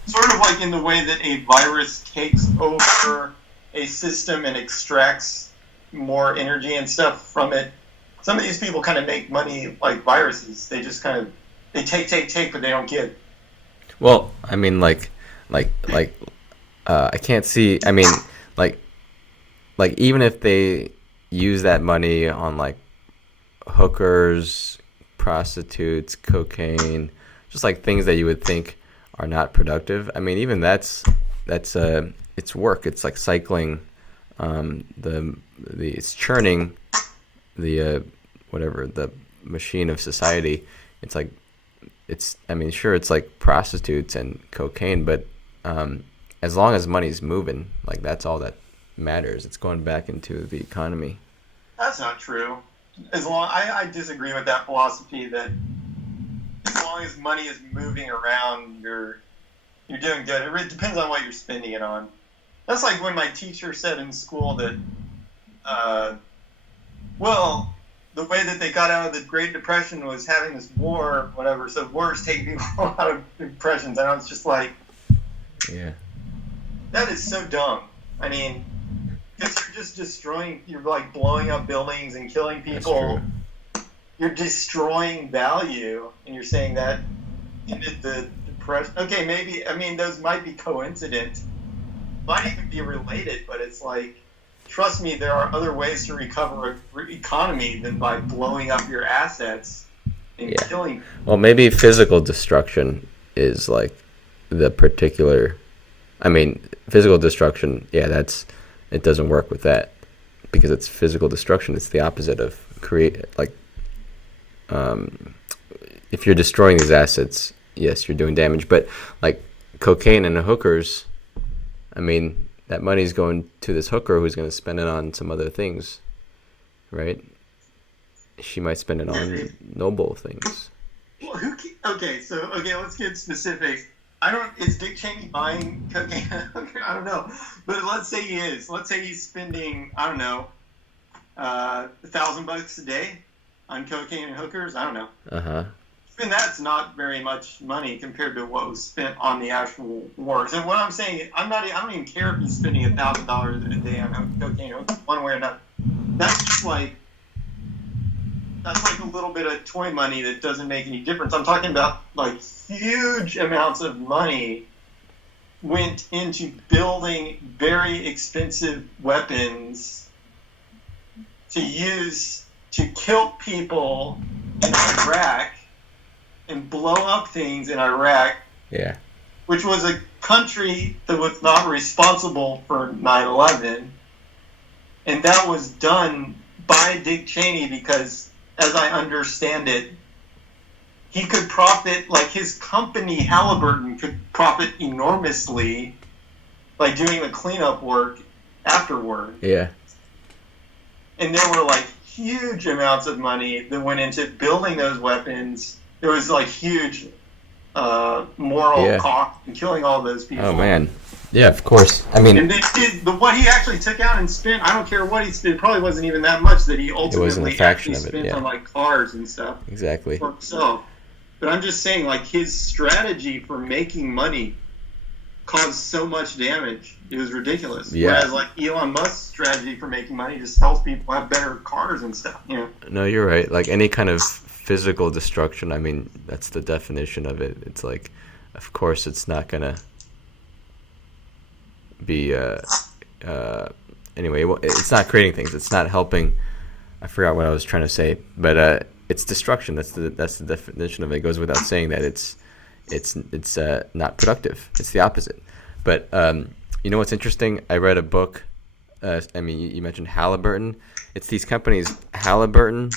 sort of like in the way that a virus takes over a system and extracts more energy and stuff from it. Some of these people kind of make money like viruses. They just kind of they take, but they don't give. Well, I mean, like, I can't see. I mean, like even if they use that money on like hookers, prostitutes, cocaine, just like things that you would think are not productive. I mean, even that's it's work. It's like cycling, it's churning the whatever the machine of society. It's like it's, I mean, sure, it's like prostitutes and cocaine, but as long as money's moving, like that's all that matters. It's going back into the economy. That's not true. I disagree with that philosophy that as long as money is moving around, you're doing good. It depends on what you're spending it on. That's like when my teacher said in school that, well, the way that they got out of the Great Depression was having this war, whatever. So wars take people out of depressions. And I was just like, Yeah. that is so dumb. I mean, because you're just you're like blowing up buildings and killing people. You're destroying value, and you're saying that ended the depression. Okay, maybe, I mean, those might be coincident, might even be related, but it's like, trust me, there are other ways to recover an economy than by blowing up your assets and killing people. Well, maybe physical destruction is like the particular. I mean, physical destruction. Yeah, it doesn't work with that because it's physical destruction. It's the opposite of create. Like, if you're destroying these assets, yes, you're doing damage. But like cocaine and hookers, I mean, that money's going to this hooker who's going to spend it on some other things, right? She might spend it on noble things. Well, okay, let's get specific. Is Dick Cheney buying cocaine? I don't know. But let's say he is. Let's say he's spending, I don't know, $1,000 a day on cocaine and hookers. I don't know. Uh-huh. And that's not very much money compared to what was spent on the actual wars. And what I'm saying, I don't even care if he's spending $1,000 a day on cocaine, one way or another. That's like a little bit of toy money that doesn't make any difference. I'm talking about like huge amounts of money went into building very expensive weapons to use to kill people in Iraq and blow up things in Iraq, Yeah. which was a country that was not responsible for 9/11. And that was done by Dick Cheney because, as I understand it, he could profit, like his company, Halliburton, could profit enormously by doing the cleanup work afterward. Yeah. And there were like huge amounts of money that went into building those weapons. There was like huge moral cost in killing all those people. Oh man. Yeah, of course. I mean, and what he actually took out and spent, I don't care what he spent, probably wasn't even that much that he ultimately actually spent on like cars and stuff. Exactly. For himself. But I'm just saying, like, his strategy for making money caused so much damage. It was ridiculous. Yeah. Whereas, like, Elon Musk's strategy for making money just helps people have better cars and stuff, you know? No, you're right. Like, any kind of physical destruction, I mean, that's the definition of it. It's like, of course, it's not going to be, anyway, it's not creating things. It's not helping. I forgot what I was trying to say, but it's destruction. That's the definition of it. It goes without saying that it's not productive. It's the opposite. But you know what's interesting? I read a book. I mean, you mentioned Halliburton. It's these companies, Halliburton.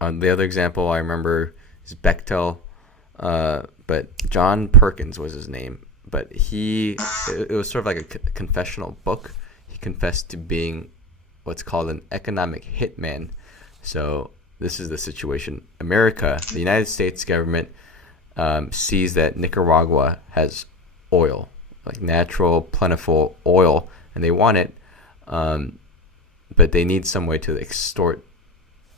The other example I remember is Bechtel, but John Perkins was his name. But it was sort of like a confessional book. He confessed to being what's called an economic hitman. So this is the situation. America, the United States government, sees that Nicaragua has oil, like natural, plentiful oil, and they want it, but they need some way to extort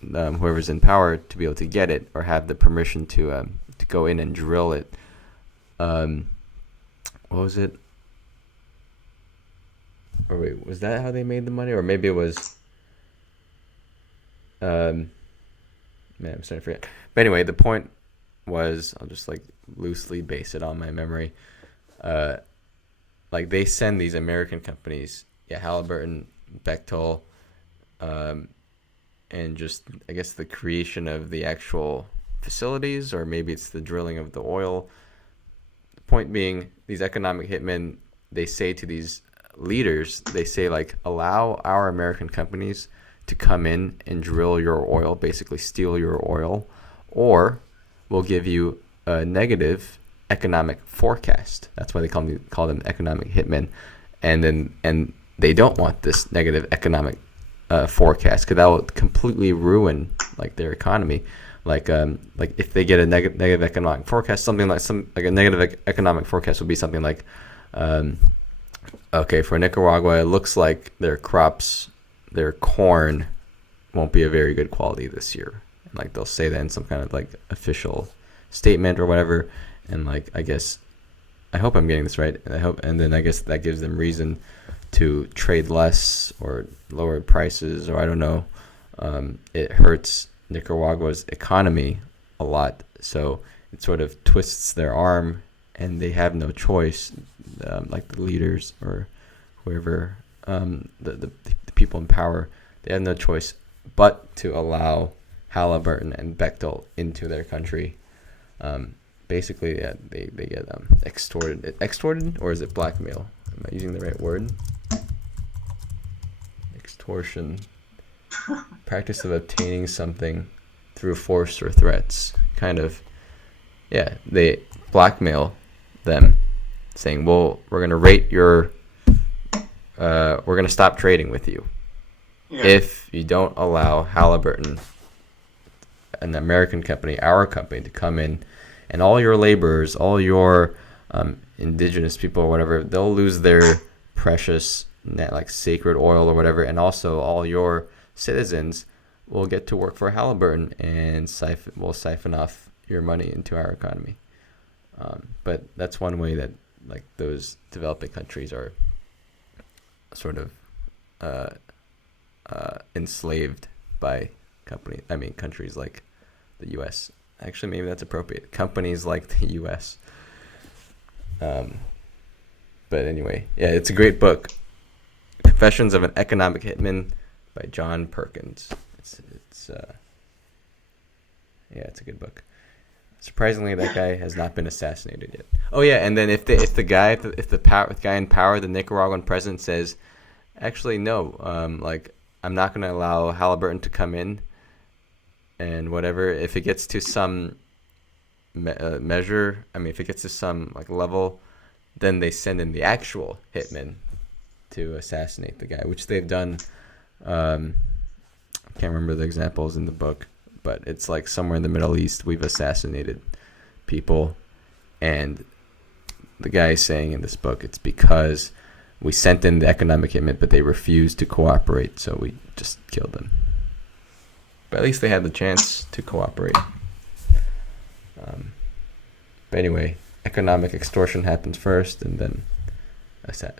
whoever's in power to be able to get it or have the permission to go in and drill it. What was it? Or wait, was that how they made the money? Or maybe it was... man, I'm starting to forget. But anyway, the point was, I'll just like loosely base it on my memory. Like they send these American companies, Halliburton, Bechtel, and just, I guess, the creation of the actual facilities, or maybe it's the drilling of the oil. The point being, these economic hitmen, they say to these leaders, they say, like, allow our American companies to come in and drill your oil, basically steal your oil, or we'll give you a negative economic forecast. That's why they call them economic hitmen, and they don't want this negative economic forecast because that will completely ruin like their economy. Like if they get a negative economic forecast, something like a negative economic forecast would be something like, okay, for Nicaragua, it looks like their crops, their corn, won't be a very good quality this year. And, like they'll say that in some kind of like official statement or whatever, and like I hope I'm getting this right, and then I guess that gives them reason to trade less or lower prices, or I don't know. It hurts Nicaragua's economy a lot, so it sort of twists their arm, and they have no choice, like the leaders or whoever, the people in power, they have no choice but to allow Halliburton and Bechtel into their country. Basically, yeah, they get extorted, or is it blackmail? Am I using the right word? Extortion. Practice of obtaining something through force or threats. Kind of, yeah, they blackmail them, saying, well, we're going to rate your, we're going to stop trading with you if you don't allow Halliburton, an American company, our company, to come in, and all your laborers, all your indigenous people or whatever, they'll lose their precious, like sacred oil or whatever, and also all your citizens will get to work for Halliburton and will siphon off your money into our economy. But that's one way that like those developing countries are sort of enslaved by countries like the U.S. Actually, maybe that's appropriate. Companies like the U.S. But anyway, yeah, it's a great book. Confessions of an Economic Hitman by John Perkins. It's a good book. Surprisingly, that guy has not been assassinated yet. Oh yeah, and then if the guy in power, the Nicaraguan president, says, actually no, like I'm not going to allow Halliburton to come in, and whatever, if it gets to some measure, if it gets to some like level, then they send in the actual hitman to assassinate the guy, which they've done. I can't remember the examples in the book, but it's like somewhere in the Middle East we've assassinated people, and the guy is saying in this book it's because we sent in the economic hitman, but they refused to cooperate, so we just killed them. But at least they had the chance to cooperate. But anyway, economic extortion happens first, and then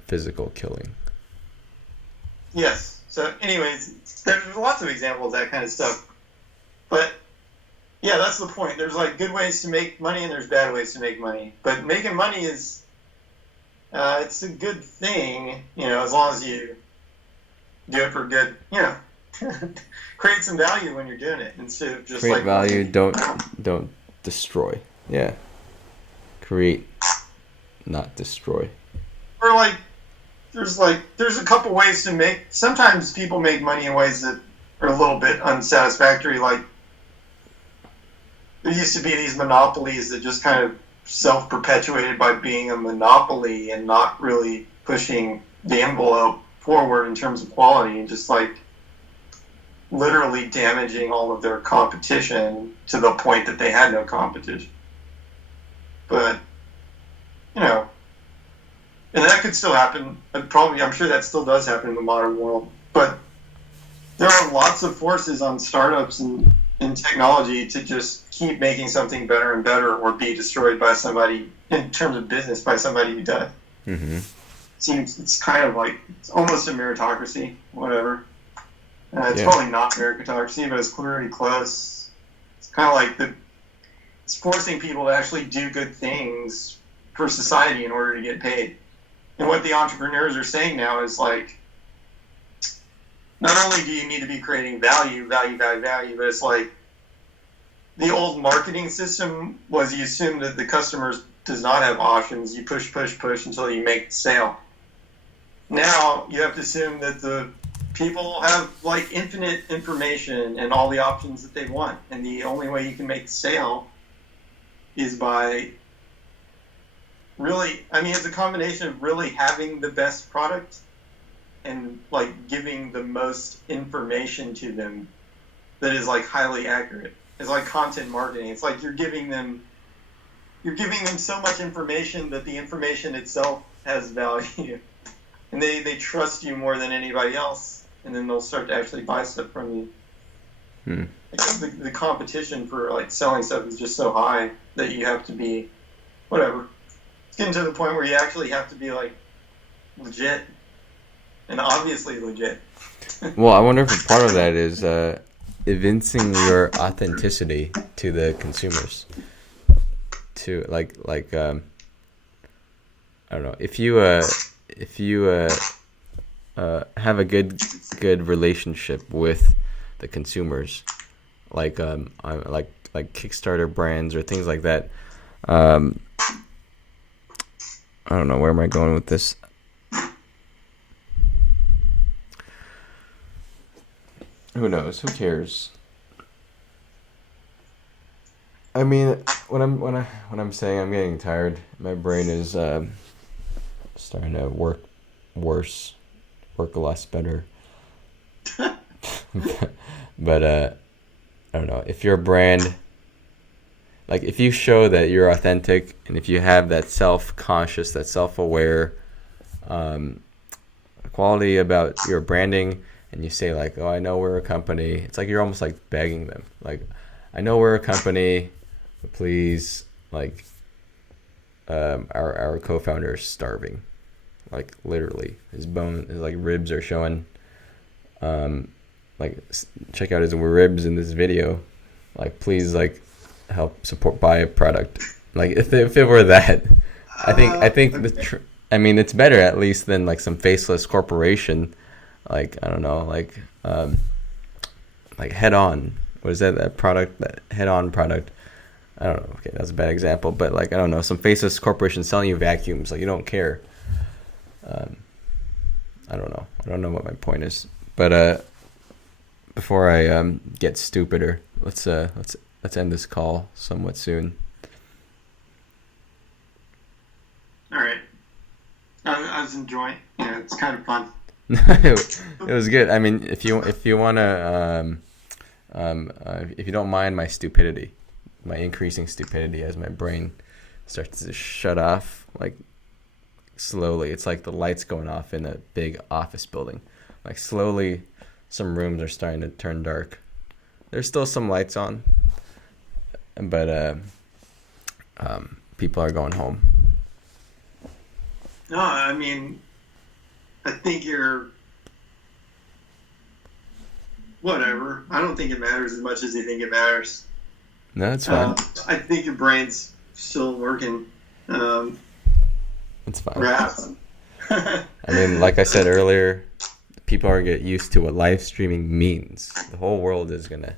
physical killing. Yes. So, anyways, there's lots of examples of that kind of stuff. But, yeah, that's the point. There's, like, good ways to make money, and there's bad ways to make money. But making money is, it's a good thing, as long as you do it for good, create some value when you're doing it instead of just create value, don't destroy. Yeah. Create, not destroy. Or there's a couple ways to make. Sometimes people make money in ways that are a little bit unsatisfactory. Like there used to be these monopolies that just kind of self-perpetuated by being a monopoly and not really pushing the envelope forward in terms of quality, and just like literally damaging all of their competition to the point that they had no competition. But, and that could still happen. I'm sure that still does happen in the modern world. But there are lots of forces on startups and in technology to just keep making something better and better, or be destroyed by somebody, in terms of business, by somebody who does. Mm-hmm. It's kind of like, it's almost a meritocracy, whatever. It's probably not meritocracy, but it's clearly close. It's kind of like it's forcing people to actually do good things for society in order to get paid. And what the entrepreneurs are saying now is like, not only do you need to be creating value, but it's like the old marketing system was you assume that the customer does not have options. You push until you make the sale. Now you have to assume that the people have like infinite information and all the options that they want, and the only way you can make the sale is by really, I mean, it's a combination of really having the best product and like giving the most information to them that is like highly accurate. It's like content marketing. It's like you're giving them so much information that the information itself has value, and they trust you more than anybody else, and then they'll start to actually buy stuff from you. The competition for like selling stuff is just so high that you have to be whatever. It's getting to the point where you actually have to be like legit and obviously legit. Well, I wonder if part of that is evincing your authenticity to the consumers. To like I don't know, if you have a good relationship with the consumers, like Kickstarter brands or things like that. I don't know, where am I going with this? Who knows? Who cares? I mean, when I'm saying I'm getting tired, my brain is starting to work worse, work less better. But I don't know, if your brand, like if you show that you're authentic and if you have that self-conscious, that self-aware quality about your branding, and you say like, oh, I know we're a company, it's like you're almost like begging them, like, I know we're a company, but please, like, our co-founder is starving, like literally his like ribs are showing, like check out his ribs in this video, like please, like help support, buy a product. Like if it were that, I think I mean, it's better at least than like some faceless corporation, like I don't know, like Head On. What is that product? That Head On product. I don't know. Okay, that's a bad example, but like I don't know, some faceless corporation selling you vacuums, like you don't care. I don't know. I don't know what my point is, but before I get stupider, let's end this call somewhat soon. All right. I was enjoying. Yeah, it's kind of fun. It was good. I mean, if you wanna, if you don't mind my stupidity, my increasing stupidity as my brain starts to shut off, like slowly. It's like the lights going off in a big office building. Like slowly, some rooms are starting to turn dark. There's still some lights on, but people are going home. No, I mean, I think you're whatever. I don't think it matters as much as you think it matters. No, that's fine. I think your brain's still working. It's fine. Perhaps. I mean, like I said earlier, people are going to get used to what live streaming means. The whole world is going to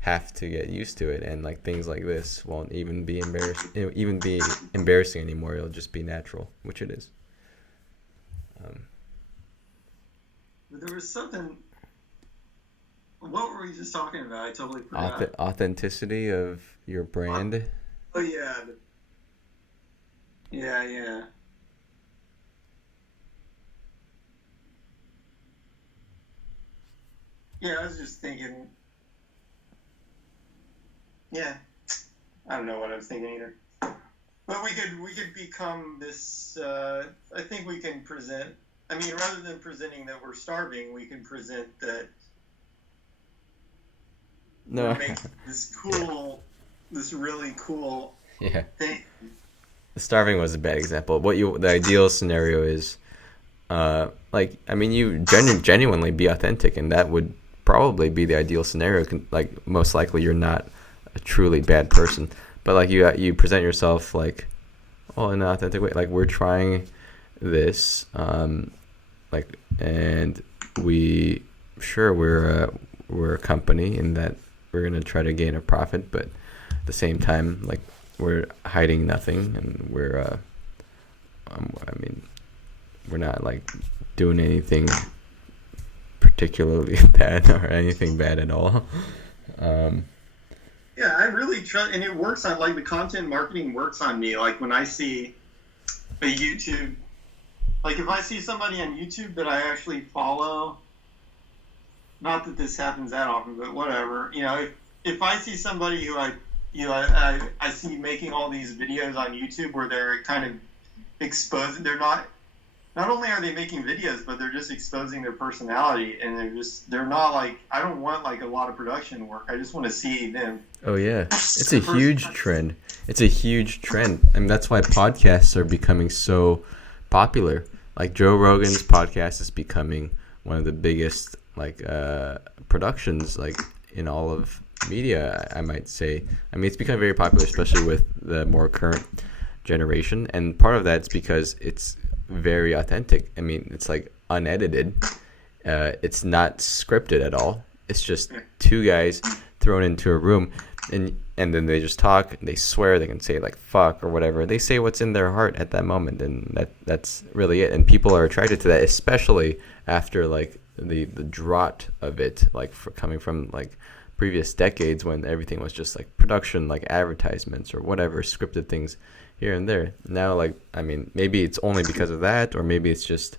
have to get used to it, and like things like this won't even be embarrassing anymore. It'll just be natural, which it is. But there was something. What were we just talking about? I totally forgot. Authenticity of your brand. Oh yeah. Yeah. Yeah, I was just thinking. Yeah, I don't know what I was thinking either. But we could become this. I think we can present. I mean, rather than presenting that we're starving, we can present that. No. Make this really cool. Yeah. Thing. The starving was a bad example. The ideal scenario is, like, I mean, you genuinely be authentic, and that would probably be the ideal scenario. Like, most likely you're not a truly bad person, but like you present yourself like, well, in an authentic way, like we're trying this, like, and we're a company in that we're gonna try to gain a profit, but at the same time, like, we're hiding nothing, and we're we're not like doing anything particularly bad or anything bad at all. Yeah, I really trust, and it works on, like, the content marketing works on me. Like, when I see a YouTube, like, if I see somebody on YouTube that I actually follow, not that this happens that often, but whatever, if I see somebody who I see making all these videos on YouTube where they're kind of exposing, not only are they making videos, but they're just exposing their personality, and they're not like, I don't want like a lot of production work. I just want to see them. Oh yeah, it's a huge trend. It's a huge trend. I mean, that's why podcasts are becoming so popular. Like Joe Rogan's podcast is becoming one of the biggest productions like in all of media, I might say. I mean, it's become very popular, especially with the more current generation, and part of that's because it's very authentic. I mean, it's like unedited. It's not scripted at all. It's just two guys thrown into a room, and then they just talk. They swear. They can say like fuck or whatever. They say what's in their heart at that moment, and that's really it. And people are attracted to that, especially after like the drought of it, like coming from like previous decades when everything was just like production, like advertisements or whatever, scripted things here and there. Now, like, I mean, maybe it's only because of that, or maybe it's just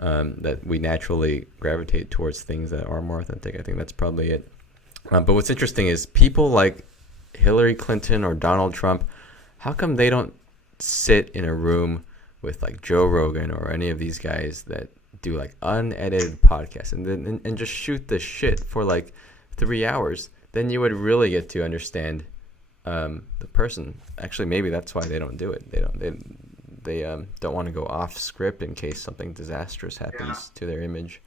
that we naturally gravitate towards things that are more authentic. I think that's probably it. But what's interesting is people like Hillary Clinton or Donald Trump, how come they don't sit in a room with like Joe Rogan or any of these guys that do like unedited podcasts and just shoot the shit for like 3 hours? Then you would really get to understand the person. Actually, maybe that's why they don't do it. They don't want to go off script in case something disastrous happens to their image.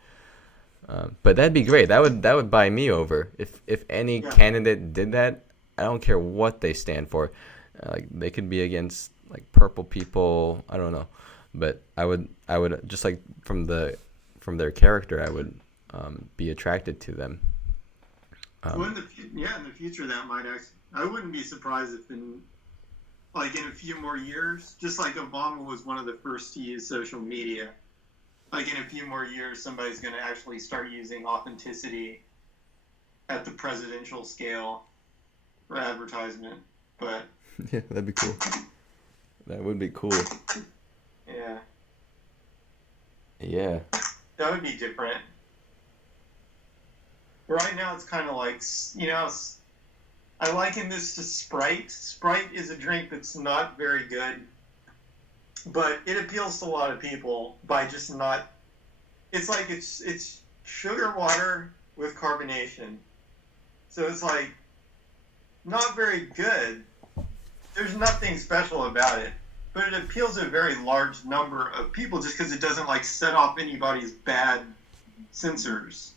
But that'd be great. That would buy me over. If any candidate did that, I don't care what they stand for. Like they could be against like purple people. I don't know, but I would just like from their character, I would be attracted to them. Well, in the future that might actually. I wouldn't be surprised if in a few more years, just like Obama was one of the first to use social media, like in a few more years, somebody's going to actually start using authenticity at the presidential scale for advertisement. But yeah, that'd be cool. That would be cool. Yeah. Yeah. That would be different. Right now, it's kind of like, I liken this to Sprite. Sprite is a drink that's not very good, but it appeals to a lot of people by just not. It's like it's sugar water with carbonation, so it's like not very good. There's nothing special about it, but it appeals to a very large number of people just because it doesn't like set off anybody's bad sensors.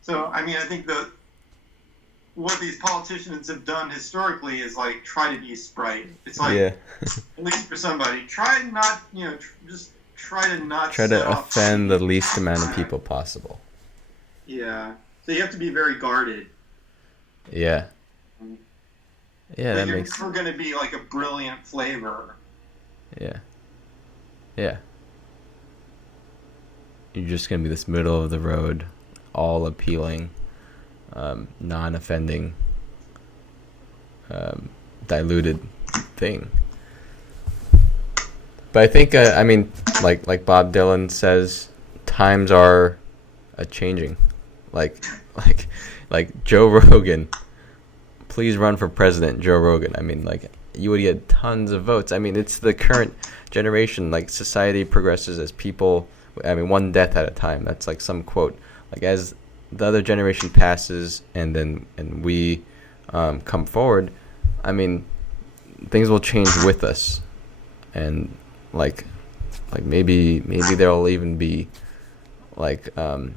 So I mean, I think what these politicians have done historically is like try to be Sprite. It's like at least for somebody, try not just try to not try to offend the least amount of people possible. Yeah, so you have to be very guarded. Yeah. Yeah, like that makes. It's never going to be like a brilliant flavor. Yeah. Yeah. You're just gonna be this middle of the road, all appealing. Non-offending, diluted thing. But I think, I mean, like Bob Dylan says, times are changing. Like Joe Rogan. Please run for president, Joe Rogan. I mean, like you would get tons of votes. I mean, it's the current generation. Like society progresses as people. I mean, one death at a time. That's like some quote. Like as the other generation passes and we come forward, I mean, things will change with us, and like maybe there'll even be like a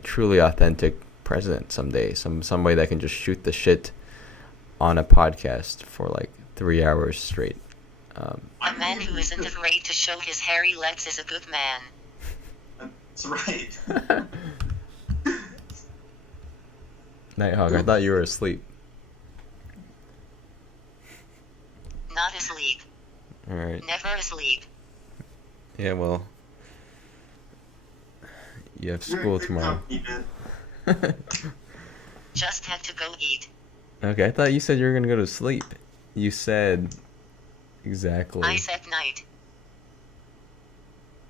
truly authentic president someday, some way that can just shoot the shit on a podcast for like 3 hours straight. A man who isn't afraid to show his hairy legs is a good man. That's right. Nighthawk, I thought you were asleep. Not asleep. Alright. Never asleep. Yeah, well, you have school tomorrow. Just had to go eat. Okay, I thought you said you were gonna go to sleep. You said exactly. I said night.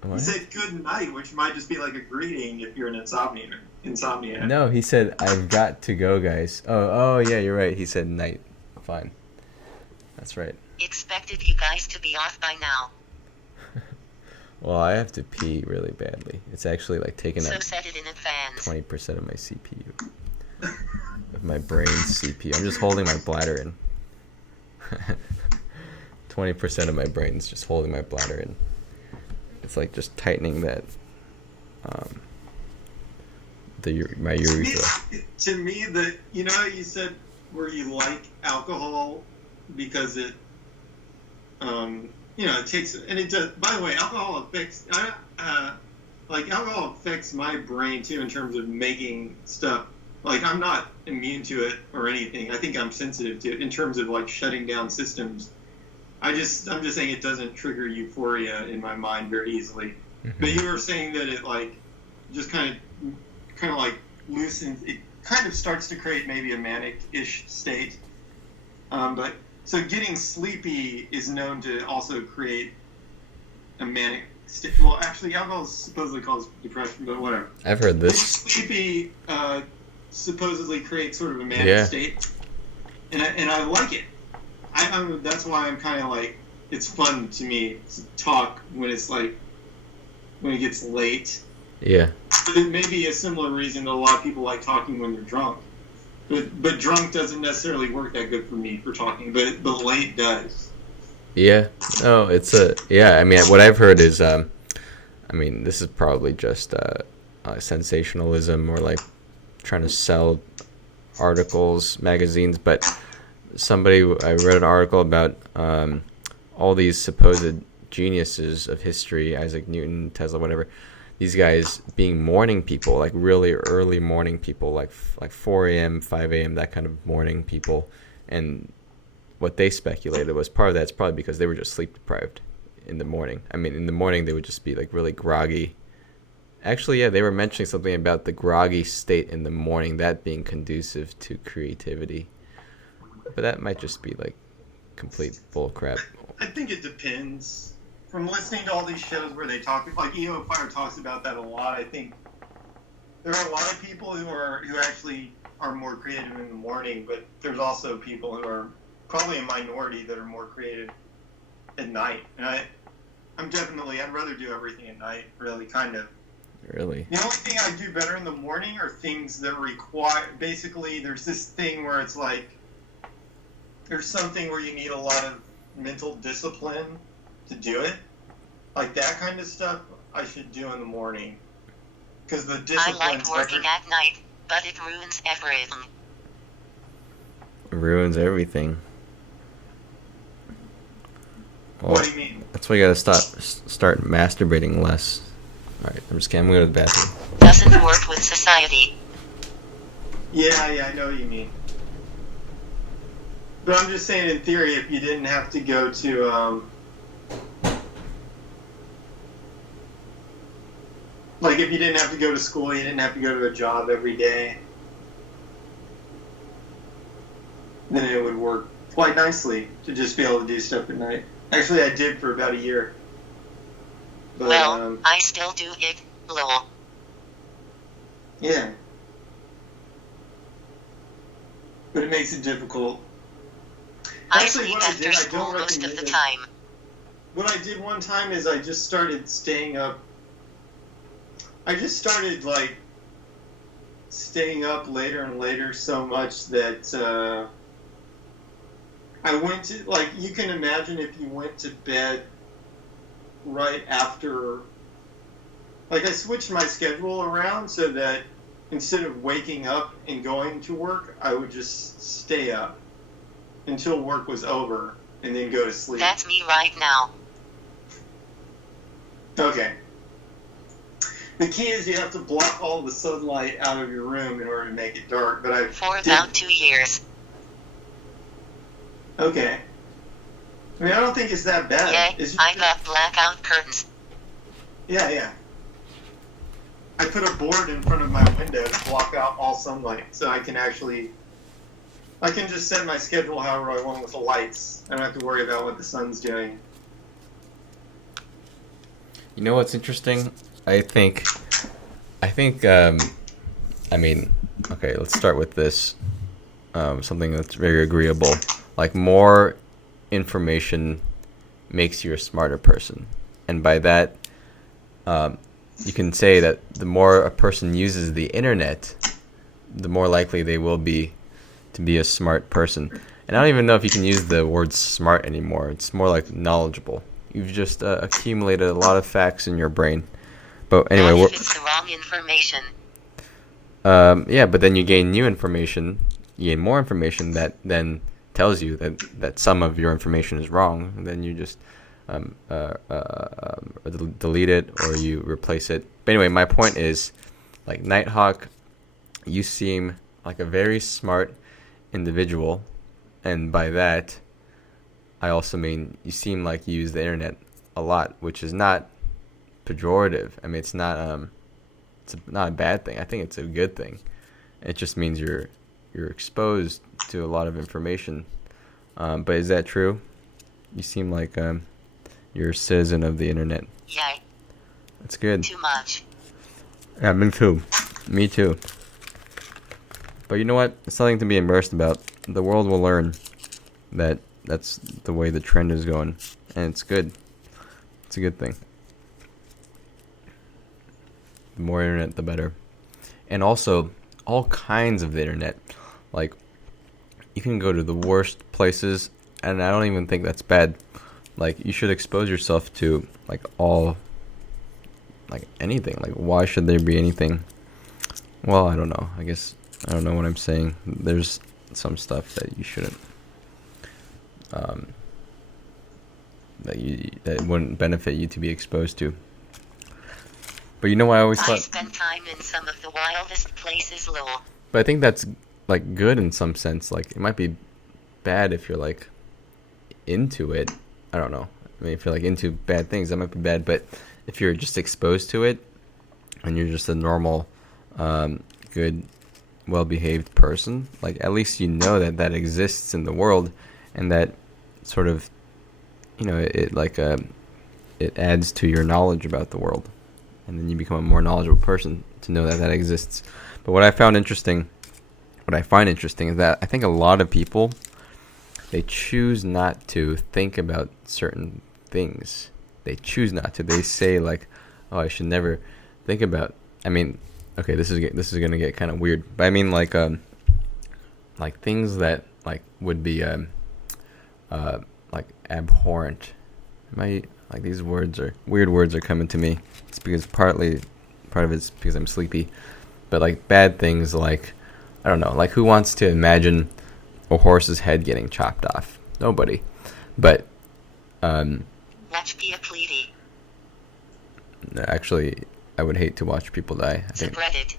He What? said good night, which might just be like a greeting if you're an insomniac. No, he said I've got to go, guys. Oh yeah, you're right. He said night. Fine. That's right. Expected you guys to be off by now. Well, I have to pee really badly. It's actually like taking So up set it in advance. 20% of my CPU. Of my brain's CPU. I'm just holding my bladder in. 20% of my brain's just holding my bladder in. It's like just tightening that my urethra. To me, you know how you said where you like alcohol because it, it takes, and it does. By the way, alcohol affects, alcohol affects my brain too in terms of making stuff. Like, I'm not immune to it or anything. I think I'm sensitive to it in terms of like shutting down systems. I'm just saying it doesn't trigger euphoria in my mind very easily. Mm-hmm. But you were saying that it like just kind of like loosens. It kind of starts to create maybe a manic-ish state. But so getting sleepy is known to also create a manic state. Well, actually, alcohol supposedly causes depression, but whatever. I've heard this. Sleepy supposedly creates sort of a manic state, and I like it. That's why I'm kind of like, it's fun to me to talk when it's like, when it gets late. Yeah. But it may be a similar reason that a lot of people like talking when they're drunk. But drunk doesn't necessarily work that good for me for talking, but late does. Yeah. Oh, I mean, what I've heard is, this is probably just sensationalism or like trying to sell articles, magazines, but I read an article about all these supposed geniuses of history, Isaac Newton, Tesla, whatever, these guys being morning people, like really early morning people, like 4 a.m., 5 a.m., that kind of morning people. And what they speculated was part of that's probably because they were just sleep deprived in the morning. I mean, in the morning they would just be like really groggy. Actually, yeah, they were mentioning something about the groggy state in the morning, that being conducive to creativity. But that might just be like complete bull crap. I think it depends. From listening to all these shows where they talk, like EO Fire talks about that a lot, I think there are a lot of people who actually are more creative in the morning, but there's also people who are probably a minority that are more creative at night. And I'd rather do everything at night, really, kind of. Really? The only thing I do better in the morning are things that require, basically, there's this thing where it's like, there's something where you need a lot of mental discipline to do it. Like that kind of stuff I should do in the morning. Because the discipline... I like working at night, but it ruins everything. Ruins everything. Well, what do you mean? That's why you gotta start masturbating less. Alright, I'm just kidding. I'm gonna go to the bathroom. Doesn't work with society. Yeah, I know what you mean. But I'm just saying, in theory, if you didn't have to go to, like, if you didn't have to go to school, you didn't have to go to a job every day, then it would work quite nicely to just be able to do stuff at night. Actually, I did for about a year. But, I still do it, lol. Yeah. But it makes it difficult. I Actually, sleep what I after did, I school don't most of recommend the it. time. What I did one time is I just started staying up. I just started, like, staying up later and later so much that I went to, like, you can imagine if you went to bed right after, like, I switched my schedule around so that instead of waking up and going to work, I would just stay up until work was over and then go to sleep. That's me right now. Okay. The key is you have to block all the sunlight out of your room in order to make it dark, but For about 2 years. Okay. I mean, I don't think it's that bad. Yeah, It's just I got blackout curtains. Yeah. I put a board in front of my window to block out all sunlight, so I can actually I can just set my schedule however I want with the lights. I don't have to worry about what the sun's doing. You know what's interesting? I think, I mean, okay, let's start with this. Something that's very agreeable. Like, more information makes you a smarter person. And by that, you can say that the more a person uses the internet, the more likely they will be to be a smart person. And I don't even know if you can use the word smart anymore. It's more like knowledgeable. You've just accumulated a lot of facts in your brain. But anyway, Not if it's the wrong information. yeah, but then you gain new information, you gain more information that then tells you that some of your information is wrong, and then you just delete it or you replace it. But anyway, my point is, like, Nighthawk, you seem like a very smart individual, and by that, I also mean you seem like you use the internet a lot, which is not pejorative. I mean, it's not a bad thing. I think it's a good thing. It just means you're exposed to a lot of information. But is that true? You seem like you're a citizen of the internet. Yeah. That's good. Too much. Yeah, me too. Me too. But you know what? It's something to be embarrassed about. The world will learn that that's the way the trend is going, and it's good. It's a good thing. The more internet, the better. And also, all kinds of the internet. Like, you can go to the worst places, and I don't even think that's bad. Like, you should expose yourself to, like, anything. Like, why should there be anything? Well, I don't know. I guess I don't know what I'm saying. There's some stuff that you shouldn't, that wouldn't benefit you to be exposed to. But you know what I always I thought? spent time in some of the wildest places, lol. But I think that's, like, good in some sense. Like, it might be bad if you're, like, into it. I don't know. I mean, if you're, like, into bad things, that might be bad. But if you're just exposed to it, and you're just a normal, good, well-behaved person, like, at least you know that exists in the world, and that sort of, you know, it adds to your knowledge about the world, and then you become a more knowledgeable person to know that exists. But what I find interesting is that I think a lot of people, they choose not to think about certain things. They choose not to. They say, like, oh, I should never think about. I mean, okay, this is gonna get kind of weird, but I mean, like things that, like, would be like abhorrent. Like, these weird words are coming to me. It's because part of it's because I'm sleepy. But, like, bad things, like, I don't know, like, who wants to imagine a horse's head getting chopped off? Nobody. But Watch Dioclete. actually, I would hate to watch people die. I think Subreddit.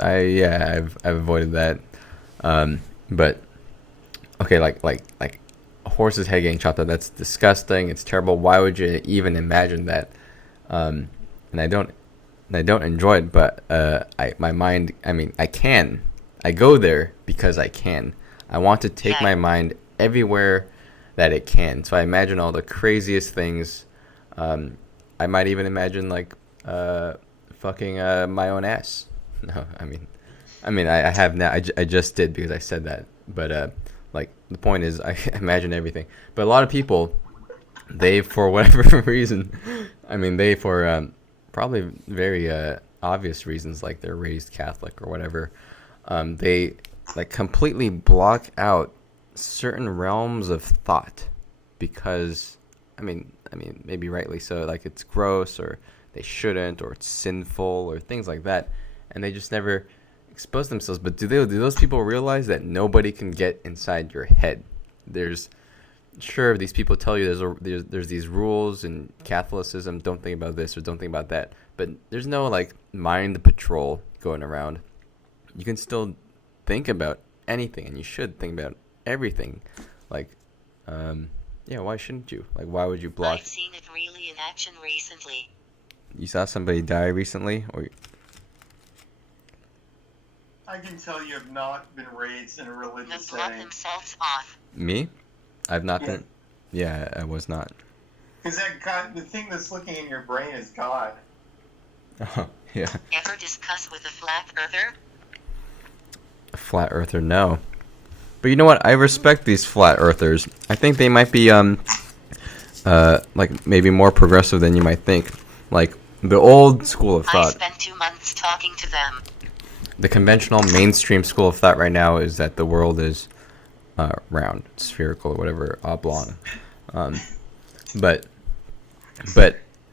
I've avoided that. But okay, like a horse's head getting chopped off, that's disgusting. It's terrible. Why would you even imagine that? And I don't enjoy it, but my mind, I mean, I go there because I can. I want to take my mind everywhere that it can. So I imagine all the craziest things. I might even imagine, like, fucking my own ass. No, I mean, I have now. I just did because I said that. But like, the point is, I imagine everything. But a lot of people, they, for whatever reason, I mean, they, for probably very obvious reasons, like they're raised Catholic or whatever, they, like, completely block out certain realms of thought because, I mean, maybe rightly so, like, it's gross, or they shouldn't, or it's sinful, or things like that, and they just never expose themselves. But do those people realize that nobody can get inside your head? Sure, these people tell you there's these rules in Catholicism, don't think about this or don't think about that, but there's no, like, mind patrol going around. You can still think about anything, and you should think about everything. Like, yeah, why shouldn't you? Like, why would you block? I've seen it really in action recently. You saw somebody die recently, or I can tell you have not been raised in a religious Not block setting. themselves off. Me? I've not Yeah. been. Yeah, I was not. Because that God, the thing that's looking in your brain is God. Oh, yeah. Ever discuss with a flat earther? A flat earther, no. But you know what? I respect these flat earthers. I think they might be like maybe more progressive than you might think. Like the old school of I thought, spent 2 months talking to them. the conventional mainstream school of thought right now is that the world is round, spherical, or whatever, oblong. But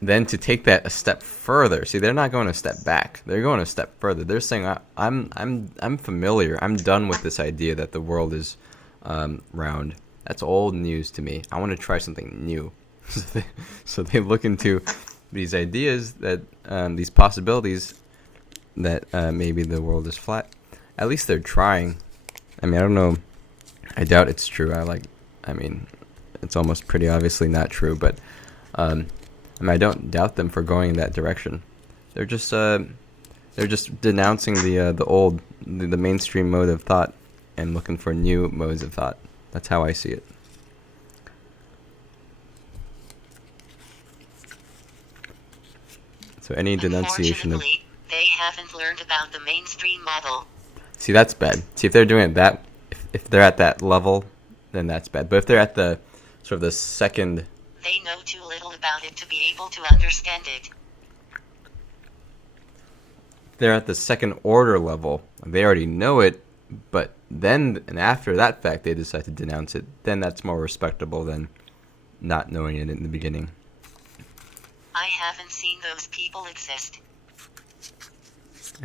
then to take that a step further, see, they're not going a step back. They're going a step further. They're saying, I'm familiar. I'm done with this idea that the world is round. That's old news to me. I want to try something new. So they look into these ideas that these possibilities that maybe the world is flat. At least they're trying. I mean, I don't know. I doubt it's true. I mean, it's almost pretty obviously not true. But I mean, I don't doubt them for going in that direction. They're just denouncing the mainstream mode of thought and looking for new modes of thought. That's how I see it. So any denunciation of... Unfortunately, they haven't learned about the mainstream model. See, that's bad. See, if they're doing it if they're at that level, then that's bad. But if they're at the sort of the second... They know too little about it to be able to understand it. They're at the second order level. They already know it, but then and after that fact they decide to denounce it. Then that's more respectable than not knowing it in the beginning. I haven't seen those people exist.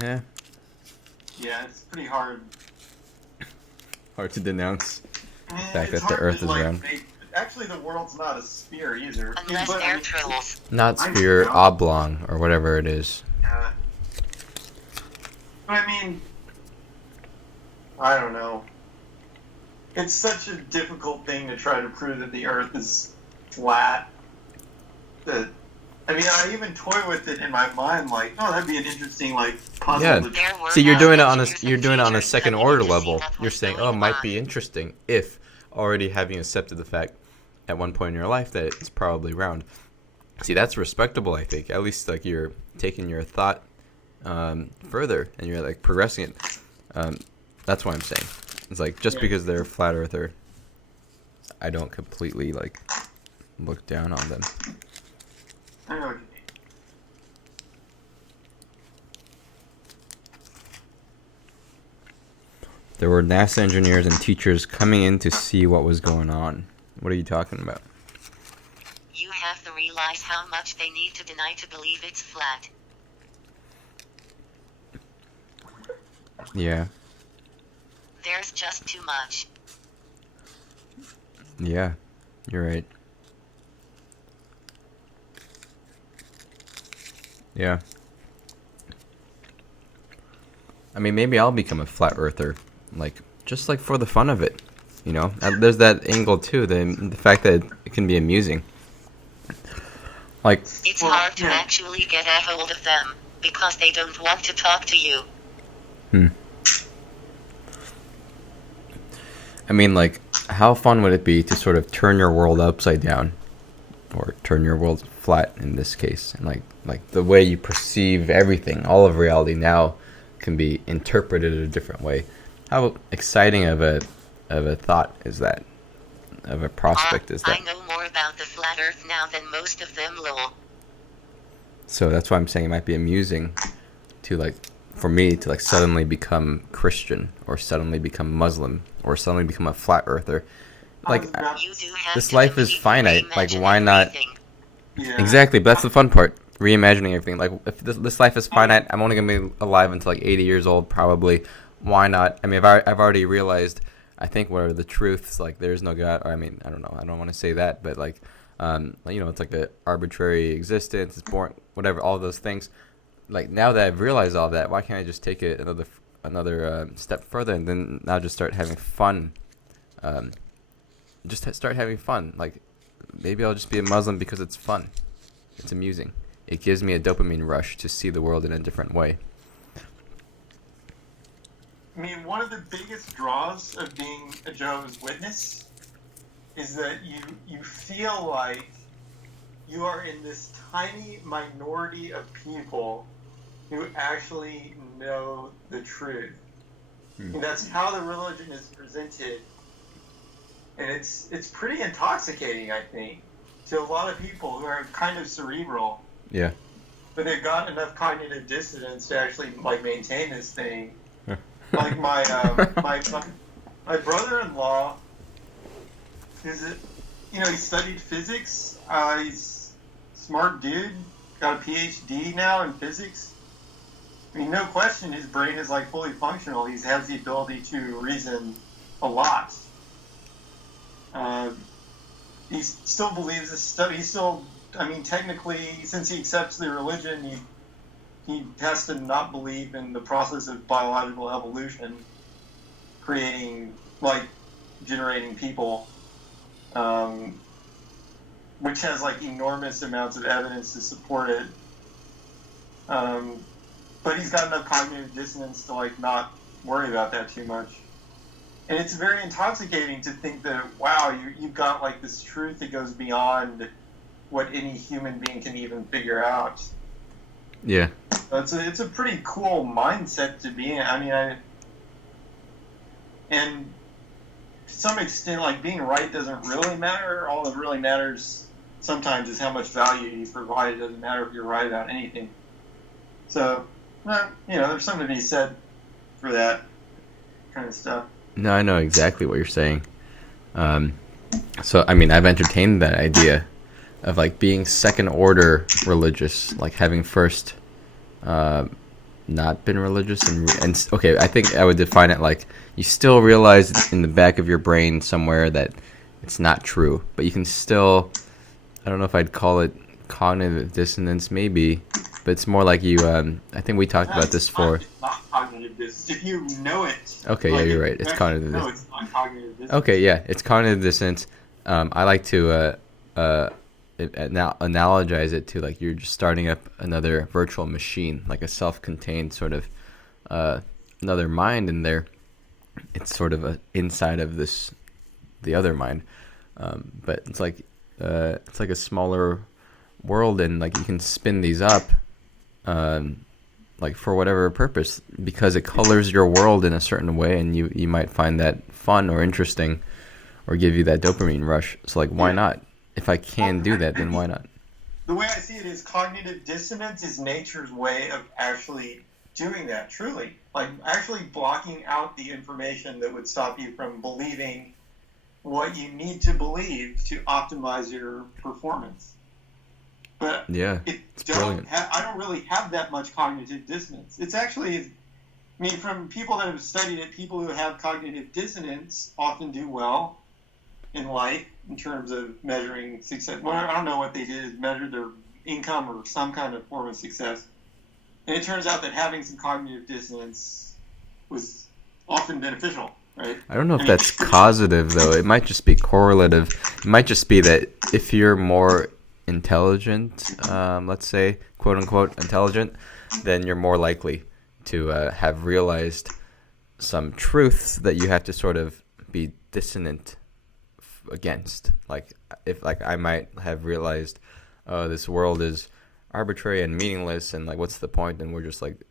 Yeah, Yeah, it's pretty hard. hard to denounce the fact It's that the hard Earth to, is like, round. actually, the world's not a sphere either. Unless But, I they're mean, trolls. Not I sphere, know. oblong, or whatever it is. Yeah. But I mean, I don't know. It's such a difficult thing to try to prove that the Earth is flat. That, I mean, I even toy with it in my mind, like, oh, that'd be an interesting, like, puzzle. Yeah. To There were See, you're no doing it on engineers you're and doing it on a teachers second coming order to see level. what You're was saying, going oh, it might on. be interesting if already having accepted the fact at one point in your life that it's probably round. See, that's respectable, I think. At least like you're taking your thought further and you're like progressing it. That's what I'm saying. It's like just because they're a flat earther, I don't completely like look down on them. I know what you mean. There were NASA engineers and teachers coming in to see what was going on. What are you talking about? You have to realize how much they need to deny to believe it's flat. Yeah. There's just too much. Yeah. You're right. Yeah. I mean, maybe I'll become a flat earther, like just like for the fun of it, you know. There's that angle too, the fact that it can be amusing. Like, It's Well, hard to yeah. actually get a hold of them, because they don't want to talk to you. I mean, like, how fun would it be to sort of turn your world upside down, or turn your world flat in this case, and like the way you perceive everything, all of reality now, can be interpreted a different way. How exciting of a thought is that? Of a prospect is that? I know more about the flat earth now than most of them, lol. So that's why I'm saying it might be amusing to like, for me to like suddenly become Christian or suddenly become Muslim or suddenly become a flat earther. Like, You do have this to life is completely finite. Like, reimagine why not? everything. Yeah. Exactly, but that's the fun part. Reimagining everything. Like, if this life is finite, I'm only gonna be alive until like 80 years old, probably. Why not? I mean, I've already realized. I think what are the truths? Like, there's no God. Or, I mean, I don't know. I don't want to say that, but like, you know, it's like an arbitrary existence. It's born, whatever. All those things. Like, now that I've realized all that, why can't I just take it another step further and then now just start having fun? Start having fun. Like, maybe I'll just be a Muslim because it's fun. It's amusing. It gives me a dopamine rush to see the world in a different way. I mean, one of the biggest draws of being a Jehovah's Witness is that you feel like you are in this tiny minority of people who actually know the truth. And that's how the religion is presented. And it's pretty intoxicating, I think, to a lot of people who are kind of cerebral. Yeah. But they've got enough cognitive dissonance to actually like maintain this thing. Like my brother-in-law, he studied physics. He's a smart dude, got a PhD now in physics. I mean, no question, his brain is like fully functional. He has the ability to reason a lot. He still believes this stuff. He still, I mean, technically, since he accepts the religion, he has to not believe in the process of biological evolution, generating people, which has like enormous amounts of evidence to support it. But he's got enough cognitive dissonance to like not worry about that too much. And it's very intoxicating to think that, wow, you've got like this truth that goes beyond what any human being can even figure out. Yeah. So it's a pretty cool mindset to be in. I mean, and to some extent, like being right doesn't really matter. All that really matters sometimes is how much value you provide. It doesn't matter if you're right about anything. So, there's something to be said for that kind of stuff. No, I know exactly what you're saying. So, I mean, I've entertained that idea of like being second order religious, like having first not been religious and okay, I think I would define it like you still realize in the back of your brain somewhere that it's not true, but you can still, I don't know if I'd call it cognitive dissonance, maybe, but it's more like you. I think we talked about this before. It's not cognitive dissonance. If you know it. Okay, yeah, you're right. It's cognitive dissonance. No, it's not cognitive dissonance. Okay, yeah, it's cognitive dissonance. I like to analogize it to like you're just starting up another virtual machine, like a self-contained sort of another mind in there. It's sort of inside of the other mind, but it's like a smaller world, and like you can spin these up like for whatever purpose, because it colors your world in a certain way, and you might find that fun or interesting or give you that dopamine rush. So like, why not? If I can do that, then why not? The way I see it is cognitive dissonance is nature's way of actually doing that, truly. Like actually blocking out the information that would stop you from believing what you need to believe to optimize your performance. But yeah, I don't really have that much cognitive dissonance. It's actually, I mean, from people that have studied it, people who have cognitive dissonance often do well in life in terms of measuring success. Well, I don't know what they did is measure their income or some kind of form of success. And it turns out that having some cognitive dissonance was often beneficial, right? I don't know if that's causative, though. It might just be correlative. It might just be that if you're more intelligent, let's say, quote unquote, intelligent, then you're more likely to have realized some truths that you have to sort of be dissonant against. Like if like I might have realized, oh, this world is arbitrary and meaningless, and like what's the point? And we're just like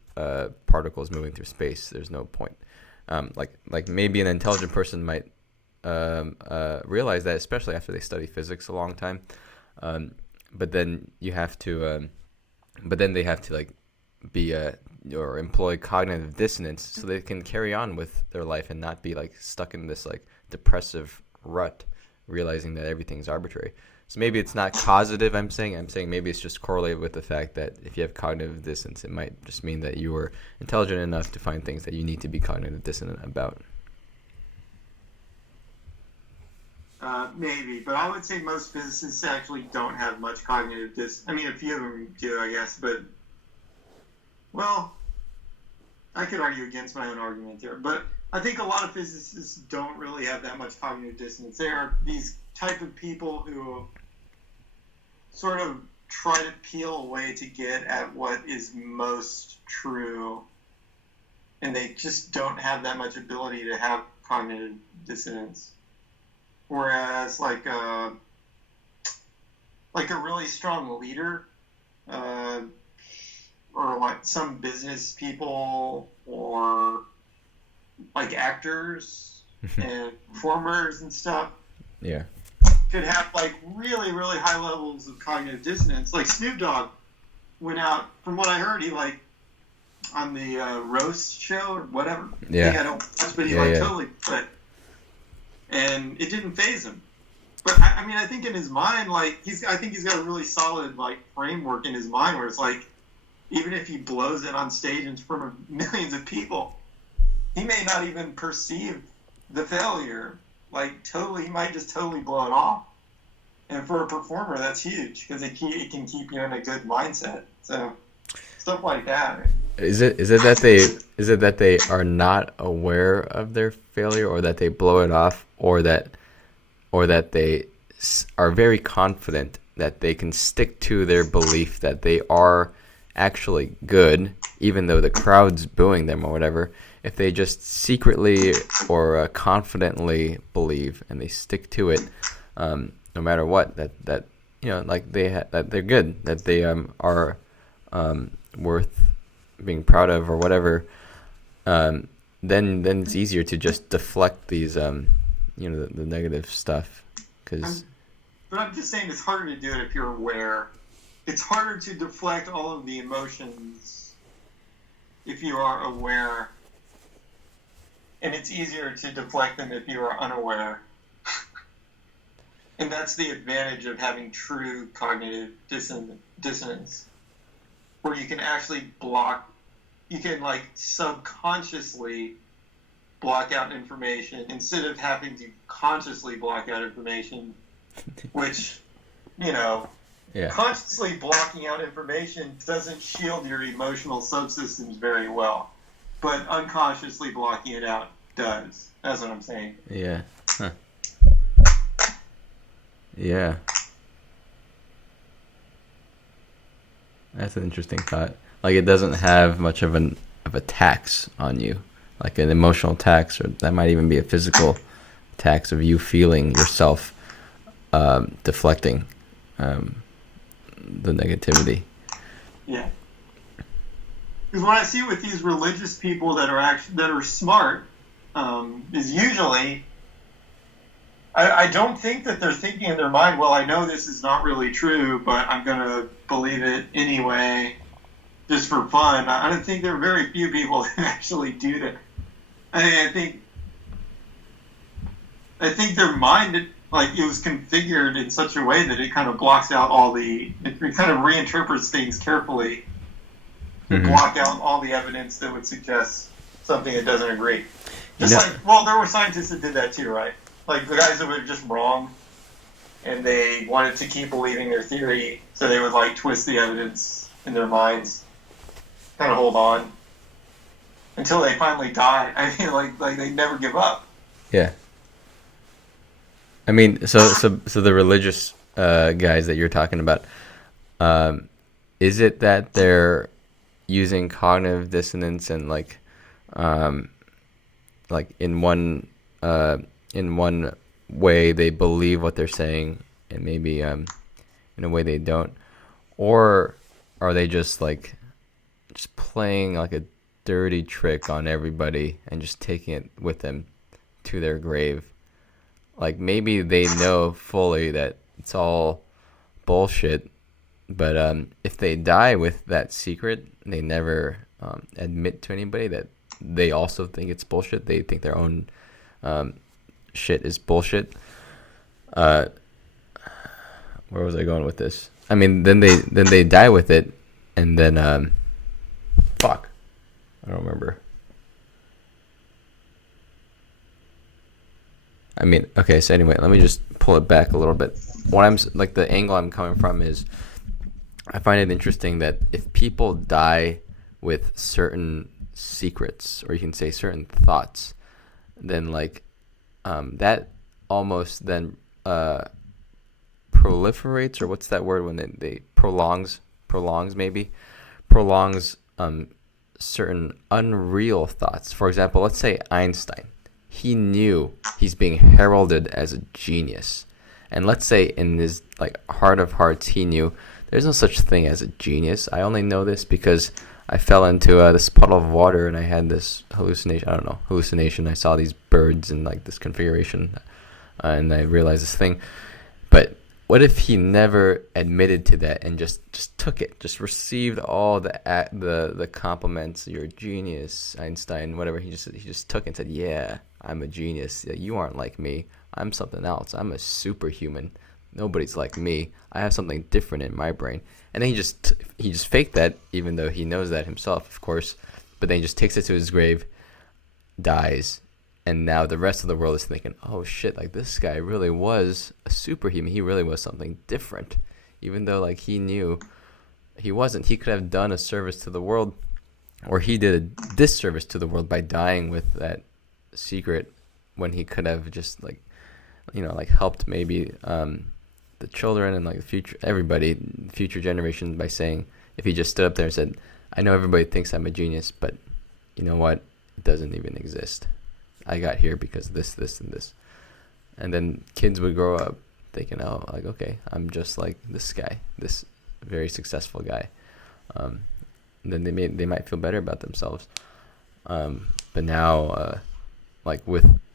particles moving through space. There's no point. Like maybe an intelligent person might realize that, especially after they study physics a long time. But then you have to, but then they have to like be or employ cognitive dissonance so they can carry on with their life and not be like stuck in this like depressive rut, realizing that everything's arbitrary. So maybe it's not causative. I'm saying maybe it's just correlated with the fact that if you have cognitive dissonance, it might just mean that you were intelligent enough to find things that you need to be cognitive dissonant about. Maybe, but I would say most physicists actually don't have much cognitive dissonance. I mean, a few of them do, I guess, but, well, I could argue against my own argument there, but I think a lot of physicists don't really have that much cognitive dissonance. They are these type of people who sort of try to peel away to get at what is most true and they just don't have that much ability to have cognitive dissonance. Whereas like a really strong leader, or like some business people, or like actors and performers and stuff, Yeah. could have like really, really high levels of cognitive dissonance. Like Snoop Dogg went out, from what I heard, he like on the roast show or whatever. Yeah. I don't watch, but he Yeah, yeah. totally quit, and it didn't faze him. But I mean, I think in his mind, like I think he's got a really solid like framework in his mind where it's like, even if he blows it on stage in front of millions of people, he may not even perceive the failure. Like he might just totally blow it off. And for a performer, that's huge because it can keep you in a good mindset. So stuff like that. Is it that they are not aware of their failure, or that they blow it off, or that they are very confident that they can stick to their belief that they are actually good, even though the crowd's booing them or whatever? If they just secretly or confidently believe and they stick to it, no matter what, that like that they're good, that they are worth being proud of or whatever, then it's easier to just deflect these the negative stuff. But I'm just saying it's harder to do it if you're aware. It's harder to deflect all of the emotions if you are aware, and it's easier to deflect them if you are unaware. And that's the advantage of having true cognitive dissonance, where you can actually you can like subconsciously block out information instead of having to consciously block out information, which, consciously blocking out information doesn't shield your emotional subsystems very well, but unconsciously blocking it out does. That's what I'm saying. Yeah. Huh. Yeah. That's an interesting thought. Like, it doesn't have much of a tax on you, like an emotional tax, or that might even be a physical tax of you feeling yourself deflecting the negativity. Yeah. Because what I see with these religious people that are smart is usually, I don't think that they're thinking in their mind, well, I know this is not really true, but I'm going to believe it anyway, just for fun. I don't think there are very few people that actually do that. I think their mind, like, it was configured in such a way that it kind of blocks out it kind of reinterprets things carefully to block out all the evidence that would suggest something that doesn't agree. There were scientists that did that too, right? Like the guys that were just wrong, and they wanted to keep believing their theory, so they would like twist the evidence in their minds, kind of hold on until they finally die. I mean, like they never give up. Yeah. I mean, so the religious guys that you're talking about, is it that they're using cognitive dissonance and like in one way they believe what they're saying, and maybe in a way they don't, or are they just playing like a dirty trick on everybody and just taking it with them to their grave? Like, maybe they know fully that it's all bullshit, but if they die with that secret, they never admit to anybody that they also think it's bullshit. They think their own shit is bullshit. Where was I going with this? I mean, then they die with it, and then fuck, I don't remember. I mean, okay, so anyway, let me just pull it back a little bit. What I'm like, the angle I'm coming from is, I find it interesting that if people die with certain secrets, or you can say certain thoughts, then that almost then proliferates, or what's that word when they prolongs certain unreal thoughts. For example, let's say Einstein. He knew he's being heralded as a genius. And let's say in his like heart of hearts, he knew there's no such thing as a genius. I only know this because I fell into this puddle of water and I had this hallucination. I saw these birds in like this configuration, and I realized this thing. But what if he never admitted to that and just took it, just received all the compliments? You're a genius, Einstein, whatever. He just took it and said, "Yeah, I'm a genius. Yeah, you aren't like me. I'm something else. I'm a superhuman. Nobody's like me. I have something different in my brain." And then he just faked that, even though he knows that himself, of course. But then he just takes it to his grave, dies, and now the rest of the world is thinking, "Oh shit! Like this guy really was a superhuman. He really was something different." Even though like he knew he wasn't. He could have done a service to the world, or he did a disservice to the world by dying with that secret, when he could have just like, like helped maybe the children and like the future generations, by saying, if he just stood up there and said, "I know everybody thinks I'm a genius, but you know what? It doesn't even exist. I got here because of this, this, and this." And then kids would grow up thinking, "Oh, like, okay, I'm just like this guy, this very successful guy." Then they might feel better about themselves. But now,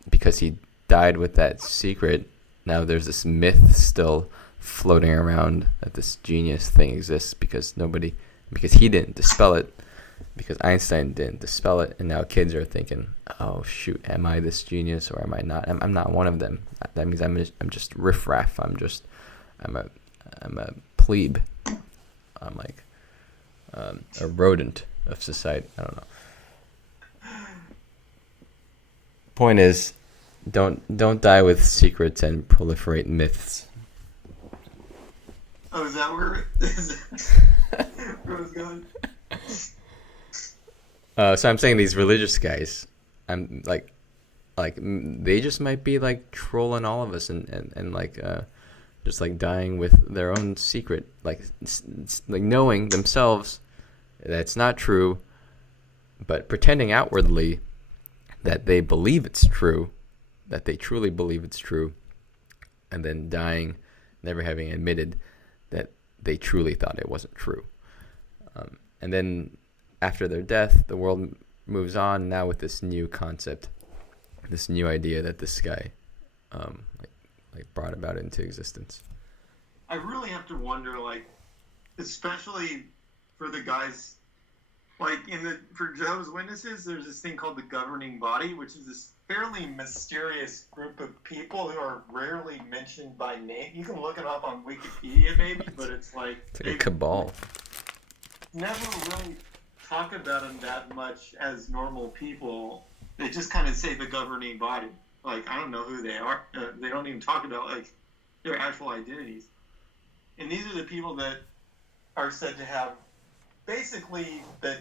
because he died with that secret, now there's this myth still floating around that this genius thing exists because he didn't dispel it, because Einstein didn't dispel it, and now kids are thinking, "Oh shoot, am I this genius or am I not? I'm not one of them. That means I'm just riffraff. I'm a plebe. I'm like a rodent of society." I don't know. Point is, don't die with secrets and proliferate myths. Oh, is that where it was going? So I'm saying these religious guys, I'm like they just might be like trolling all of us and like just like dying with their own secret, like knowing themselves that it's not true, but pretending outwardly that they believe it's true, that they truly believe it's true, and then dying never having admitted that they truly thought it wasn't true. And then after their death, the world moves on now with this new concept, this new idea that this guy brought about into existence. I really have to wonder, like, especially for the guys, like for Jehovah's Witnesses, there's this thing called the governing body, which is this fairly mysterious group of people who are rarely mentioned by name. You can look it up on Wikipedia, maybe, but it's like a cabal. Never really talk about them that much as normal people. They just kind of say the governing body. Like, I don't know who they are. They don't even talk about like their actual identities. And these are the people that are said to have basically that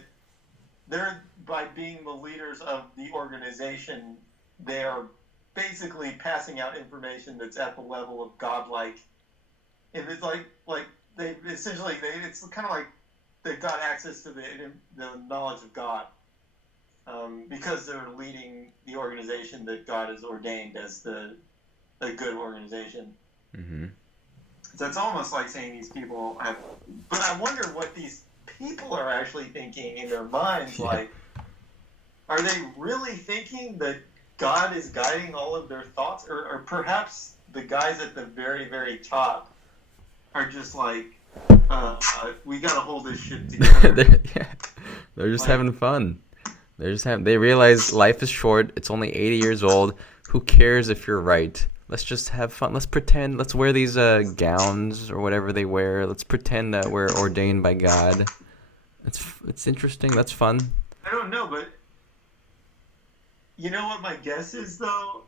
they're, by being the leaders of the organization, they are basically passing out information that's at the level of godlike. And it's like they essentially it's kind of like they've got access to the knowledge of God, because they're leading the organization that God has ordained as a good organization. Mm-hmm. So it's almost like saying these people have, but I wonder what these people are actually thinking in their minds. Yeah. Like, are they really thinking that God is guiding all of their thoughts, or perhaps the guys at the very, very top are just like, we gotta hold this shit together. They're just having fun. They realize life is short. It's only 80 years old. Who cares if you're right? Let's just have fun. Let's pretend. Let's wear these gowns or whatever they wear. Let's pretend that we're ordained by God. It's interesting. That's fun. I don't know, but you know what my guess is, though?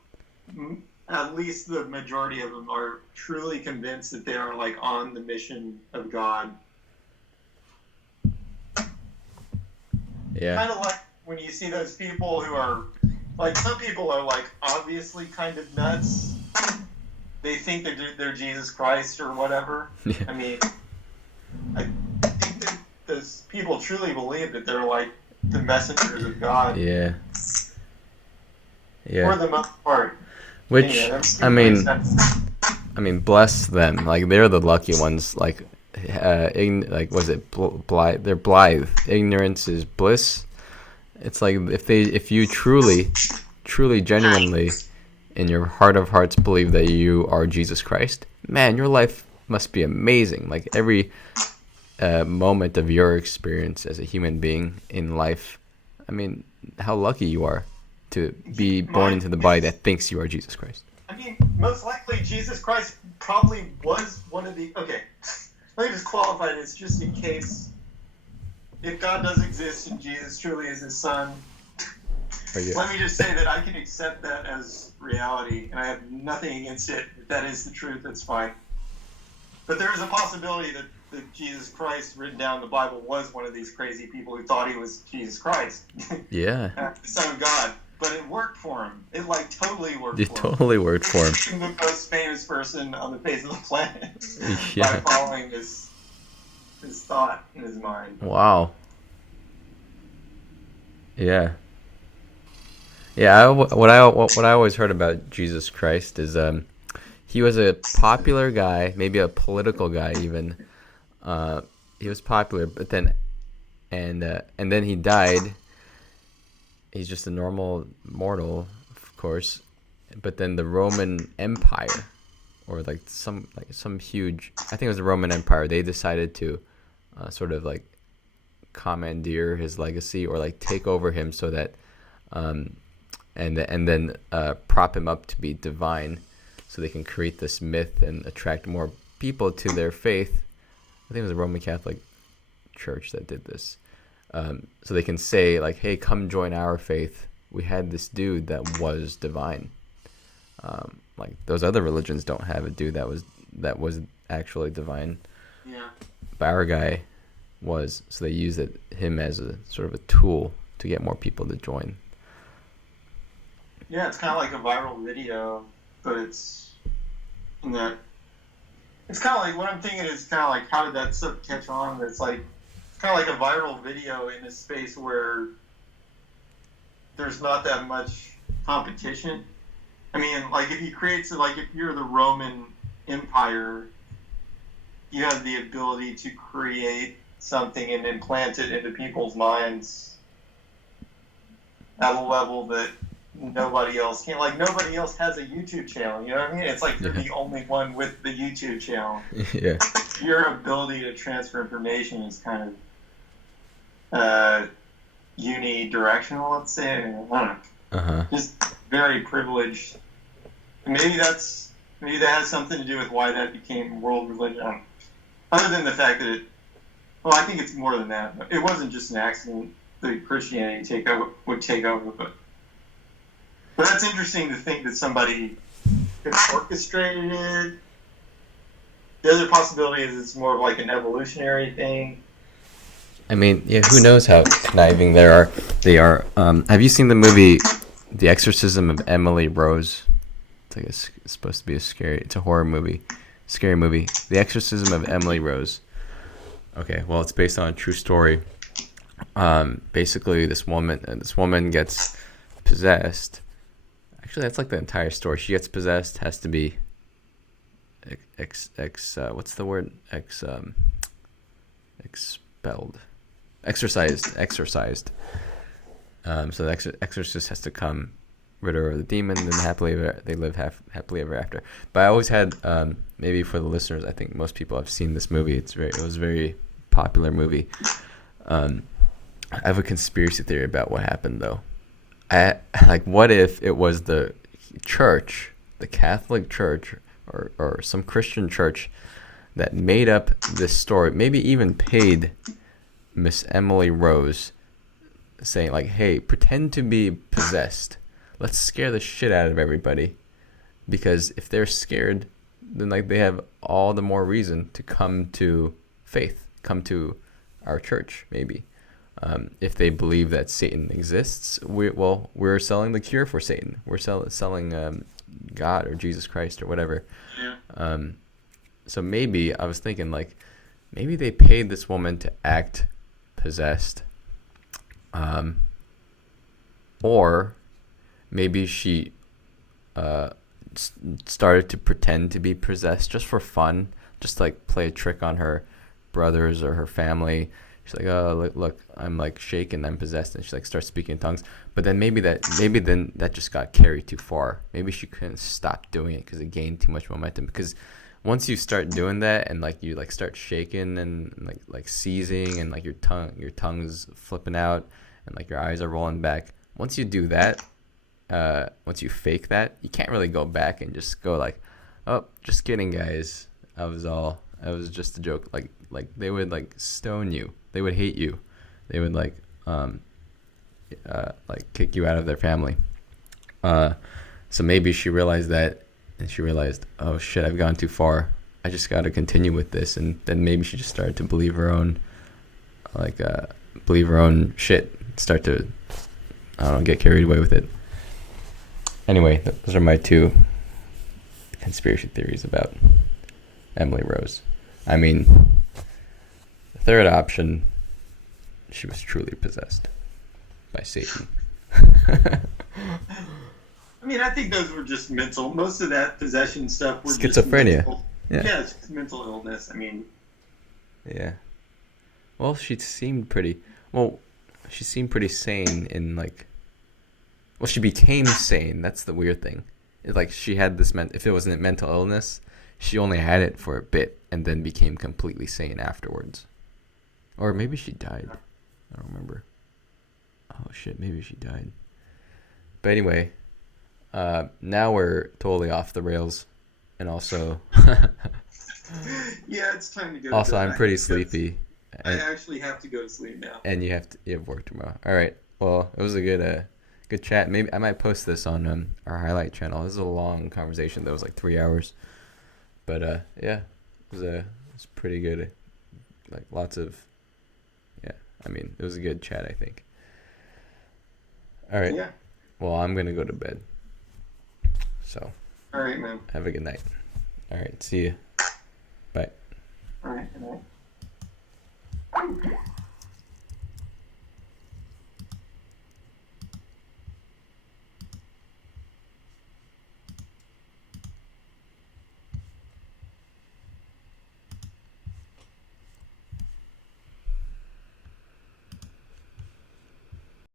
At least the majority of them are truly convinced that they are like on the mission of God. Yeah. Kind of like when you see those people who are like, some people are like obviously kind of nuts. They think they're Jesus Christ or whatever. Yeah. I mean, I think that those people truly believe that they're like the messengers of God Yeah. for Yeah. the most part. Which, Anyway, that I makes mean, sense. bless them. Like, they're the lucky ones. Like, was it blithe? They're blithe. Ignorance is bliss. It's like if you truly, genuinely, in your heart of hearts, believe that you are Jesus Christ, man, your life must be amazing. Like, every moment of your experience as a human being in life, I mean, how lucky you are to be born into the body that thinks you are Jesus Christ. I mean, most likely Jesus Christ probably was one of the... Okay, let me just qualify this just in case. If God does exist and Jesus truly is his son, let me just say that I can accept that as reality, and I have nothing against it. If that is the truth, that's fine. But there is a possibility that Jesus Christ, written down in the Bible, was one of these crazy people who thought he was Jesus Christ. Yeah. The Son of God. But it worked for him. It, like, totally worked for him. It totally worked for him. He's the most famous person on the face of the planet Yeah. by following his thought in his mind. Wow. Yeah. Yeah, what I always heard about Jesus Christ is he was a popular guy, maybe a political guy even. He was popular, but then and then he died. He's just a normal mortal, of course. But then the Roman Empire, or like some huge, I think it was the Roman Empire, they decided to sort of like commandeer his legacy, or like take over him, so that and then prop him up to be divine, so they can create this myth and attract more people to their faith. I think it was the Roman Catholic Church that did this. So they can say, like, hey, come join our faith. We had this dude that was divine. Like, those other religions don't have a dude that was actually divine. Yeah. But our guy was. So they used him as a sort of a tool to get more people to join. Yeah, it's kind of like a viral video, but it's in that. It's kind of like, what I'm thinking is kind of like, how did that stuff catch on? It's like, it's kind of like a viral video in a space where there's not that much competition. I mean, like, if you create, like, if you're the Roman Empire, you have the ability to create something and implant it into people's minds at a level that nobody else can. Like, nobody else has a YouTube channel, you know what I mean? It's like you're the only one with the YouTube channel. Yeah. Your ability to transfer information is kind of unidirectional, let's say. I don't know. Uh-huh. Just very privileged. And maybe that has something to do with why that became world religion. Other than the fact that I think it's more than that. It wasn't just an accident that Christianity would take over, but that's interesting to think that somebody could have orchestrated it. The other possibility is it's more of like an evolutionary thing. I mean, yeah, who knows how conniving they are. Have you seen the movie The Exorcism of Emily Rose? It's like it's supposed to be it's a horror movie. Scary movie. The Exorcism of Emily Rose. Okay, well, it's based on a true story. Basically, this woman gets possessed. Actually, that's like the entire story. She gets possessed, has to be what's the word? Expelled. Exorcised. So the exorcist has to come rid her of the demon, and then they live happily ever after. But I always had, maybe for the listeners, I think most people have seen this movie. It was a very popular movie. I have a conspiracy theory about what happened, though. What if it was the church, the Catholic Church, or some Christian church that made up this story, maybe even paid Miss Emily Rose, saying, like, hey, pretend to be possessed. Let's scare the shit out of everybody. Because if they're scared, then, like, they have all the more reason to come to faith, come to our church, maybe. If they believe that Satan exists, we're selling the cure for Satan. We're selling God or Jesus Christ or whatever. Yeah. So maybe I was thinking, like, maybe they paid this woman to act possessed, Um, or maybe she started to pretend to be possessed just for fun, just like play a trick on her brothers or her family. She's like, oh, look, I'm like shaken, I'm possessed, and she like starts speaking in tongues. But then maybe then that just got carried too far. Maybe she couldn't stop doing it because it gained too much momentum. Because once you start doing that and like you like start shaking and like seizing and like your tongue's flipping out and like your eyes are rolling back. Once you do that, once you fake that, you can't really go back and just go like, oh, just kidding, guys. I was just a joke. Like they would like stone you. They would hate you. They would like kick you out of their family. So maybe she realized that, and she realized, oh shit, I've gone too far. I just got to continue with this, and then maybe she just started to believe her own shit. Start to, I don't know, get carried away with it. Anyway, those are my two conspiracy theories about Emily Rose. I mean, the third option, she was truly possessed by Satan. I mean, I think those were just mental. Most of that possession stuff was schizophrenia. Just Yeah, it's just mental illness. I mean, yeah. Well, she seemed pretty sane in like. Well, she became sane. That's the weird thing. It's like she had this if it wasn't mental illness, she only had it for a bit and then became completely sane afterwards. Or maybe she died. I don't remember. Oh shit, maybe she died. But anyway, now we're totally off the rails, and also yeah, it's time to go. also to bed. I'm pretty sleepy. I actually have to go to sleep now. And you have work tomorrow. All right. Well, it was a good chat. Maybe I might post this on our highlight channel. This is a long conversation that was like 3 hours, but yeah, it was pretty good. Like lots of, yeah. I mean, it was a good chat, I think. All right. Yeah. Well, I'm gonna go to bed. So. All right, man. Have a good night. All right. See you. Bye. All right. Good night.